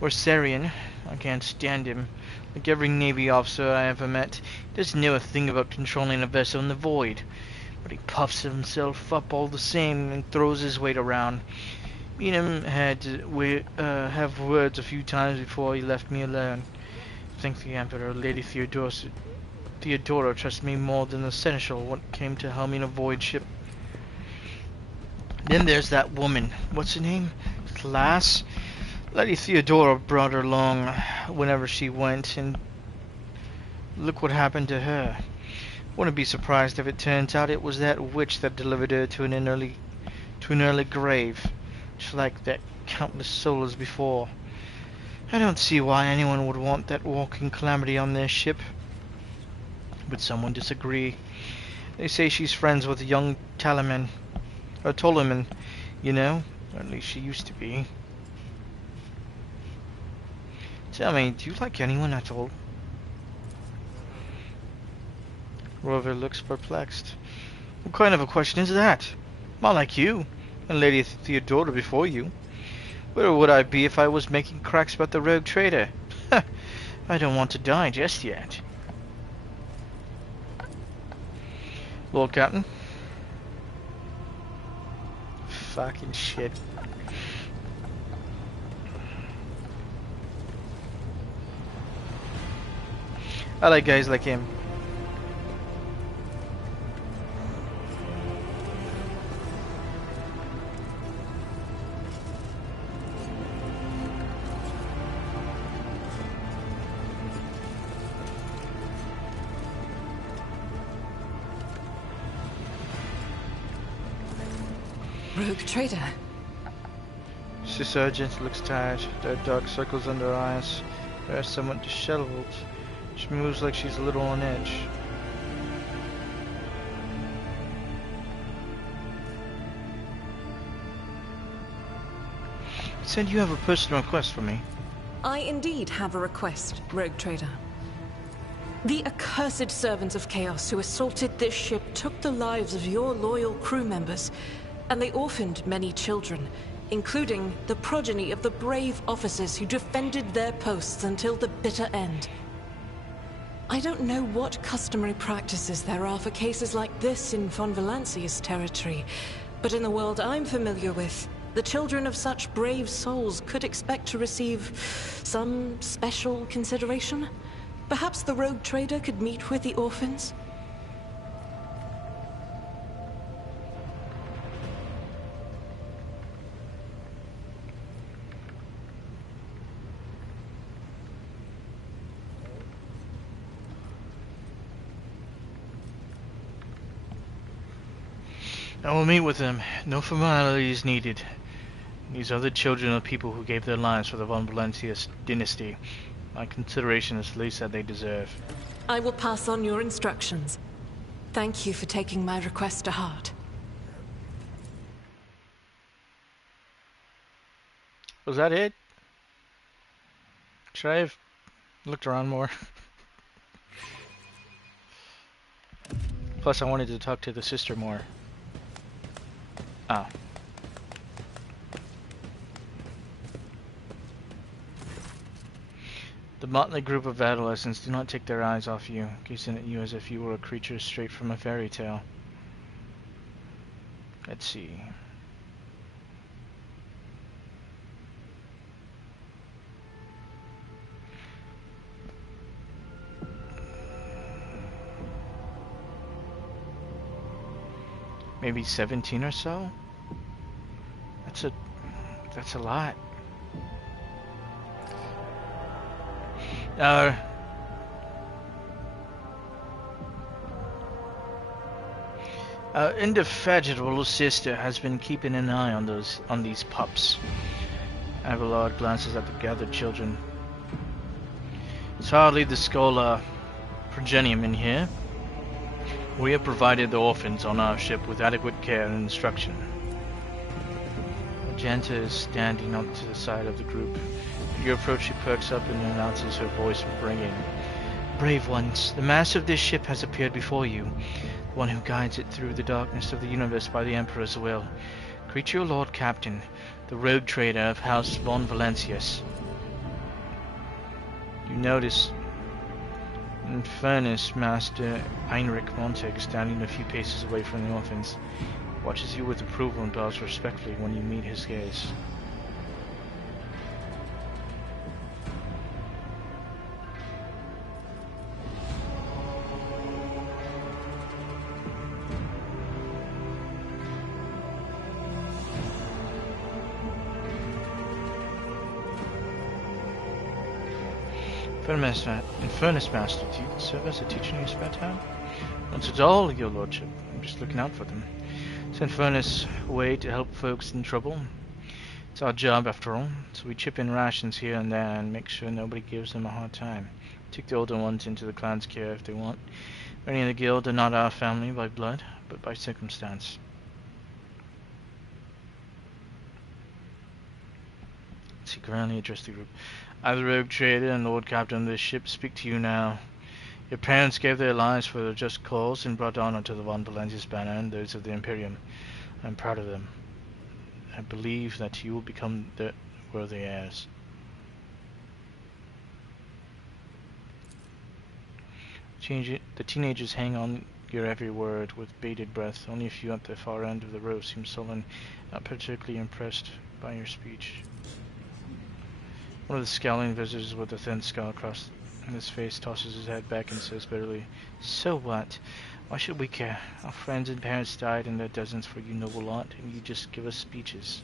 was Sarian. I can't stand him. Like every Navy officer I ever met, he doesn't know a thing about controlling a vessel in the void. But he puffs himself up all the same and throws his weight around. Me and him had to have words a few times before he left me alone. I think the Emperor, Lady Theodora, trusts me more than the Seneschal when it came to helming a void ship. Then there's that woman. What's her name? Lass? Lady Theodora brought her along whenever she went, and look what happened to her. Wouldn't be surprised if it turns out it was that witch that delivered her to an early grave, just like that countless souls before. I don't see why anyone would want that walking calamity on their ship. But someone disagree. They say she's friends with a young Talaman, or Ptolemy, you know, or at least she used to be. Tell me, do you like anyone at all? Rover looks perplexed. What kind of a question is that? Not like you, and Lady Theodora before you. Where would I be if I was making cracks about the Rogue Trader? I don't want to die just yet. Lord Captain? Fucking shit. I like guys like him. Rogue Trader. Sister Urgent looks tired. There are dark circles under her eyes. Her hair somewhat disheveled. She moves like she's a little on edge. You said you have a personal request for me. I indeed have a request, Rogue Trader. The accursed servants of Chaos who assaulted this ship took the lives of your loyal crew members, and they orphaned many children, including the progeny of the brave officers who defended their posts until the bitter end. I don't know what customary practices there are for cases like this in Von Valancia's territory, but in the world I'm familiar with, the children of such brave souls could expect to receive some special consideration. Perhaps the Rogue Trader could meet with the orphans? I will meet with them. No formalities needed. These are the children of people who gave their lives for the Von Valencia dynasty. My consideration is the least that they deserve. I will pass on your instructions. Thank you for taking my request to heart. Was that it? Should I have looked around more? Plus I wanted to talk to the sister more. Oh. The motley group of adolescents do not take their eyes off you, gazing at you as if you were a creature straight from a fairy tale. Let's see. Maybe 17 or so? That's a lot. Our indefatigable sister has been keeping an eye on these pups. Abelard glances at the gathered children. It's hardly the Schola Progenium in here. We have provided the orphans on our ship with adequate care and instruction. Magenta is standing on to the side of the group. As you approach, she perks up and announces, her voice ringing. Brave ones, the master of this ship has appeared before you, the one who guides it through the darkness of the universe by the Emperor's will. Greet your Lord Captain, the Rogue Trader of House Von Valancius. You notice Infernus Master Heinrich Montag standing a few paces away from the orphans. Watches you with approval and bows respectfully when you meet his gaze. Infernus Master, do you serve as a teacher in your spare time? Not at all, your lordship. I'm just looking out for them. Send Furnace away to help folks in trouble. It's our job after all, so we chip in rations here and there and make sure nobody gives them a hard time. Take the older ones into the clan's care if they want. Many in the guild are not our family by blood, but by circumstance. He grandly addressed the group. I, the Rogue Trader and Lord Captain of this ship, speak to you now. Your parents gave their lives for a just cause and brought honor to the Von Valancius banner and those of the Imperium. I'm proud of them. I believe that you will become the worthy heirs. The teenagers hang on your every word with bated breath. Only a few at the far end of the row seem sullen, not particularly impressed by your speech. One of the scowling visitors with a thin scowl across his face tosses his head back and says bitterly, So what? Why should we care? Our friends and parents died in their dozens for you noble lot, and you just give us speeches.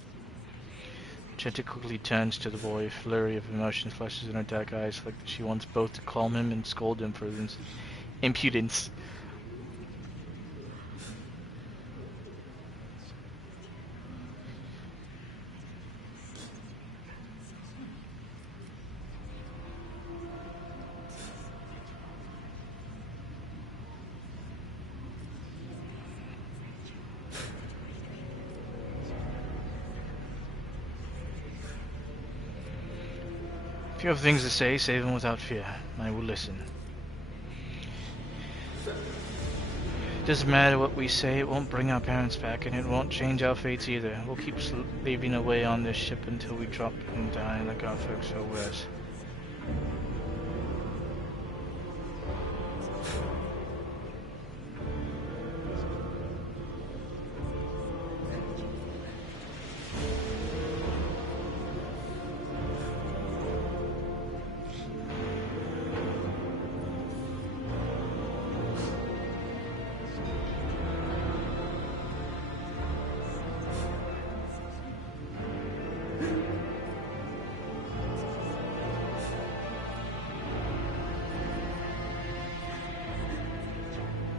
Magenta quickly turns to the boy. A flurry of emotion flashes in her dark eyes, like she wants both to calm him and scold him for his impudence. If you have things to say, say them without fear. I will listen. It doesn't matter what we say, it won't bring our parents back, and it won't change our fates either. We'll keep slaving away on this ship until we drop and die like our folks or worse.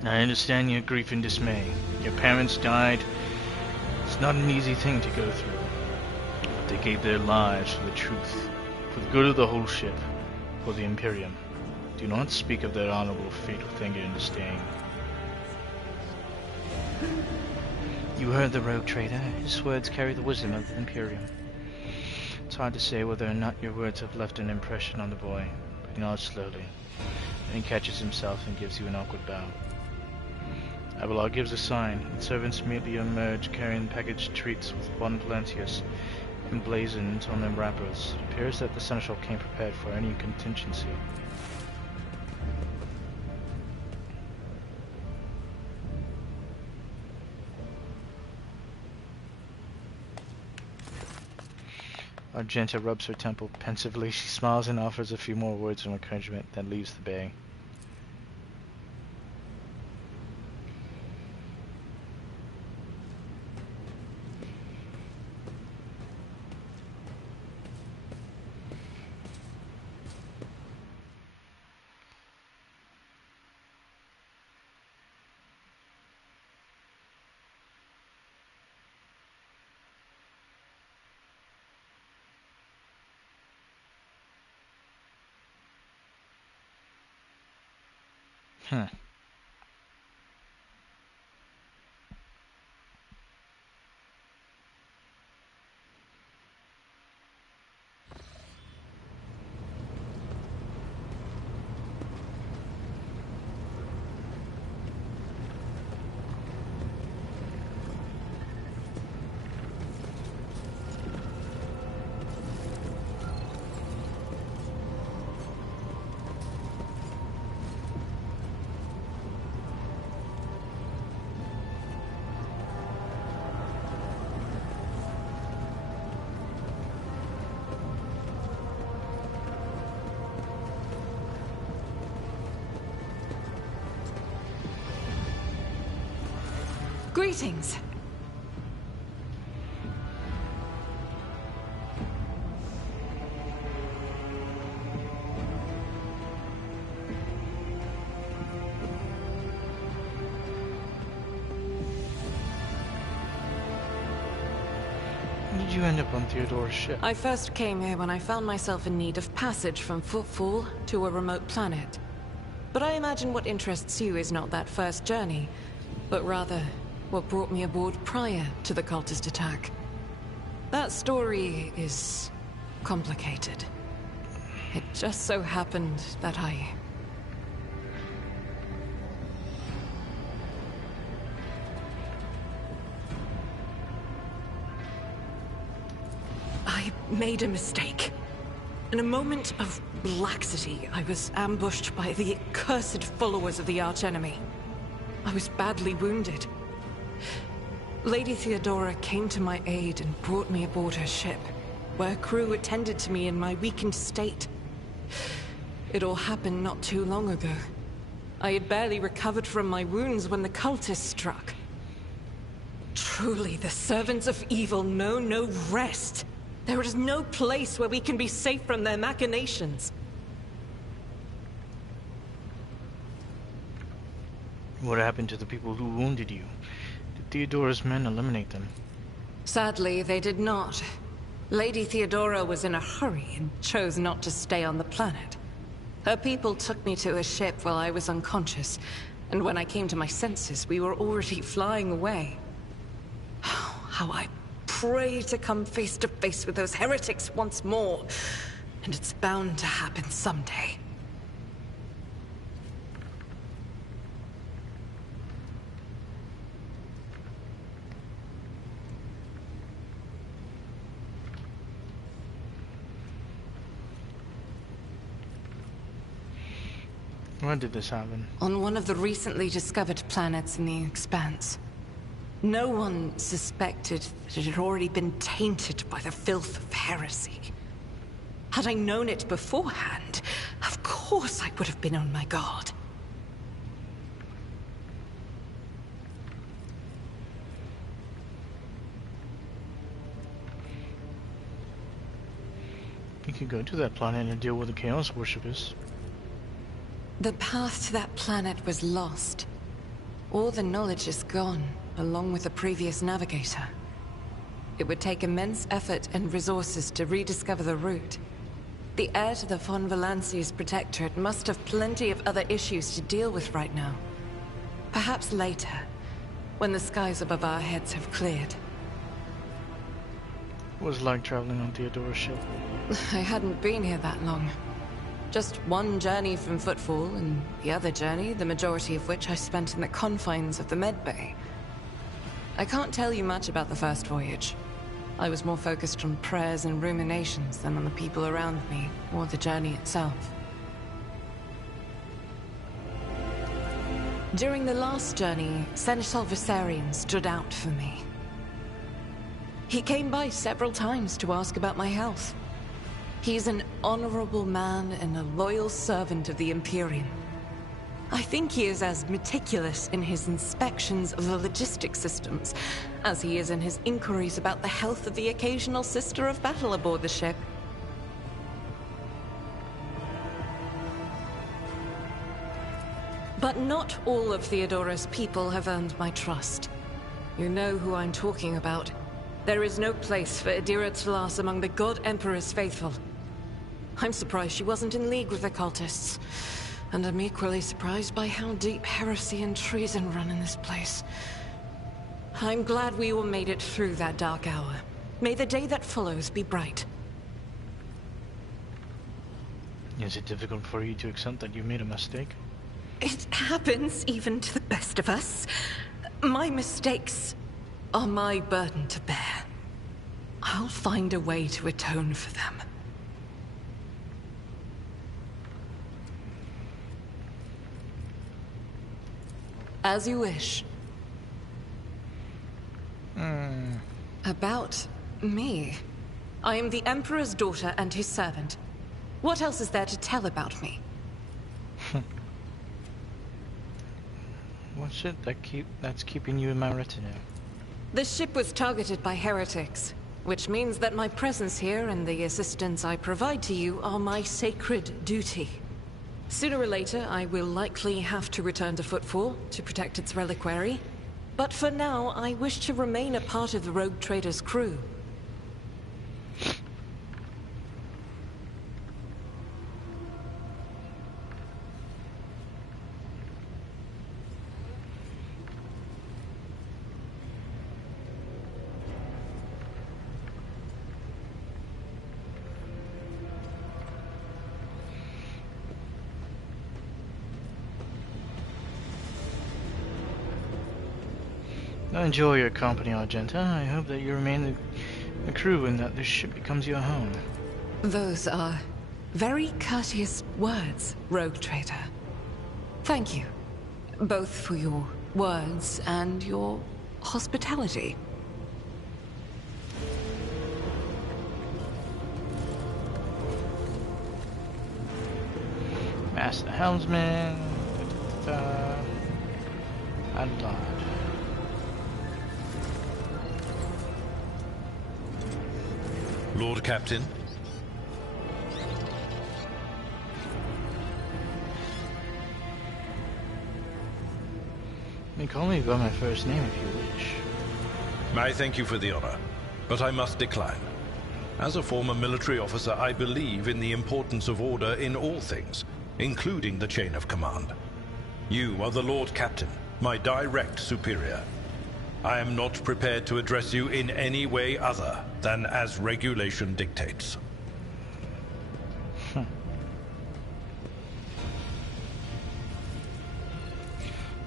I understand your grief and dismay. Your parents died. It's not an easy thing to go through. But they gave their lives for the truth, for the good of the whole ship, for the Imperium. Do not speak of their honorable fate with anger and disdain. You heard the Rogue Trader. His words carry the wisdom of the Imperium. It's hard to say whether or not your words have left an impression on the boy, but he nods slowly. Then he catches himself and gives you an awkward bow. Abelard gives a sign, and servants immediately emerge carrying packaged treats with Von Valancius emblazoned on their wrappers. It appears that the Seneschal came prepared for any contingency. Argenta rubs her temple pensively. She smiles and offers a few more words of encouragement, then leaves the bay. Greetings. When did you end up on Theodora's ship? I first came here when I found myself in need of passage from Footfall to a remote planet. But I imagine what interests you is not that first journey, but rather what brought me aboard prior to the cultist attack. That story is complicated. It just so happened that I made a mistake. In a moment of laxity, I was ambushed by the accursed followers of the archenemy. I was badly wounded. Lady Theodora came to my aid and brought me aboard her ship, where crew attended to me in my weakened state. It all happened not too long ago. I had barely recovered from my wounds when the cultists struck. Truly, the servants of evil know no rest. There is no place where we can be safe from their machinations. What happened to the people who wounded you? Did Theodora's men eliminate them? Sadly, they did not. Lady Theodora was in a hurry and chose not to stay on the planet. Her people took me to a ship while I was unconscious, and when I came to my senses, we were already flying away. How I prayed to come face to face with those heretics once more, and it's bound to happen someday. When did this happen? On one of the recently discovered planets in the Expanse. No one suspected that it had already been tainted by the filth of heresy. Had I known it beforehand, of course I would have been on my guard. You could go to that planet and deal with the Chaos Worshippers. The path to that planet was lost. All the knowledge is gone, along with the previous navigator. It would take immense effort and resources to rediscover the route. The heir to the von Valancius Protectorate must have plenty of other issues to deal with right now. Perhaps later, when the skies above our heads have cleared. It was like traveling on Theodora's ship. I hadn't been here that long. Just one journey from Footfall, and the other journey, the majority of which I spent in the confines of the medbay. I can't tell you much about the first voyage. I was more focused on prayers and ruminations than on the people around me, or the journey itself. During the last journey, Seneschal Viserion stood out for me. He came by several times to ask about my health. He's an honorable man and a loyal servant of the Imperium. I think he is as meticulous in his inspections of the logistics systems as he is in his inquiries about the health of the occasional sister of battle aboard the ship. But not all of Theodora's people have earned my trust. You know who I'm talking about. There is no place for Adira Tlas among the God Emperor's faithful. I'm surprised she wasn't in league with the cultists. And I'm equally surprised by how deep heresy and treason run in this place. I'm glad we all made it through that dark hour. May the day that follows be bright. Is it difficult for you to accept that you made a mistake? It happens even to the best of us. My mistakes are my burden to bear. I'll find a way to atone for them. As you wish. About me. I am the Emperor's daughter and his servant. What else is there to tell about me? What's it that's keeping you in my retinue? The ship was targeted by heretics, which means that my presence here and the assistance I provide to you are my sacred duty. Sooner or later, I will likely have to return to Footfall to protect its reliquary. But for now, I wish to remain a part of the Rogue Trader's crew. I enjoy your company, Argenta. I hope that you remain the crew and that this ship becomes your home. Those are very courteous words, Rogue Trader. Thank you, both for your words and your hospitality. Master Helmsman, and Lord. Lord Captain. You may call me by my first name if you wish. I thank you for the honor, but I must decline. As a former military officer, I believe in the importance of order in all things, including the chain of command. You are the Lord Captain, my direct superior. I am not prepared to address you in any way other than as regulation dictates.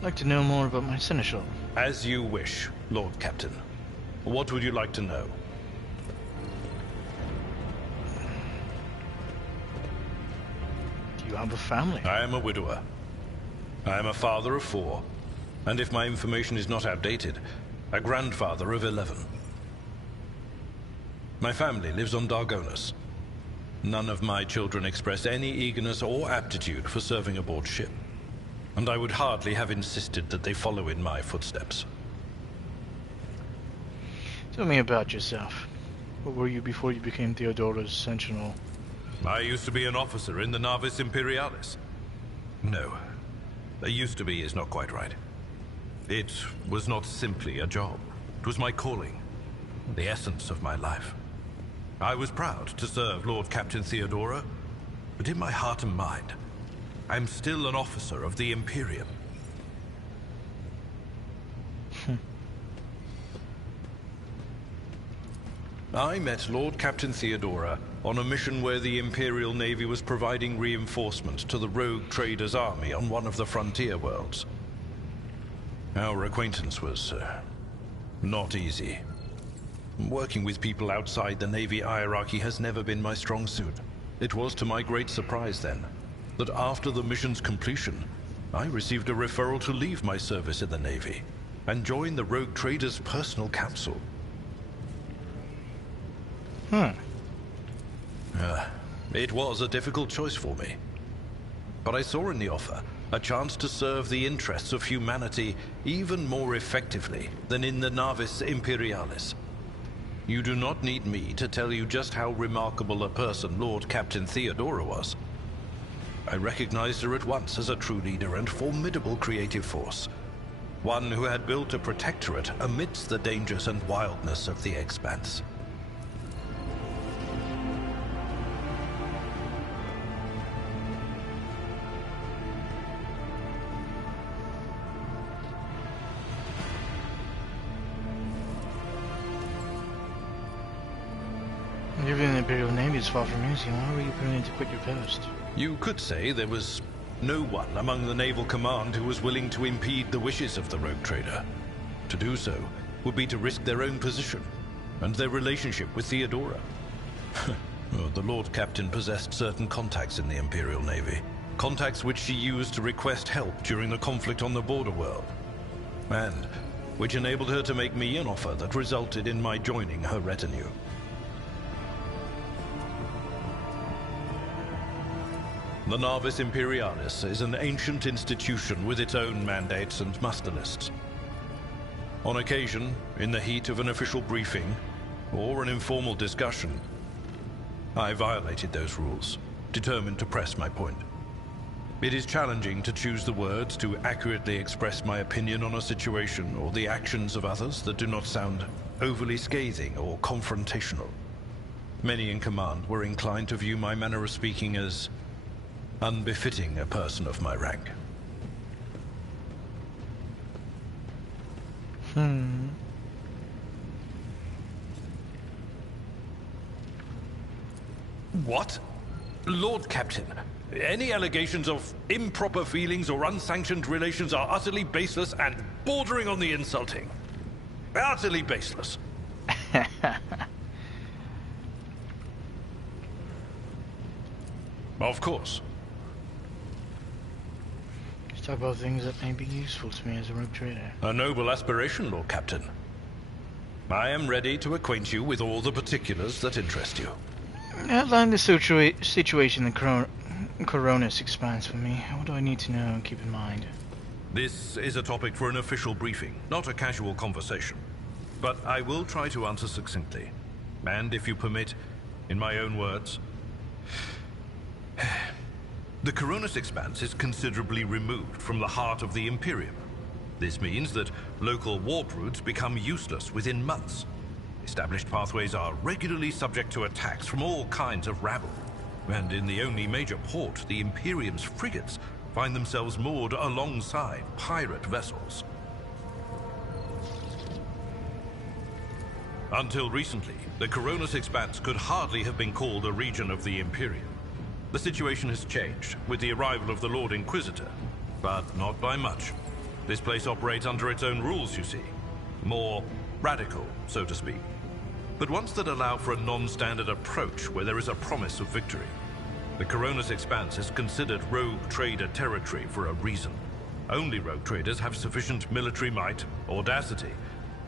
I'd like to know more about my seneschal. As you wish, Lord Captain. What would you like to know? Do you have a family? I am a widower. I am a father of 4, and if my information is not outdated, a grandfather of 11. My family lives on Dargonus. None of my children express any eagerness or aptitude for serving aboard ship, and I would hardly have insisted that they follow in my footsteps. Tell me about yourself. What were you before you became Theodora's sentinel? I used to be an officer in the Navis Imperialis. No, a used to be is not quite right. It was not simply a job. It was my calling, the essence of my life. I was proud to serve Lord Captain Theodora, but in my heart and mind, I'm still an officer of the Imperium. I met Lord Captain Theodora on a mission where the Imperial Navy was providing reinforcement to the Rogue Trader's army on one of the frontier worlds. Our acquaintance was not easy. Working with people outside the Navy hierarchy has never been my strong suit. It was to my great surprise then, that after the mission's completion, I received a referral to leave my service in the Navy and join the Rogue Trader's personal council. It was a difficult choice for me. But I saw in the offer a chance to serve the interests of humanity even more effectively than in the Navis Imperialis. You do not need me to tell you just how remarkable a person Lord Captain Theodora was. I recognized her at once as a true leader and formidable creative force. One who had built a protectorate amidst the dangers and wildness of the Expanse. Given the Imperial Navy is far from easy, why were you planning to quit your post? You could say there was no one among the Naval Command who was willing to impede the wishes of the Rogue Trader. To do so would be to risk their own position and their relationship with Theodora. The Lord Captain possessed certain contacts in the Imperial Navy. Contacts which she used to request help during the conflict on the border world. And which enabled her to make me an offer that resulted in my joining her retinue. The Navis Imperialis is an ancient institution with its own mandates and muster lists. On occasion, in the heat of an official briefing, or an informal discussion, I violated those rules, determined to press my point. It is challenging to choose the words to accurately express my opinion on a situation or the actions of others that do not sound overly scathing or confrontational. Many in command were inclined to view my manner of speaking as unbefitting a person of my rank. What? Lord Captain, any allegations of improper feelings or unsanctioned relations are utterly baseless and bordering on the insulting. Utterly baseless. Of course. Let's talk about things that may be useful to me as a rogue trader. A noble aspiration, Lord Captain. I am ready to acquaint you with all the particulars that interest you. Outline the situation in the Coronis Expanse for me. What do I need to know and keep in mind? This is a topic for an official briefing, not a casual conversation. But I will try to answer succinctly. And, if you permit, in my own words. The Coronis Expanse is considerably removed from the heart of the Imperium. This means that local warp routes become useless within months. Established pathways are regularly subject to attacks from all kinds of rabble. And in the only major port, the Imperium's frigates find themselves moored alongside pirate vessels. Until recently, the Coronis Expanse could hardly have been called a region of the Imperium. The situation has changed with the arrival of the Lord Inquisitor, but not by much. This place operates under its own rules, you see. More radical, so to speak. But ones that allow for a non-standard approach where there is a promise of victory. The Coronis Expanse is considered Rogue Trader territory for a reason. Only Rogue Traders have sufficient military might, audacity,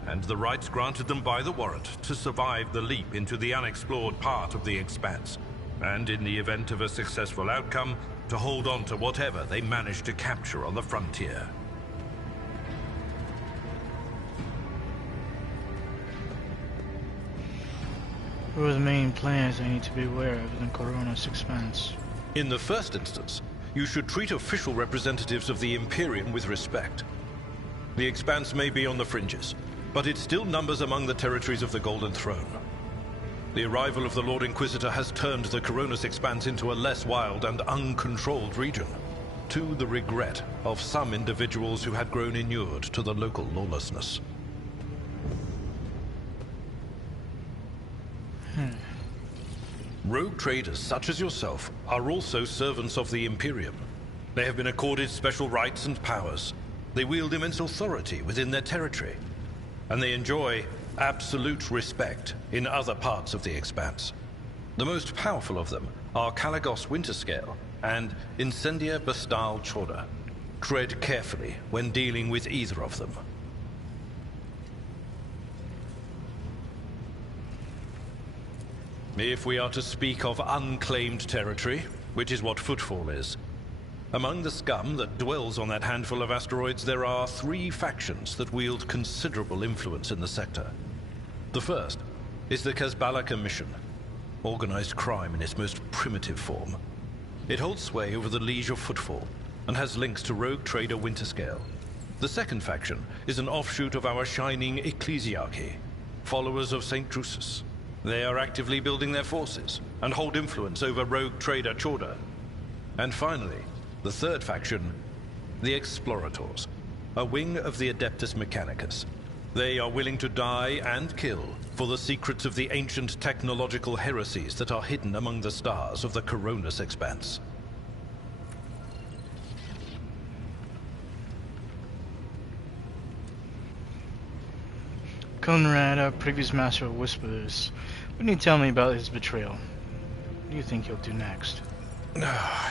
and the rights granted them by the warrant to survive the leap into the unexplored part of the Expanse. And in the event of a successful outcome, to hold on to whatever they manage to capture on the frontier. Who are the main players I need to be aware of in Coronis Expanse? In the first instance, you should treat official representatives of the Imperium with respect. The Expanse may be on the fringes, but it still numbers among the territories of the Golden Throne. The arrival of the Lord Inquisitor has turned the Coronis Expanse into a less wild and uncontrolled region, to the regret of some individuals who had grown inured to the local lawlessness. Rogue traders such as yourself are also servants of the Imperium. They have been accorded special rights and powers. They wield immense authority within their territory, and they enjoy absolute respect in other parts of the Expanse. The most powerful of them are Caligos Winterscale and Incendia Bastal Chorda. Tread carefully when dealing with either of them. If we are to speak of unclaimed territory, which is what Footfall is, among the scum that dwells on that handful of asteroids, there are 3 factions that wield considerable influence in the sector. The first is the Kazbala Commission, organized crime in its most primitive form. It holds sway over the Liege of Footfall, and has links to Rogue Trader Winterscale. The second faction is an offshoot of our shining ecclesiarchy, followers of St. Drusus. They are actively building their forces, and hold influence over Rogue Trader Chorda. And finally, the third faction, the Explorators, a wing of the Adeptus Mechanicus. They are willing to die and kill for the secrets of the ancient technological heresies that are hidden among the stars of the Coronis Expanse. Conrad, our previous master of Whisperers, what can you tell me about his betrayal? What do you think he'll do next?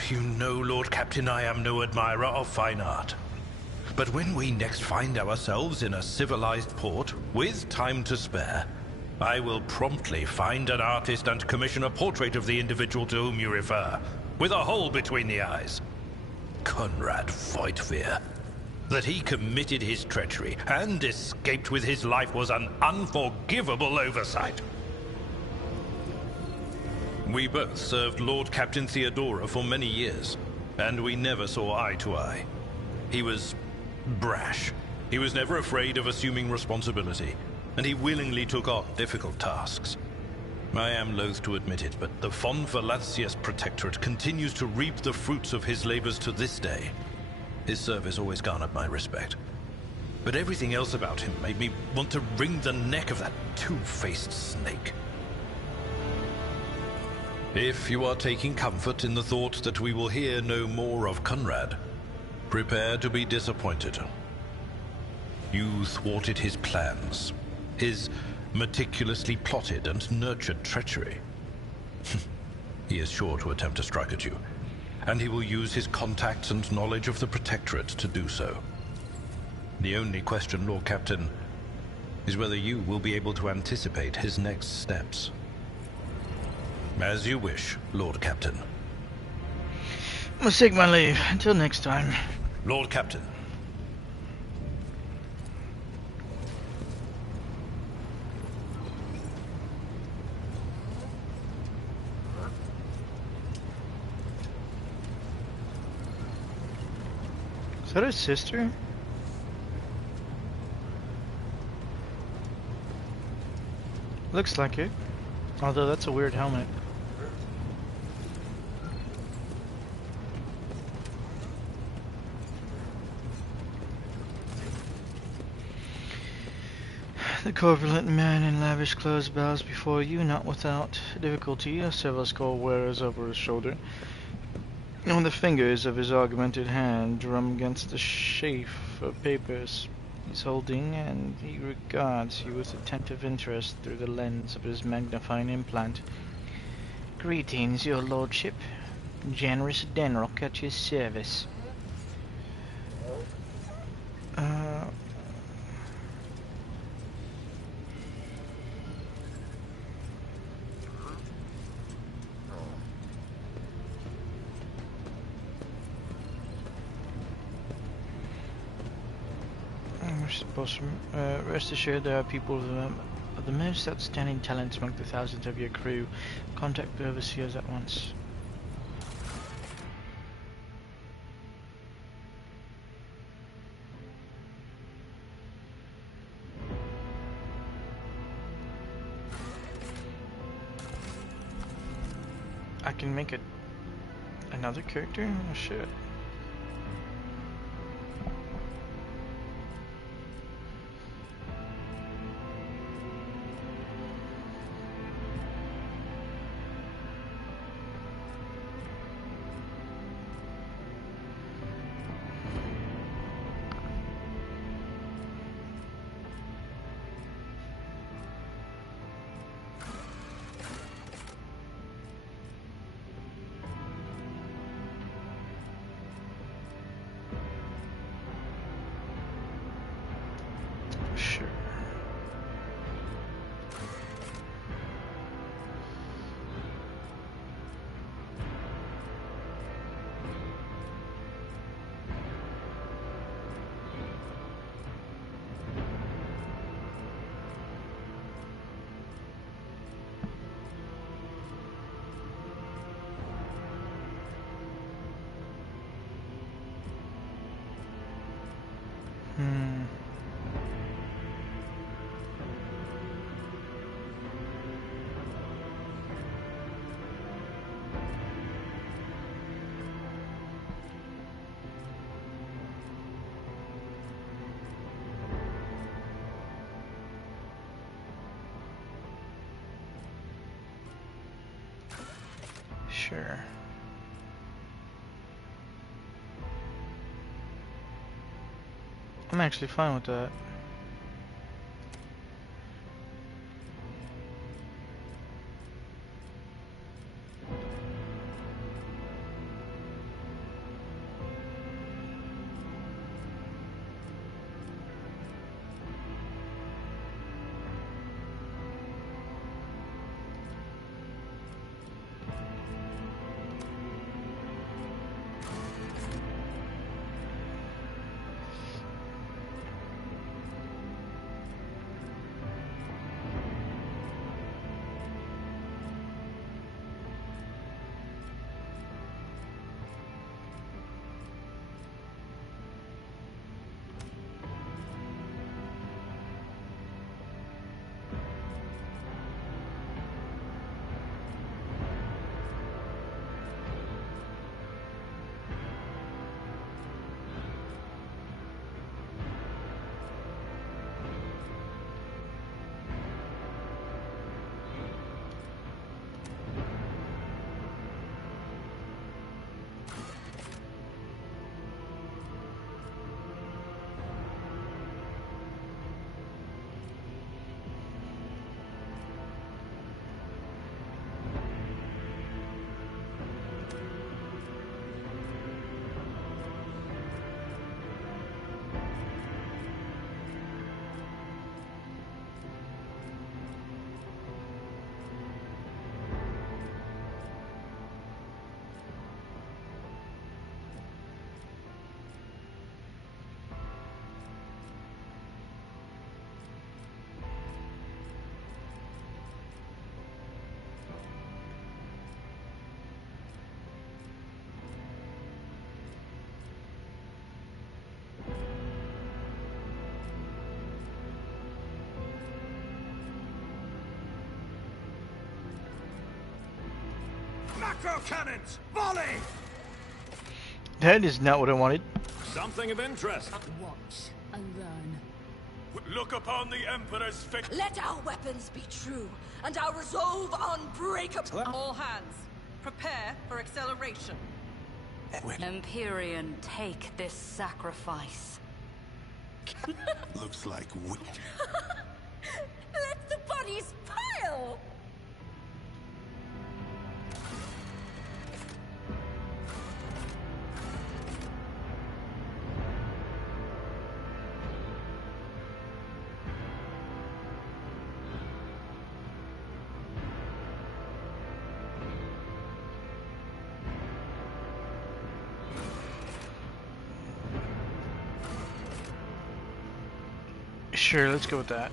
You know, Lord Captain, I am no admirer of fine art. But when we next find ourselves in a civilized port, with time to spare, I will promptly find an artist and commission a portrait of the individual to whom you refer, with a hole between the eyes. Conrad Voigtveer. That he committed his treachery and escaped with his life was an unforgivable oversight. We both served Lord Captain Theodora for many years, and we never saw eye to eye. He was brash. He was never afraid of assuming responsibility, and he willingly took on difficult tasks. I am loath to admit it, but the Von Valancius Protectorate continues to reap the fruits of his labors to this day. His service always garnered my respect. But everything else about him made me want to wring the neck of that two-faced snake. If you are taking comfort in the thought that we will hear no more of Conrad, prepare to be disappointed. You thwarted his plans, his meticulously plotted and nurtured treachery. He is sure to attempt to strike at you, and he will use his contacts and knowledge of the Protectorate to do so. The only question, Lord Captain, is whether you will be able to anticipate his next steps. As you wish, Lord Captain. I must take my leave. Until next time. Lord Captain. Is that his sister? Looks like it. Although that's a weird helmet. The corpulent man in lavish clothes bows before you, not without difficulty. Several skull wearers over his shoulder. On the fingers of his augmented hand drum against the sheaf of papers he's holding, and he regards you with attentive interest through the lens of his magnifying implant. Greetings, your lordship. Generous Denrock at your service. Rest assured there are people of the most outstanding talents among the thousands of your crew. Contact the overseers at once. I can make another character? Oh shit. Sure. Sure. I'm actually fine with that. Macro cannons! Volley! That is not what I wanted. Something of interest. Watch and learn. Look upon the Emperor's fix. Let our weapons be true, and our resolve unbreakable. All hands, prepare for acceleration. Empyrean, take this sacrifice. Looks like we... Let the bodies pile! Sure, let's go with that.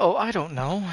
Oh, I don't know.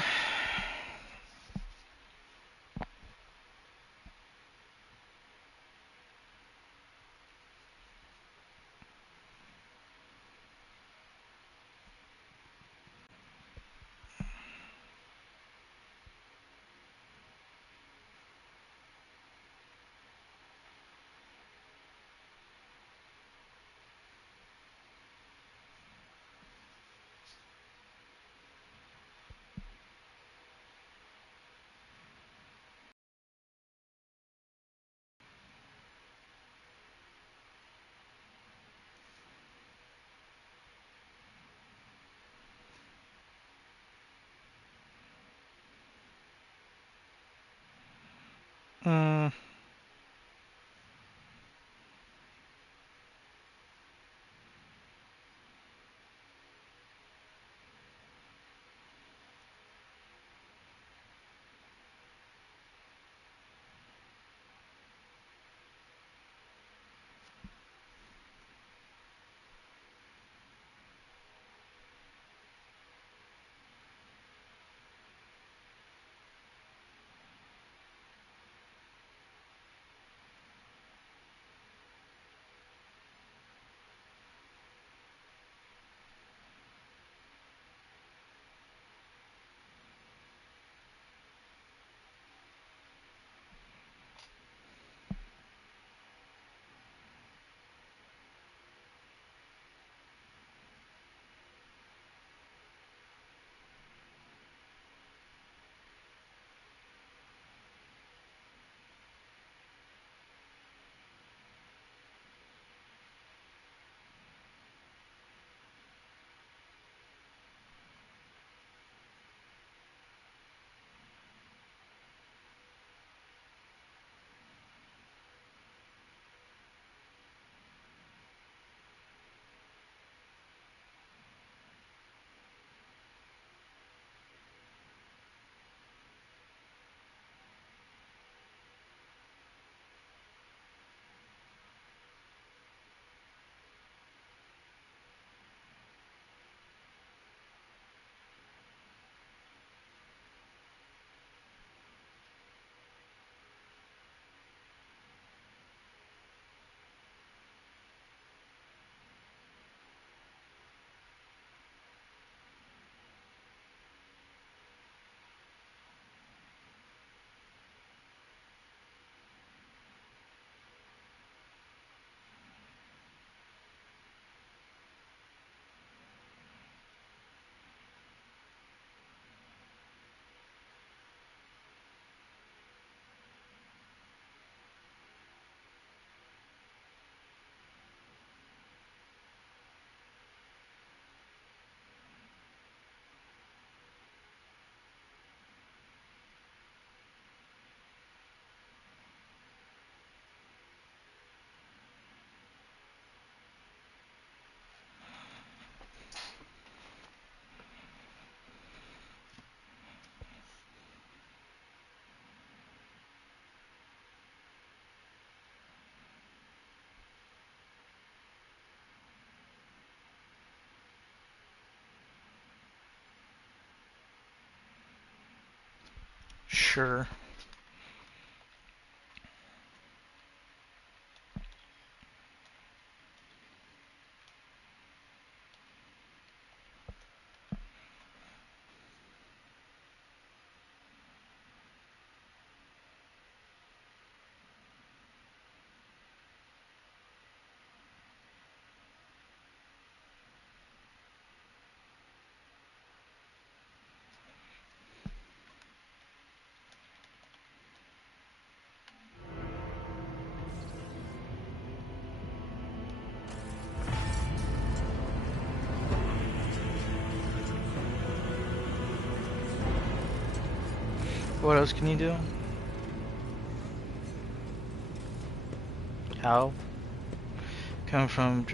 Sure. What else can you do? How? Come from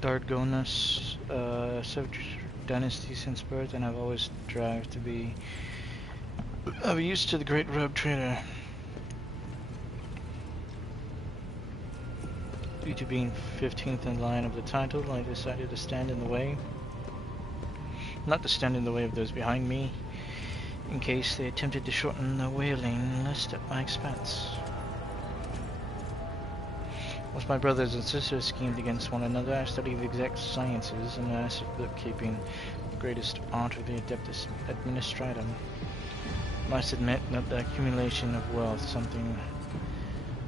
Dargonas, dynasty since birth, and I've always strived to be of use to the great Rogue Trader. Due to being 15th in line of the title, I decided to stand in the way. Not to stand in the way of those behind me, in case they attempted to shorten the whaling list at my expense. Once my brothers and sisters schemed against one another, I studied the exact sciences and mastered bookkeeping, the greatest art of the adeptus administratum. I must admit that the accumulation of wealth, something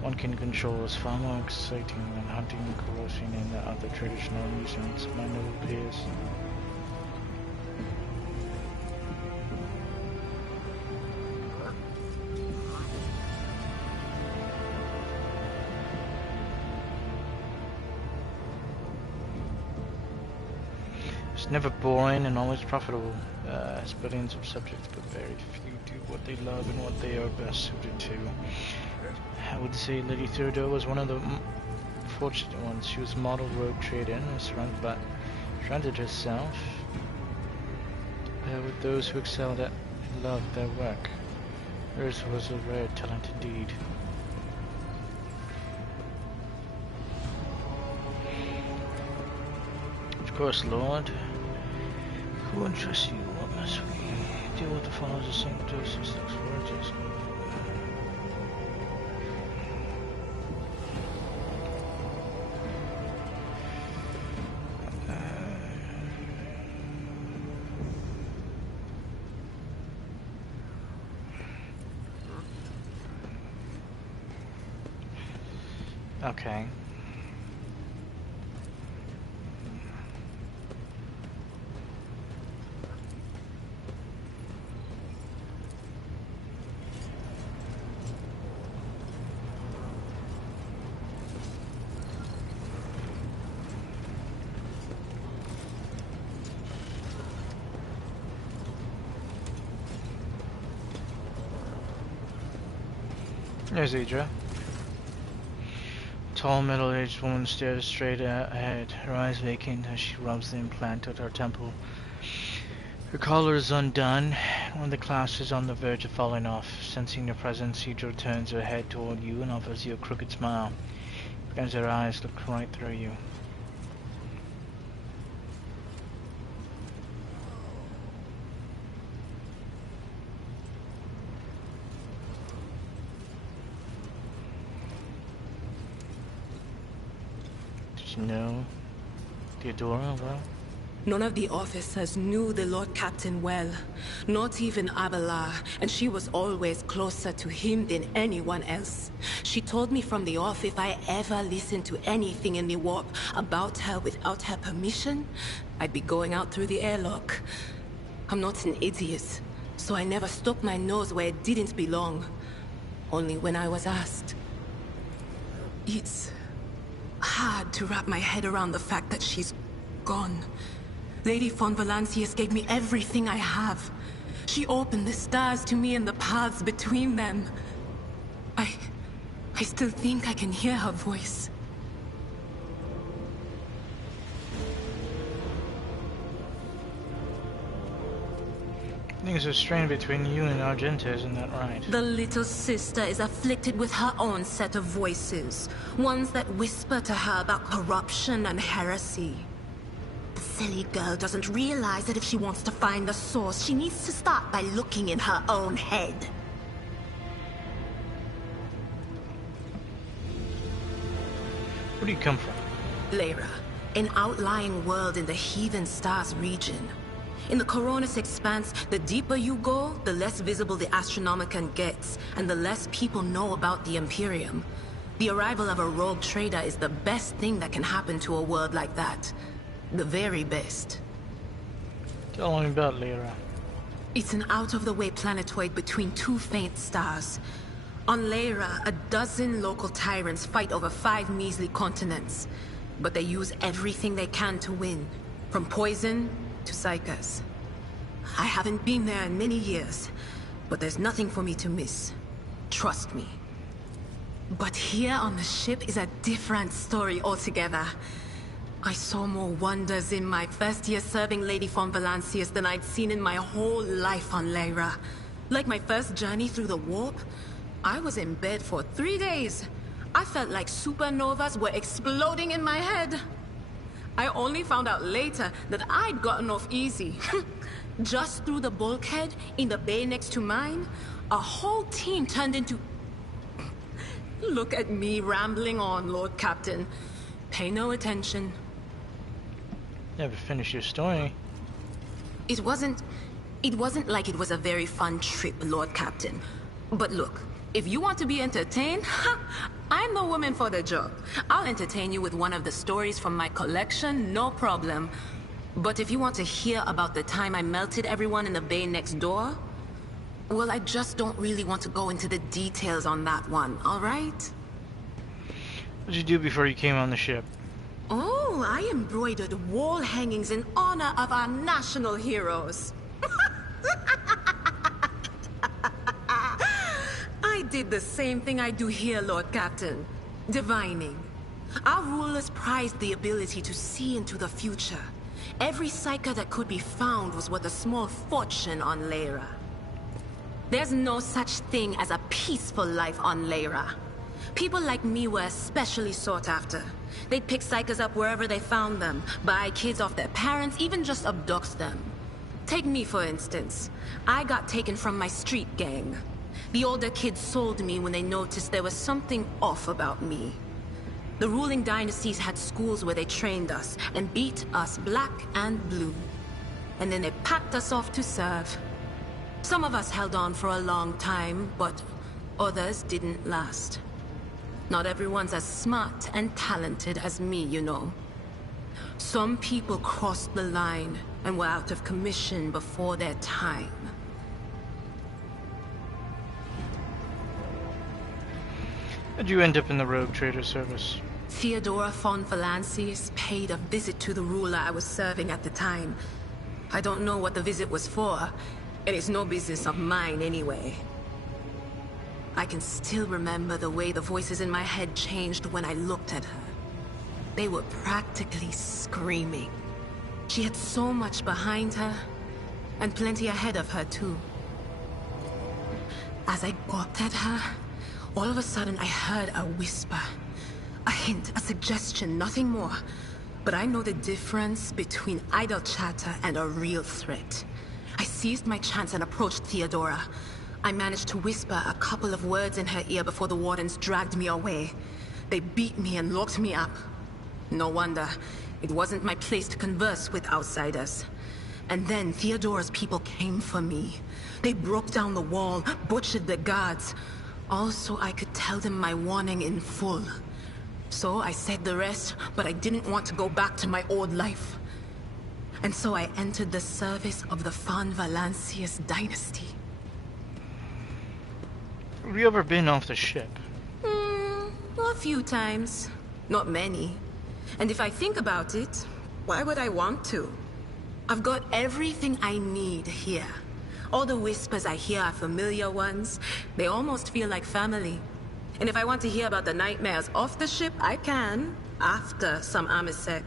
one can control, is far more exciting than hunting and corrosing and the other traditional amusements of my noble peers. It's never boring and always profitable, as billions of subjects, but very few do what they love and what they are best suited to. I would say Lady Theodore was one of the fortunate ones. She was a model rogue trader and surrounded herself with those who excelled at and loved their work. Hers was a rare talent indeed. Of course, Lord. Who entrusts you? What must we deal with the followers of St. Joseph's exploiters? Okay. There's Idra. A tall, middle-aged woman stares straight ahead, her eyes vacant as she rubs the implant at her temple. Her collar is undone, and one of the clasps is on the verge of falling off. Sensing your presence, Idra turns her head toward you and offers you a crooked smile. As her eyes look right through you. You know Theodora well? None of the officers knew the Lord Captain well. Not even Abelard, and she was always closer to him than anyone else. She told me from the off if I ever listened to anything in the warp about her without her permission, I'd be going out through the airlock. I'm not an idiot, so I never stuck my nose where it didn't belong. Only when I was asked. It's hard to wrap my head around the fact that she's gone. Lady von Valancius gave me everything I have. She opened the stars to me and the paths between them. I still think I can hear her voice. Things are strained between you and Argenta, isn't that right? The little sister is afflicted with her own set of voices. Ones that whisper to her about corruption and heresy. The silly girl doesn't realize that if she wants to find the source, she needs to start by looking in her own head. Where do you come from? Lyra, an outlying world in the Heathen Stars region. In the Coronis Expanse, the deeper you go, the less visible the Astronomicon gets, and the less people know about the Imperium. The arrival of a rogue trader is the best thing that can happen to a world like that. The very best. Tell me about Lyra. It's an out-of-the-way planetoid between two faint stars. On Lyra, a dozen local tyrants fight over 5 measly continents. But they use everything they can to win, from poison to psychers. I haven't been there in many years, but there's nothing for me to miss. Trust me. But here on the ship is a different story altogether. I saw more wonders in my first year serving Lady von Valancius than I'd seen in my whole life on Lyra. Like my first journey through the warp, I was in bed for 3 days. I felt like supernovas were exploding in my head. I only found out later that I'd gotten off easy. Just through the bulkhead in the bay next to mine, a whole team turned into... Look at me rambling on, Lord Captain. Pay no attention. Never finish your story. It wasn't like it was a very fun trip, Lord Captain. But look, if you want to be entertained, I'm the woman for the job. I'll entertain you with one of the stories from my collection, no problem. But if you want to hear about the time I melted everyone in the bay next door, well, I just don't really want to go into the details on that one, all right? What did you do before you came on the ship? Oh, I embroidered wall hangings in honor of our national heroes. I did the same thing I do here, Lord Captain. Divining. Our rulers prized the ability to see into the future. Every psyker that could be found was worth a small fortune on Lyra. There's no such thing as a peaceful life on Lyra. People like me were especially sought after. They'd pick psychers up wherever they found them, buy kids off their parents, even just abduct them. Take me, for instance. I got taken from my street gang. The older kids sold me when they noticed there was something off about me. The ruling dynasties had schools where they trained us and beat us black and blue. And then they packed us off to serve. Some of us held on for a long time, but others didn't last. Not everyone's as smart and talented as me, you know. Some people crossed the line and were out of commission before their time. How'd you end up in the Rogue Trader service? Theodora von Valancius paid a visit to the ruler I was serving at the time. I don't know what the visit was for, and it's no business of mine anyway. I can still remember the way the voices in my head changed when I looked at her. They were practically screaming. She had so much behind her, and plenty ahead of her too. As I gawped at her, all of a sudden I heard a whisper. A hint, a suggestion, nothing more. But I know the difference between idle chatter and a real threat. I seized my chance and approached Theodora. I managed to whisper a couple of words in her ear before the wardens dragged me away. They beat me and locked me up. No wonder. It wasn't my place to converse with outsiders. And then Theodora's people came for me. They broke down the wall, butchered the guards. Also, I could tell them my warning in full. So I said the rest, but I didn't want to go back to my old life. And so I entered the service of the von Valancius dynasty. Have you ever been off the ship? A few times. Not many. And if I think about it, why would I want to? I've got everything I need here. All the whispers I hear are familiar ones. They almost feel like family. And if I want to hear about the nightmares off the ship, I can. After some Amisec.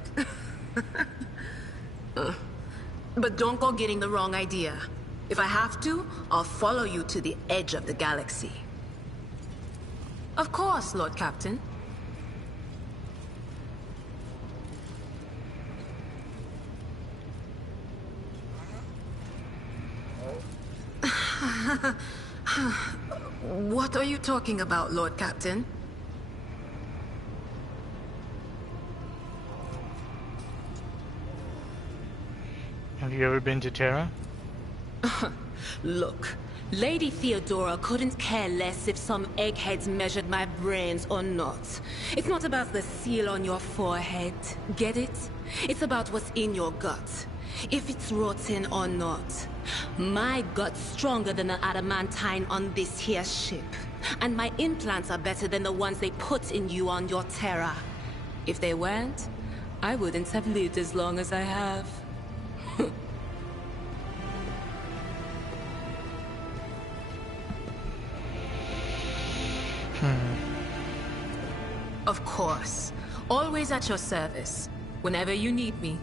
But don't go getting the wrong idea. If I have to, I'll follow you to the edge of the galaxy. Of course, Lord Captain. What are you talking about, Lord Captain? Have you ever been to Terra? Look, Lady Theodora couldn't care less if some eggheads measured my brains or not. It's not about the seal on your forehead, get it? It's about what's in your gut. If it's rotten or not. My gut's stronger than the adamantine on this here ship. And my implants are better than the ones they put in you on your Terra. If they weren't, I wouldn't have lived as long as I have. Of course. Always at your service. Whenever you need me.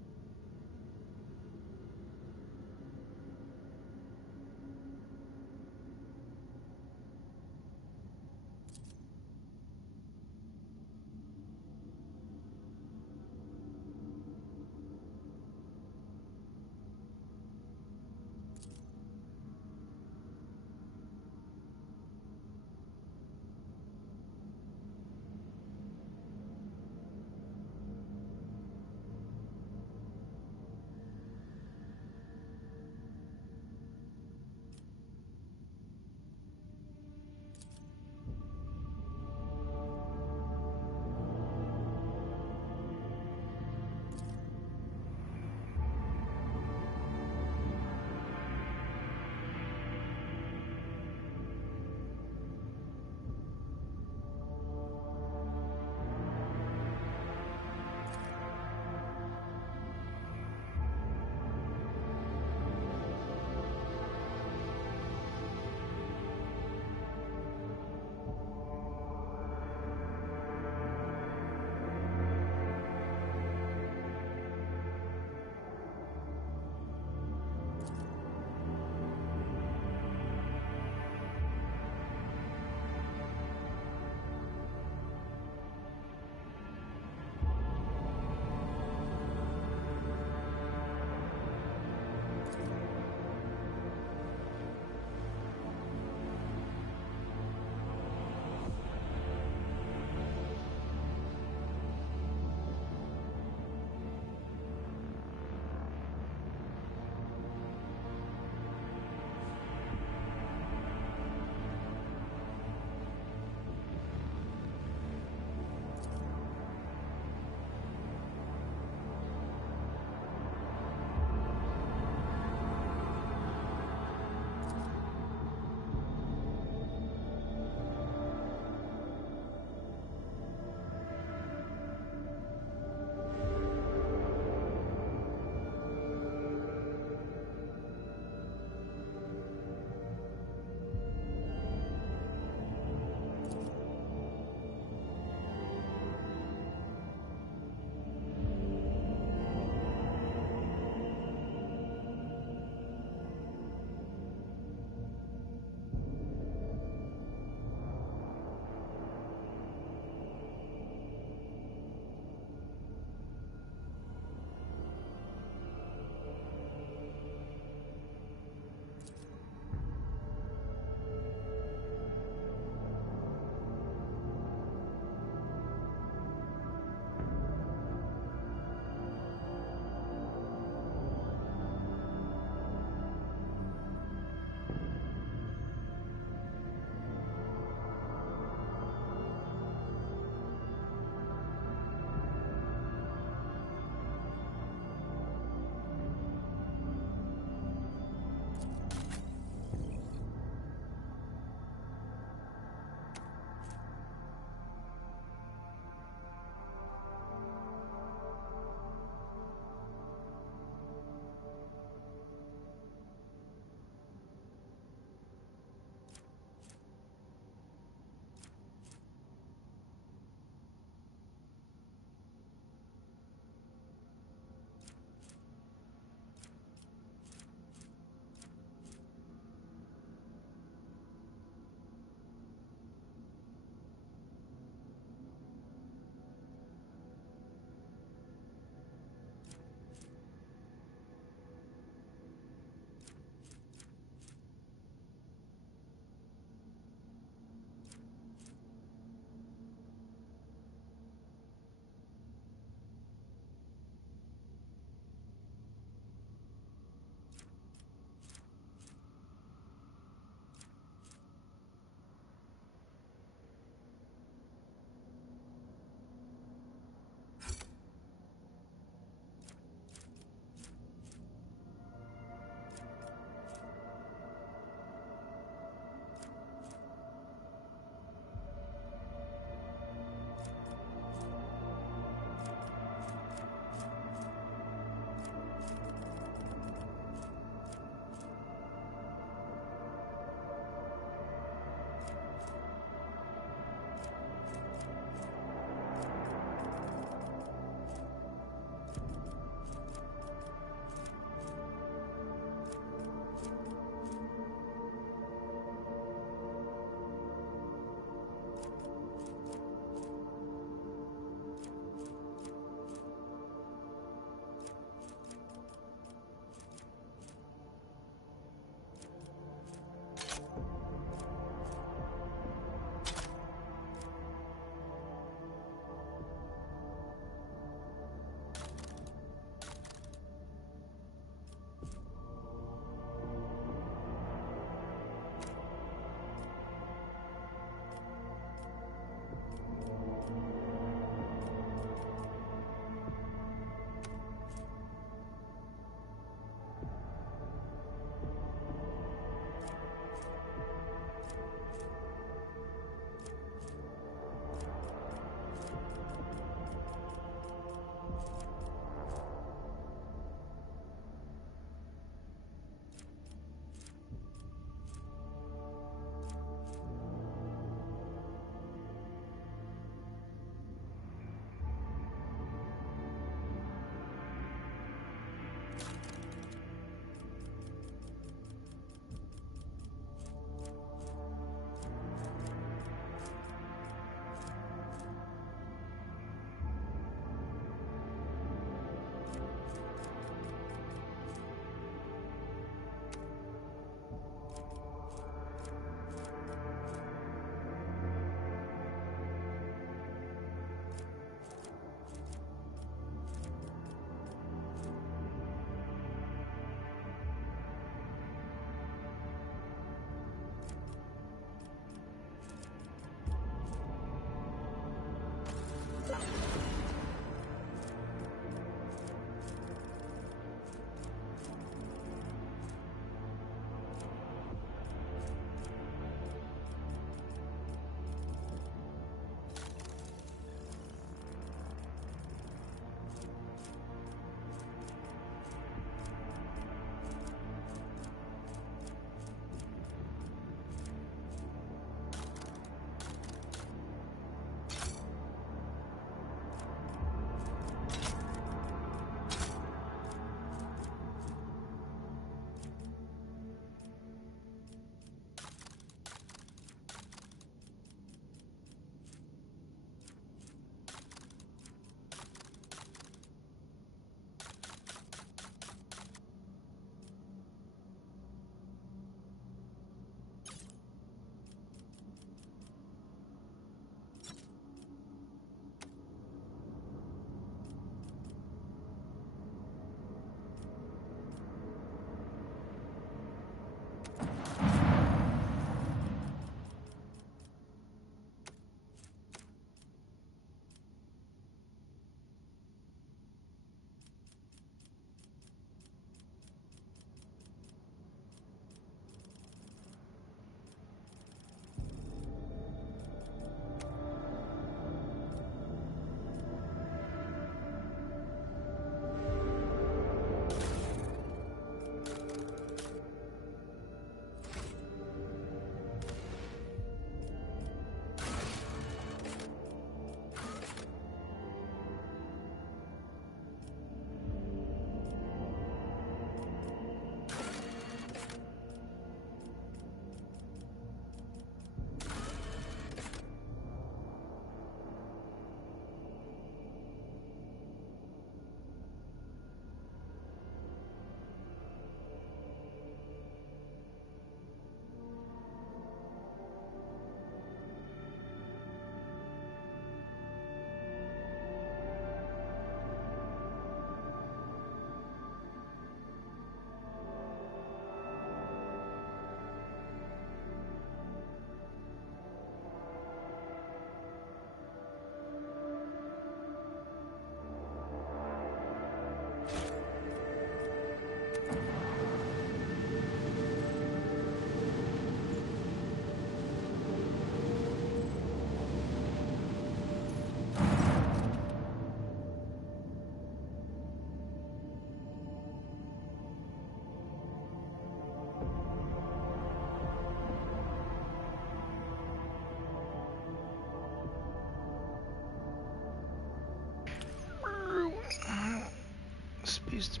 priest.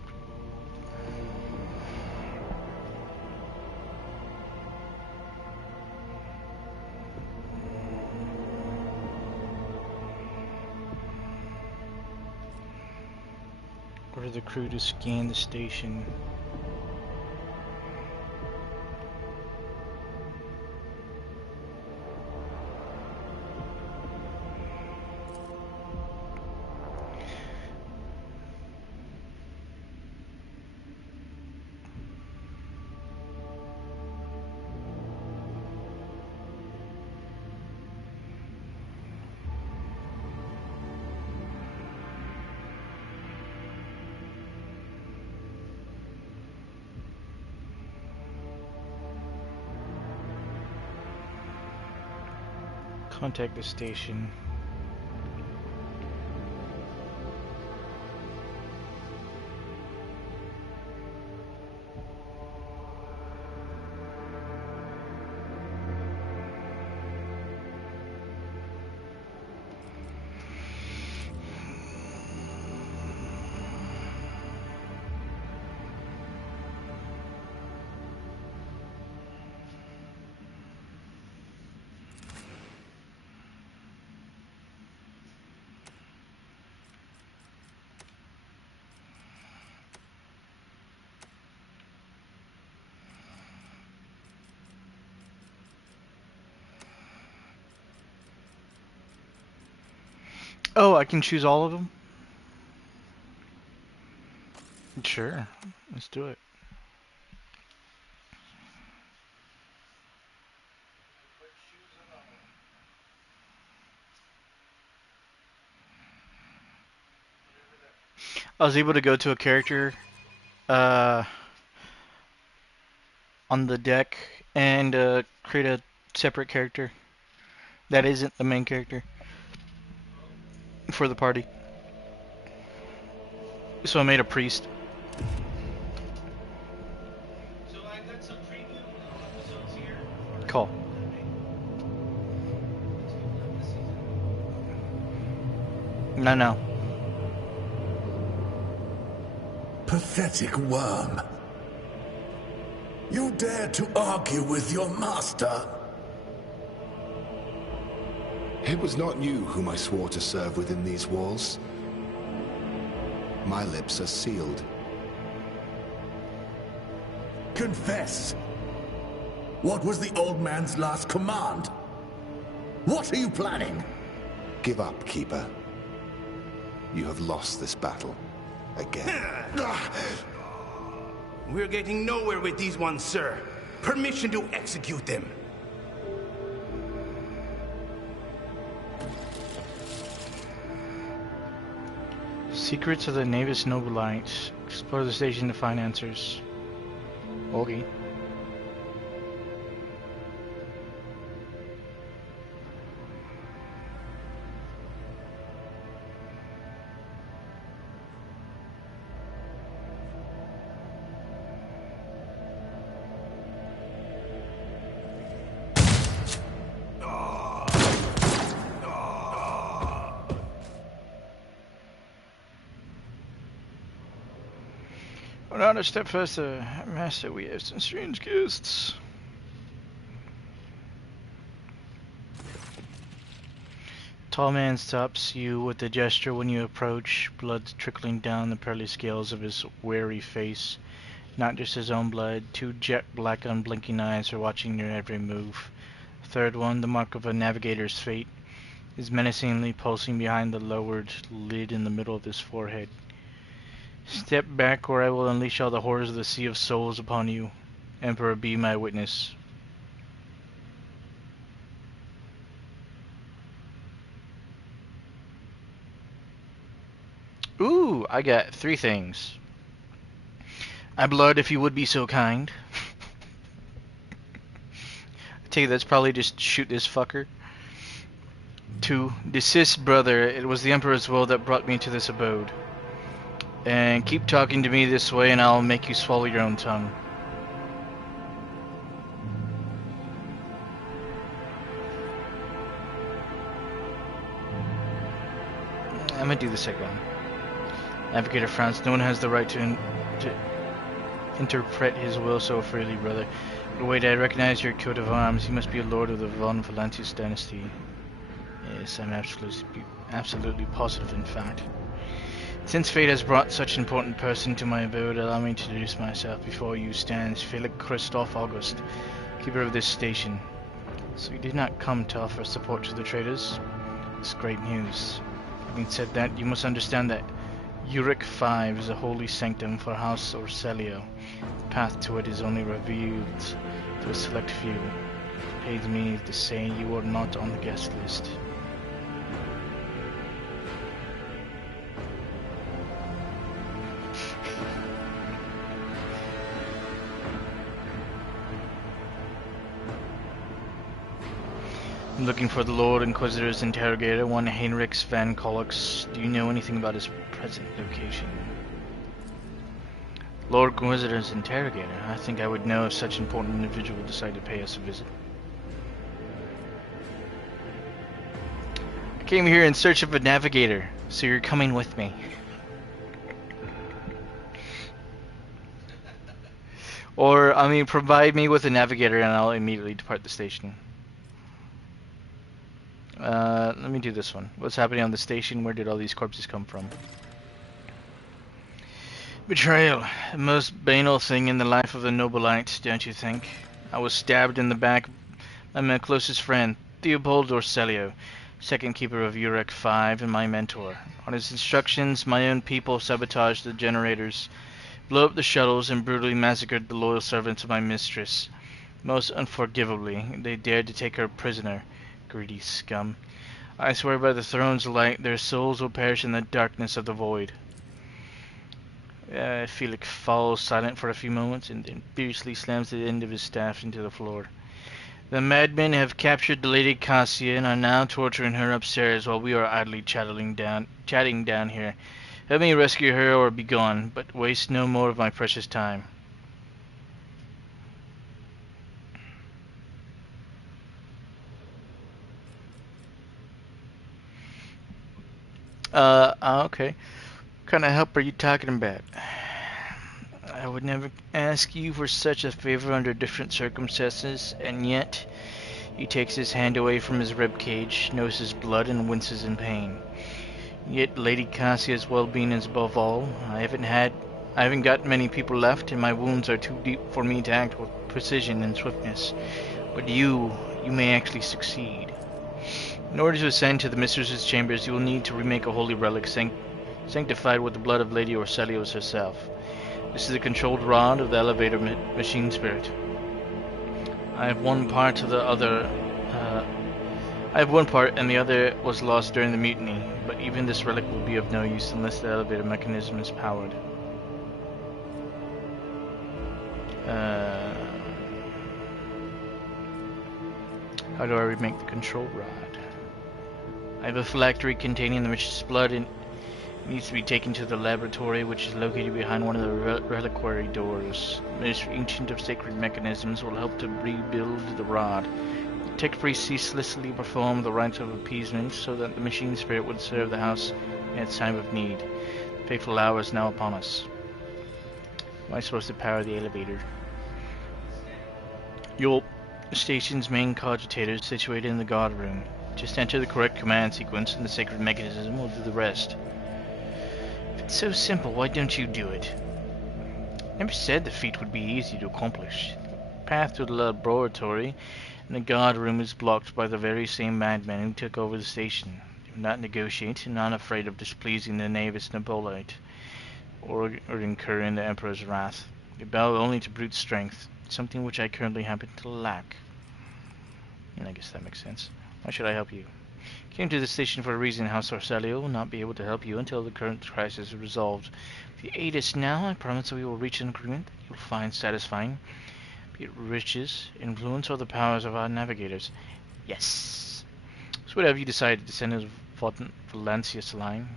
Order the crew to scan the station. Contact the station. Oh, I can choose all of them? Sure, let's do it. I was able to go to a character on the deck and create a separate character that isn't the main character for the party. So I made a priest. So I got some preview episodes here. Cool. No. Pathetic worm. You dare to argue with your master? It was not you whom I swore to serve within these walls. My lips are sealed. Confess. What was the old man's last command? What are you planning? Give up, Keeper. You have lost this battle. Again. We're getting nowhere with these ones, sir. Permission to execute them. Secrets of the Navis Nobilites. Explore the station to find answers. Okay. Not a step faster, Master. We have some strange guests. Tall man stops you with a gesture when you approach, blood trickling down the pearly scales of his weary face. Not just his own blood, two jet black unblinking eyes are watching your every move. Third one, the mark of a navigator's fate, is menacingly pulsing behind the lowered lid in the middle of his forehead. Step back or I will unleash all the horrors of the Sea of Souls upon you. Emperor, be my witness. Ooh, I got 3 things. I blood if you would be so kind. I take it that's probably just shoot this fucker. 2, desist, brother. It was the Emperor's will that brought me to this abode. And keep talking to me this way and I'll make you swallow your own tongue. I'm gonna do the second one. Navigator frowns. No one has the right to interpret his will so freely, brother. But wait, I recognize your coat of arms. You must be a lord of the Von Valancius dynasty. Yes, I'm absolutely positive, in fact. Since fate has brought such an important person to my abode, allow me to introduce myself. Before you stands Felix Christoph August, keeper of this station. So you did not come to offer support to the traders? It's great news. Having said that, you must understand that Uric 5 is a holy sanctum for House Orselio. The path to it is only revealed to a select few. It pains me to say you are not on the guest list. I'm looking for the Lord Inquisitor's interrogator, one Heinrich Van Kollux. Do you know anything about his present location? Lord Inquisitor's interrogator? I think I would know if such an important individual decided to pay us a visit. I came here in search of a navigator, so you're coming with me. Or, I mean, provide me with a navigator and I'll immediately depart the station. Let me do this one. What's happening on the station? Where did all these corpses come from? Betrayal. The most banal thing in the life of a nobilite, don't you think? I was stabbed in the back by my closest friend, Theobald Orselio, second keeper of Uric 5 and my mentor. On his instructions, my own people sabotaged the generators, blew up the shuttles, and brutally massacred the loyal servants of my mistress. Most unforgivably, they dared to take her prisoner. Greedy scum. I swear by the throne's light, their souls will perish in the darkness of the void. Felix falls silent for a few moments and then fiercely slams the end of his staff into the floor. The madmen have captured the Lady Cassia and are now torturing her upstairs while we are idly chatting down here. Help me rescue her or be gone, but waste no more of my precious time. Okay. What kind of help are you talking about? I would never ask you for such a favor under different circumstances, and yet he takes his hand away from his ribcage, knows his blood, and winces in pain. Yet Lady Cassia's well-being is above all. I haven't got many people left, and my wounds are too deep for me to act with precision and swiftness. But you may actually succeed. In order to ascend to the mistress's chambers, you will need to remake a holy relic sanctified with the blood of Lady Orselios herself. This is a controlled rod of the elevator machine spirit. I have one part, and the other was lost during the mutiny, but even this relic will be of no use unless the elevator mechanism is powered. How do I remake the control rod? I have a phylactery containing the machine's blood and it needs to be taken to the laboratory, which is located behind one of the reliquary doors. The most ancient of sacred mechanisms will help to rebuild the rod. The tech priest ceaselessly performed the rites of appeasement so that the machine spirit would serve the house in its time of need. The fateful hour is now upon us. How am I supposed to power the elevator? Your station's main cogitator is situated in the guard room. Just enter the correct command sequence and the sacred mechanism will do the rest. If it's so simple, why don't you do it? Never said the feat would be easy to accomplish. The path to the laboratory and the guard room is blocked by the very same madmen who took over the station. They will not negotiate and not afraid of displeasing the Navis Napolite or incurring the Emperor's wrath. They bow only to brute strength, something which I currently happen to lack. And I guess that makes sense. Why should I help you? Came to the station for a reason. House Orselio will not be able to help you until the current crisis is resolved. If you aid us now, I promise that we will reach an agreement that you'll find satisfying. Be it riches, influence, or the powers of our navigators. Yes. So what have you decided to send us Valancius line?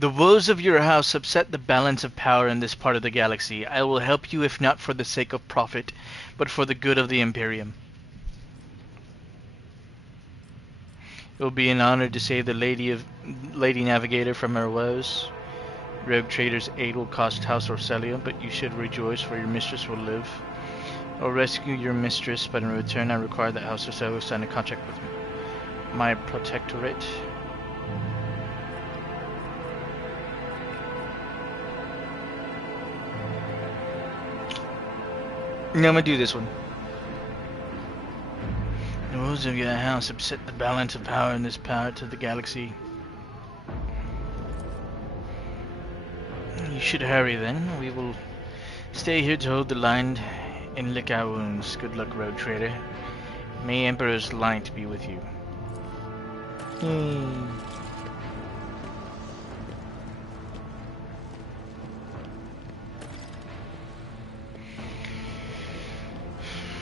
The woes of your house upset the balance of power in this part of the galaxy. I will help you if not for the sake of profit, but for the good of the Imperium. It will be an honor to save the Lady Navigator from her woes. Rogue Trader's aid will cost House Orcelia, but you should rejoice, for your mistress will live. I'll rescue your mistress, but in return I require that House Orcelia sign a contract with my protectorate. I'm gonna do this one. The rules of your house upset the balance of power in this part of the galaxy. You should hurry then. We will stay here to hold the line and lick our wounds. Good luck, Rogue Trader. May Emperor's light be with you.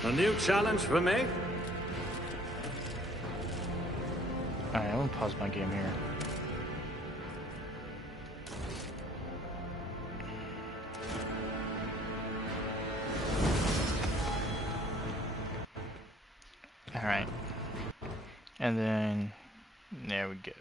A new challenge for me? Alright, I'm gonna pause my game here. Alright. And then, there we go.